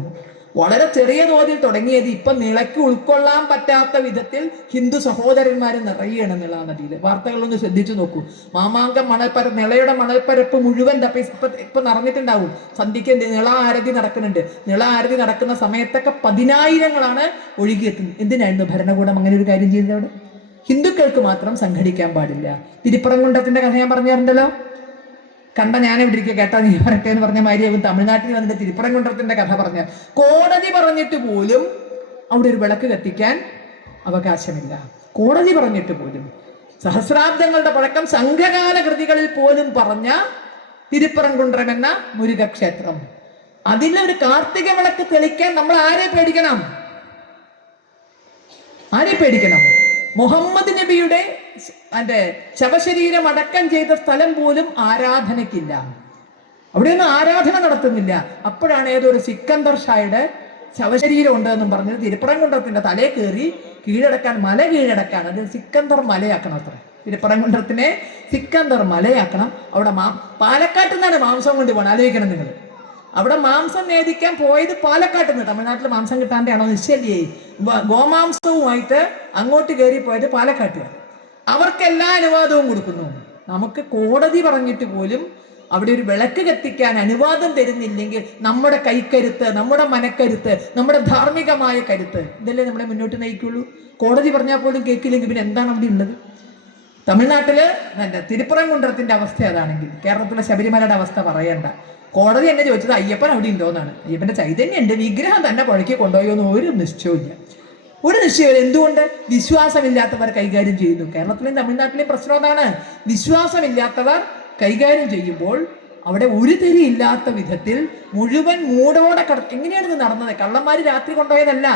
വളരെ ചെറിയ തോതിൽ തുടങ്ങിയത് ഇപ്പൊ നിളയ്ക്ക് ഉൾക്കൊള്ളാൻ പറ്റാത്ത വിധത്തിൽ ഹിന്ദു സഹോദരന്മാർ നിറയുകയാണ് നിള നദിയിൽ. വാർത്തകളൊന്ന് ശ്രദ്ധിച്ചു നോക്കൂ. മാമാങ്കം മണൽപ്പരപ്പ്, നിളയുടെ മണൽപ്പരപ്പ് മുഴുവൻ ഇപ്പൊ നിറഞ്ഞിട്ടുണ്ടാവും. സന്ധ്യയ്ക്ക് നിള ആരതി നടക്കുന്നുണ്ട്. നിള ആരതി നടക്കുന്ന സമയത്തൊക്കെ 10,000-ങ്ങളാണ് ഒഴുകിയെത്തുന്നത്. എന്തിനായിരുന്നു ഭരണകൂടം അങ്ങനെ ഒരു കാര്യം ചെയ്തത്? അവിടെ ഹിന്ദുക്കൾക്ക് മാത്രം സംഘടിക്കാൻ പാടില്ല. തിരുപ്പറംകുണ്ടത്തിന്റെ കഥ ഞാൻ പറഞ്ഞിട്ടുണ്ടല്ലോ. കണ്ട ഞാൻ ഇവിടെ ഇരിക്കുക, കേട്ടാ നീ പറയട്ടെ എന്ന് പറഞ്ഞ മാതിരിയാകും തമിഴ്നാട്ടിൽ വന്നിട്ട് തിരുപ്പറംകുണ്ടത്തിന്റെ കഥ പറഞ്ഞ. കോടതി പറഞ്ഞിട്ട് പോലും അവിടെ ഒരു വിളക്ക് കത്തിക്കാൻ അവകാശമില്ല. കോടതി പറഞ്ഞിട്ട് പോലും, സഹസ്രാബ്ദങ്ങളുടെ പഴക്കം സംഘകാല കൃതികളിൽ പോലും പറഞ്ഞ തിരുപ്പറംകുണ്ട്രം എന്ന മുരുകക്ഷേത്രം, അതിലൊരു കാർത്തിക വിളക്ക് തെളിക്കാൻ നമ്മൾ ആരെ പേടിക്കണം? ആരെ പേടിക്കണം? മുഹമ്മദ് നബിയുടെ ശവശരീരം അടക്കം ചെയ്ത സ്ഥലം പോലും ആരാധനയ്ക്കില്ല. അവിടെയൊന്നും ആരാധന നടത്തുന്നില്ല. അപ്പോഴാണ് ഏതൊരു സിക്കന്ദർ ഷായുടെ ശവശരീരം ഉണ്ടെന്നും പറഞ്ഞത് തിരുപ്പറംകുണ്ടത്തിന്റെ തലേ കയറി മല കീഴടക്കാൻ, അത് സിക്കന്ദർ മലയാക്കണം. അത്ര തിരുപ്പറംകുണ്ടത്തിനെ സിക്കന്ദർ മലയാക്കണം. അവിടെ പാലക്കാട്ടിൽ നിന്നാണ് മാംസം കൊണ്ട് പോകണം. ആലോചിക്കണം നിങ്ങൾ. അവിടെ മാംസം നേദിക്കാൻ പോയത് പാലക്കാട്ടിൽ നിന്ന്. തമിഴ്നാട്ടിൽ മാംസം കിട്ടാൻ്റെ ആണോ നിശ്ചല്യേ. ഗോമാംസവുമായിട്ട് അങ്ങോട്ട് കയറി പോയത് പാലക്കാട്ടുകാർ. അവർക്ക് എല്ലാ അനുവാദവും കൊടുക്കുന്നു. നമുക്ക് കോടതി പറഞ്ഞിട്ട് പോലും അവിടെ ഒരു വിളക്ക് കത്തിക്കാൻ അനുവാദം തരുന്നില്ലെങ്കിൽ നമ്മുടെ കൈക്കരുത്ത്, നമ്മുടെ മനക്കരുത്ത്, നമ്മുടെ ധാർമ്മികമായ കരുത്ത്, ഇതല്ലേ നമ്മളെ മുന്നോട്ട് നയിക്കുള്ളൂ. കോടതി പറഞ്ഞാൽ പോലും കേൾക്കില്ലെങ്കിൽ പിന്നെ എന്താണ് അവിടെ ഉള്ളത്? തമിഴ്നാട്ടില് തിരുപ്പറംകുണ്ടത്തിന്റെ അവസ്ഥ അതാണെങ്കിൽ കേരളത്തിലെ ശബരിമലയുടെ അവസ്ഥ പറയണ്ട. കോടതി എന്നെ ചോദിച്ചത് അയ്യപ്പൻ അവിടെ ഉണ്ടോന്നാണ്. അയ്യപ്പന്റെ ചൈതന്യം ഉണ്ട്, വിഗ്രഹം തന്നെ പുഴയ്ക്ക് കൊണ്ടുപോയോ എന്ന് ഒരു നിശ്ചയമില്ല. ഒരു നിശ്ചയമില്ല. എന്തുകൊണ്ട്? വിശ്വാസമില്ലാത്തവർ കൈകാര്യം ചെയ്യുന്നു. കേരളത്തിലെയും തമിഴ്നാട്ടിലെയും പ്രശ്നം അതാണ്. വിശ്വാസമില്ലാത്തവർ കൈകാര്യം ചെയ്യുമ്പോൾ അവിടെ ഒരു തിരി ഇല്ലാത്ത വിധത്തിൽ മുഴുവൻ മൂടോടെ എങ്ങനെയാണ് ഇത് നടന്നത്? കള്ളന്മാര് രാത്രി കൊണ്ടുപോയതല്ല.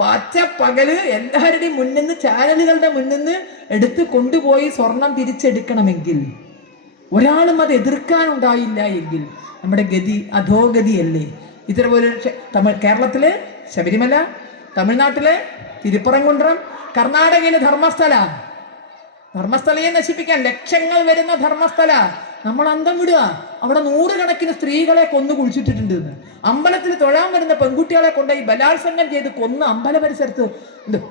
പച്ച പകല് എല്ലാവരുടെയും മുന്നിൽ നിന്ന്, ചാനലുകളുടെ മുന്നിൽ നിന്ന് എടുത്ത് കൊണ്ടുപോയി സ്വർണം തിരിച്ചെടുക്കണമെങ്കിൽ, ഒരാളും അത് എതിർക്കാനുണ്ടായില്ല എങ്കിൽ നമ്മുടെ ഗതി അധോഗതിയല്ലേ? ഇതേപോലെ കേരളത്തില് ശബരിമല, തമിഴ്നാട്ടിലെ തിരുപ്പറംകുണ്ട്രം, കർണാടകയിലെ ധർമ്മസ്ഥലയെ നശിപ്പിക്കാൻ ലക്ഷങ്ങൾ വരുന്ന ധർമ്മസ്ഥല നമ്മൾ അന്തം വിടുക. അവിടെ 100 കണക്കിന് സ്ത്രീകളെ കൊന്നു കുഴിച്ചിട്ടിട്ടുണ്ട്. അമ്പലത്തിൽ തൊഴാൻ വരുന്ന പെൺകുട്ടികളെ കൊണ്ടുപോയി ബലാത്സംഗം ചെയ്ത് കൊന്ന് അമ്പല പരിസരത്ത്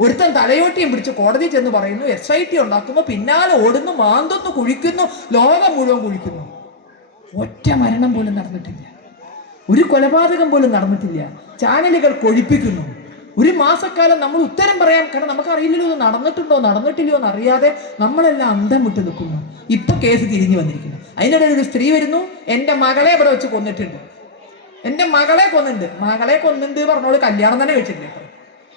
ഒരുത്തൻ തലയോട്ടിയും പിടിച്ച് കോടതി ചെന്ന് പറയുന്നു. SIT ഉണ്ടാക്കുന്നു, പിന്നാലെ ഓടുന്നു, മാന്തുന്നു, കുഴിക്കുന്നു, ലോകം മുഴുവൻ കുഴിക്കുന്നു. ഒറ്റ മരണം പോലും നടന്നിട്ടില്ല. ഒരു കൊലപാതകം പോലും നടന്നിട്ടില്ല. ചാനലുകൾ കൊഴിപ്പിക്കുന്നു. ഒരു മാസക്കാലം നമ്മൾ ഉത്തരം പറയാം, കാരണം നമുക്കറിയില്ലല്ലോ ഇത് നടന്നിട്ടില്ലയോ എന്ന് അറിയാതെ നമ്മളെല്ലാം അന്തം വിട്ട് നിൽക്കുന്നു. ഇപ്പൊ കേസ് തിരിഞ്ഞു വന്നിരിക്കുന്നു. അതിനിടയിൽ ഒരു സ്ത്രീ വരുന്നു, എന്റെ മകളെ ഇവിടെ വെച്ച് കൊന്നിട്ടുണ്ട്, എന്റെ മകളെ കൊന്നിട്ടുണ്ട് പറഞ്ഞോളൂ. കല്യാണം തന്നെ കഴിച്ചിട്ടില്ല,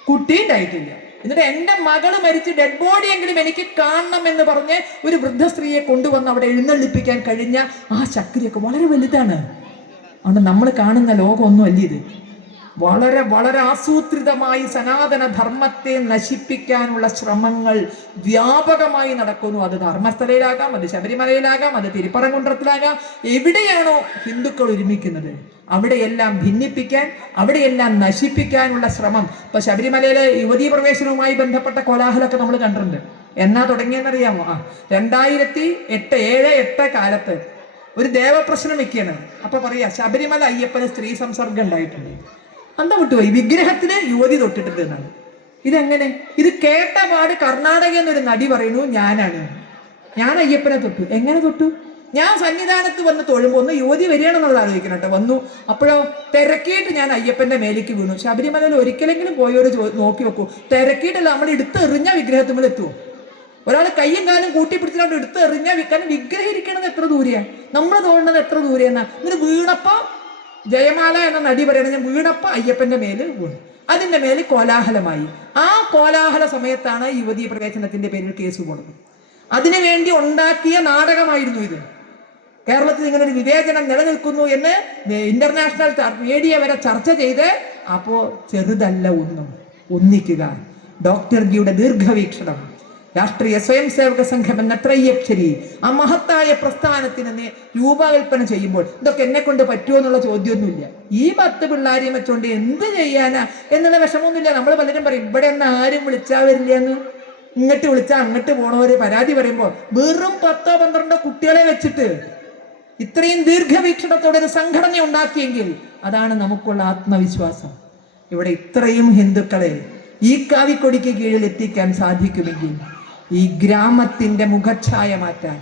കുട്ടി ഉണ്ടായിട്ടില്ല. എന്നിട്ട് എന്റെ മകള് മരിച്ച് ഡെഡ് ബോഡി എങ്കിലും എനിക്ക് കാണണം എന്ന് പറഞ്ഞ് ഒരു വൃദ്ധ സ്ത്രീയെ കൊണ്ടുവന്ന് അവിടെ എഴുന്നള്ളിപ്പിക്കാൻ കഴിഞ്ഞ ആ ശക്തിയൊക്കെ വളരെ വലുതാണ്. അതുകൊണ്ട് നമ്മൾ കാണുന്ന ലോകമൊന്നും അല്ല ഇത്. വളരെ വളരെ ആസൂത്രിതമായി സനാതന ധർമ്മത്തെ നശിപ്പിക്കാനുള്ള ശ്രമങ്ങൾ വ്യാപകമായി നടക്കുന്നു. അത് ധർമ്മസ്ഥലയിലാകാം, അത് ശബരിമലയിലാകാം, അത് തിരുപ്പറംകുണ്ട്രത്തിലാകാം. എവിടെയാണോ ഹിന്ദുക്കൾ ഒരുമിക്കുന്നത് അവിടെയെല്ലാം ഭിന്നിപ്പിക്കാൻ, അവിടെയെല്ലാം നശിപ്പിക്കാനുള്ള ശ്രമം. ഇപ്പൊ ശബരിമലയിലെ യുവതീ പ്രവേശനവുമായി ബന്ധപ്പെട്ട കോലാഹലമൊക്കെ നമ്മൾ കണ്ടിട്ടുണ്ട്. എന്നാ തുടങ്ങിയെന്നറിയാമോ? 2007-8 കാലത്ത് ഒരു ദേവപ്രശ്നം വെക്കുകയാണ്. അപ്പൊ പറയാ ശബരിമല അയ്യപ്പന് സ്ത്രീ സംസർഗം ഉണ്ടായിട്ടുണ്ട്. അന്തം വിട്ടുപോയി. വിഗ്രഹത്തിന് യുവതി തൊട്ടിട്ടുണ്ട് എന്നാണ്. ഇതെങ്ങനെ? ഇത് കേട്ട പാട് കർണാടക എന്നൊരു നടി പറയുന്നു, ഞാൻ അയ്യപ്പനെ തൊട്ടു. എങ്ങനെ തൊട്ടു? ഞാൻ സന്നിധാനത്ത് വന്ന് തൊഴുമ്പോൾ ഒന്ന് യുവതി വരികയാണെന്നുള്ളത് ആലോചിക്കണം കേട്ടോ. വന്നു, അപ്പോഴോ തിരക്കിയിട്ട് ഞാൻ അയ്യപ്പന്റെ മേലേക്ക് വീണു. ശബരിമലയിൽ ഒരിക്കലെങ്കിലും പോയവര് നോക്കി വെക്കൂ. തിരക്കിയിട്ടല്ല, നമ്മൾ എടുത്തെറിഞ്ഞ വിഗ്രഹത്തുമ്പോൾ എത്തുമോ? ഒരാൾ കയ്യും കാലും കൂട്ടിപ്പിടിച്ചിട്ട് എടുത്തെറിഞ്ഞ കാരണം വിഗ്രഹം ഇരിക്കണത് എത്ര ദൂരെയാണ്, നമ്മൾ തോന്നുന്നത് എത്ര ദൂരെയെന്നാ. എന്നിട്ട് വീണപ്പോ ജയമാല എന്ന നടി പറയണത്, ഞാൻ വീണപ്പോ അയ്യപ്പന്റെ മേല് വീണു. അതിന്റെ മേല് കോലാഹലമായി. ആ കോലാഹല സമയത്താണ് യുവതീ പ്രവേശനത്തിന്റെ പേരിൽ കേസ് പോണത്. അതിനുവേണ്ടി ഉണ്ടാക്കിയ നാടകമായിരുന്നു ഇത്. കേരളത്തിൽ ഇങ്ങനെ ഒരു വിവേചനം നിലനിൽക്കുന്നു എന്ന് ഇന്റർനാഷണൽ മീഡിയ വരെ ചർച്ച ചെയ്ത്, അപ്പോ ചെറുതല്ല ഒന്നിക്കുക. ഡോക്ടർ ജിയുടെ ദീർഘവീക്ഷണം, രാഷ്ട്രീയ സ്വയം സേവക സംഘം എന്ന ത്രയക്ഷരി ആ മഹത്തായ പ്രസ്ഥാനത്തിന് രൂപകൽപ്പന ചെയ്യുമ്പോൾ ഇതൊക്കെ എന്നെ കൊണ്ട് പറ്റുമോ എന്നുള്ള ചോദ്യമൊന്നുമില്ല. ഈ 10 പിള്ളേരെയും വെച്ചോണ്ട് എന്ത് ചെയ്യാനാ എന്നുള്ള വിഷമമൊന്നുമില്ല. നമ്മൾ പലരും പറയും ഇവിടെ ഒന്നും ആരും വിളിച്ചാ വരില്ല എന്ന്. ഇങ്ങോട്ട് വിളിച്ചാൽ അങ്ങോട്ട് പോണവര് പരാതി പറയുമ്പോൾ വെറും 10-12 കുട്ടികളെ വെച്ചിട്ട് ഇത്രയും ദീർഘവീക്ഷണത്തോടെ ഒരു സംഘടന ഉണ്ടാക്കിയെങ്കിൽ അതാണ് നമുക്കുള്ള ആത്മവിശ്വാസം. ഇവിടെ ഇത്രയും ഹിന്ദുക്കളെ ഈ കാവിക്കൊടിക്ക് കീഴിൽ എത്തിക്കാൻ സാധിക്കുമെങ്കിൽ ഈ ഗ്രാമത്തിന്റെ മുഖച്ഛായ മാറ്റാൻ,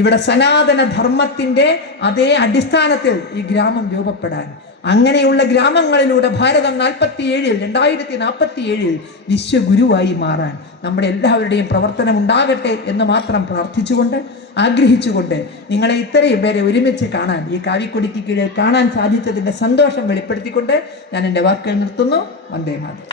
ഇവിടെ സനാതന ധർമ്മത്തിന്റെ അതേ അടിസ്ഥാനത്തിൽ ഈ ഗ്രാമം രൂപപ്പെടാൻ, അങ്ങനെയുള്ള ഗ്രാമങ്ങളിലൂടെ ഭാരതം 2047 വിശ്വഗുരുവായി മാറാൻ നമ്മുടെ എല്ലാവരുടെയും പ്രവർത്തനം ഉണ്ടാകട്ടെ എന്ന് മാത്രം പ്രാർത്ഥിച്ചുകൊണ്ട്, ആഗ്രഹിച്ചുകൊണ്ട്, നിങ്ങളെ ഇത്രയും പേരെ ഒരുമിച്ച് കാണാൻ, ഈ കാവിക്കൊടിക്ക് കീഴിൽ കാണാൻ സാധിച്ചതിന്റെ സന്തോഷം വെളിപ്പെടുത്തിക്കൊണ്ട് ഞാൻ എൻ്റെ വാക്കുകൾ നിർത്തുന്നു. വന്ദേ മാതരം.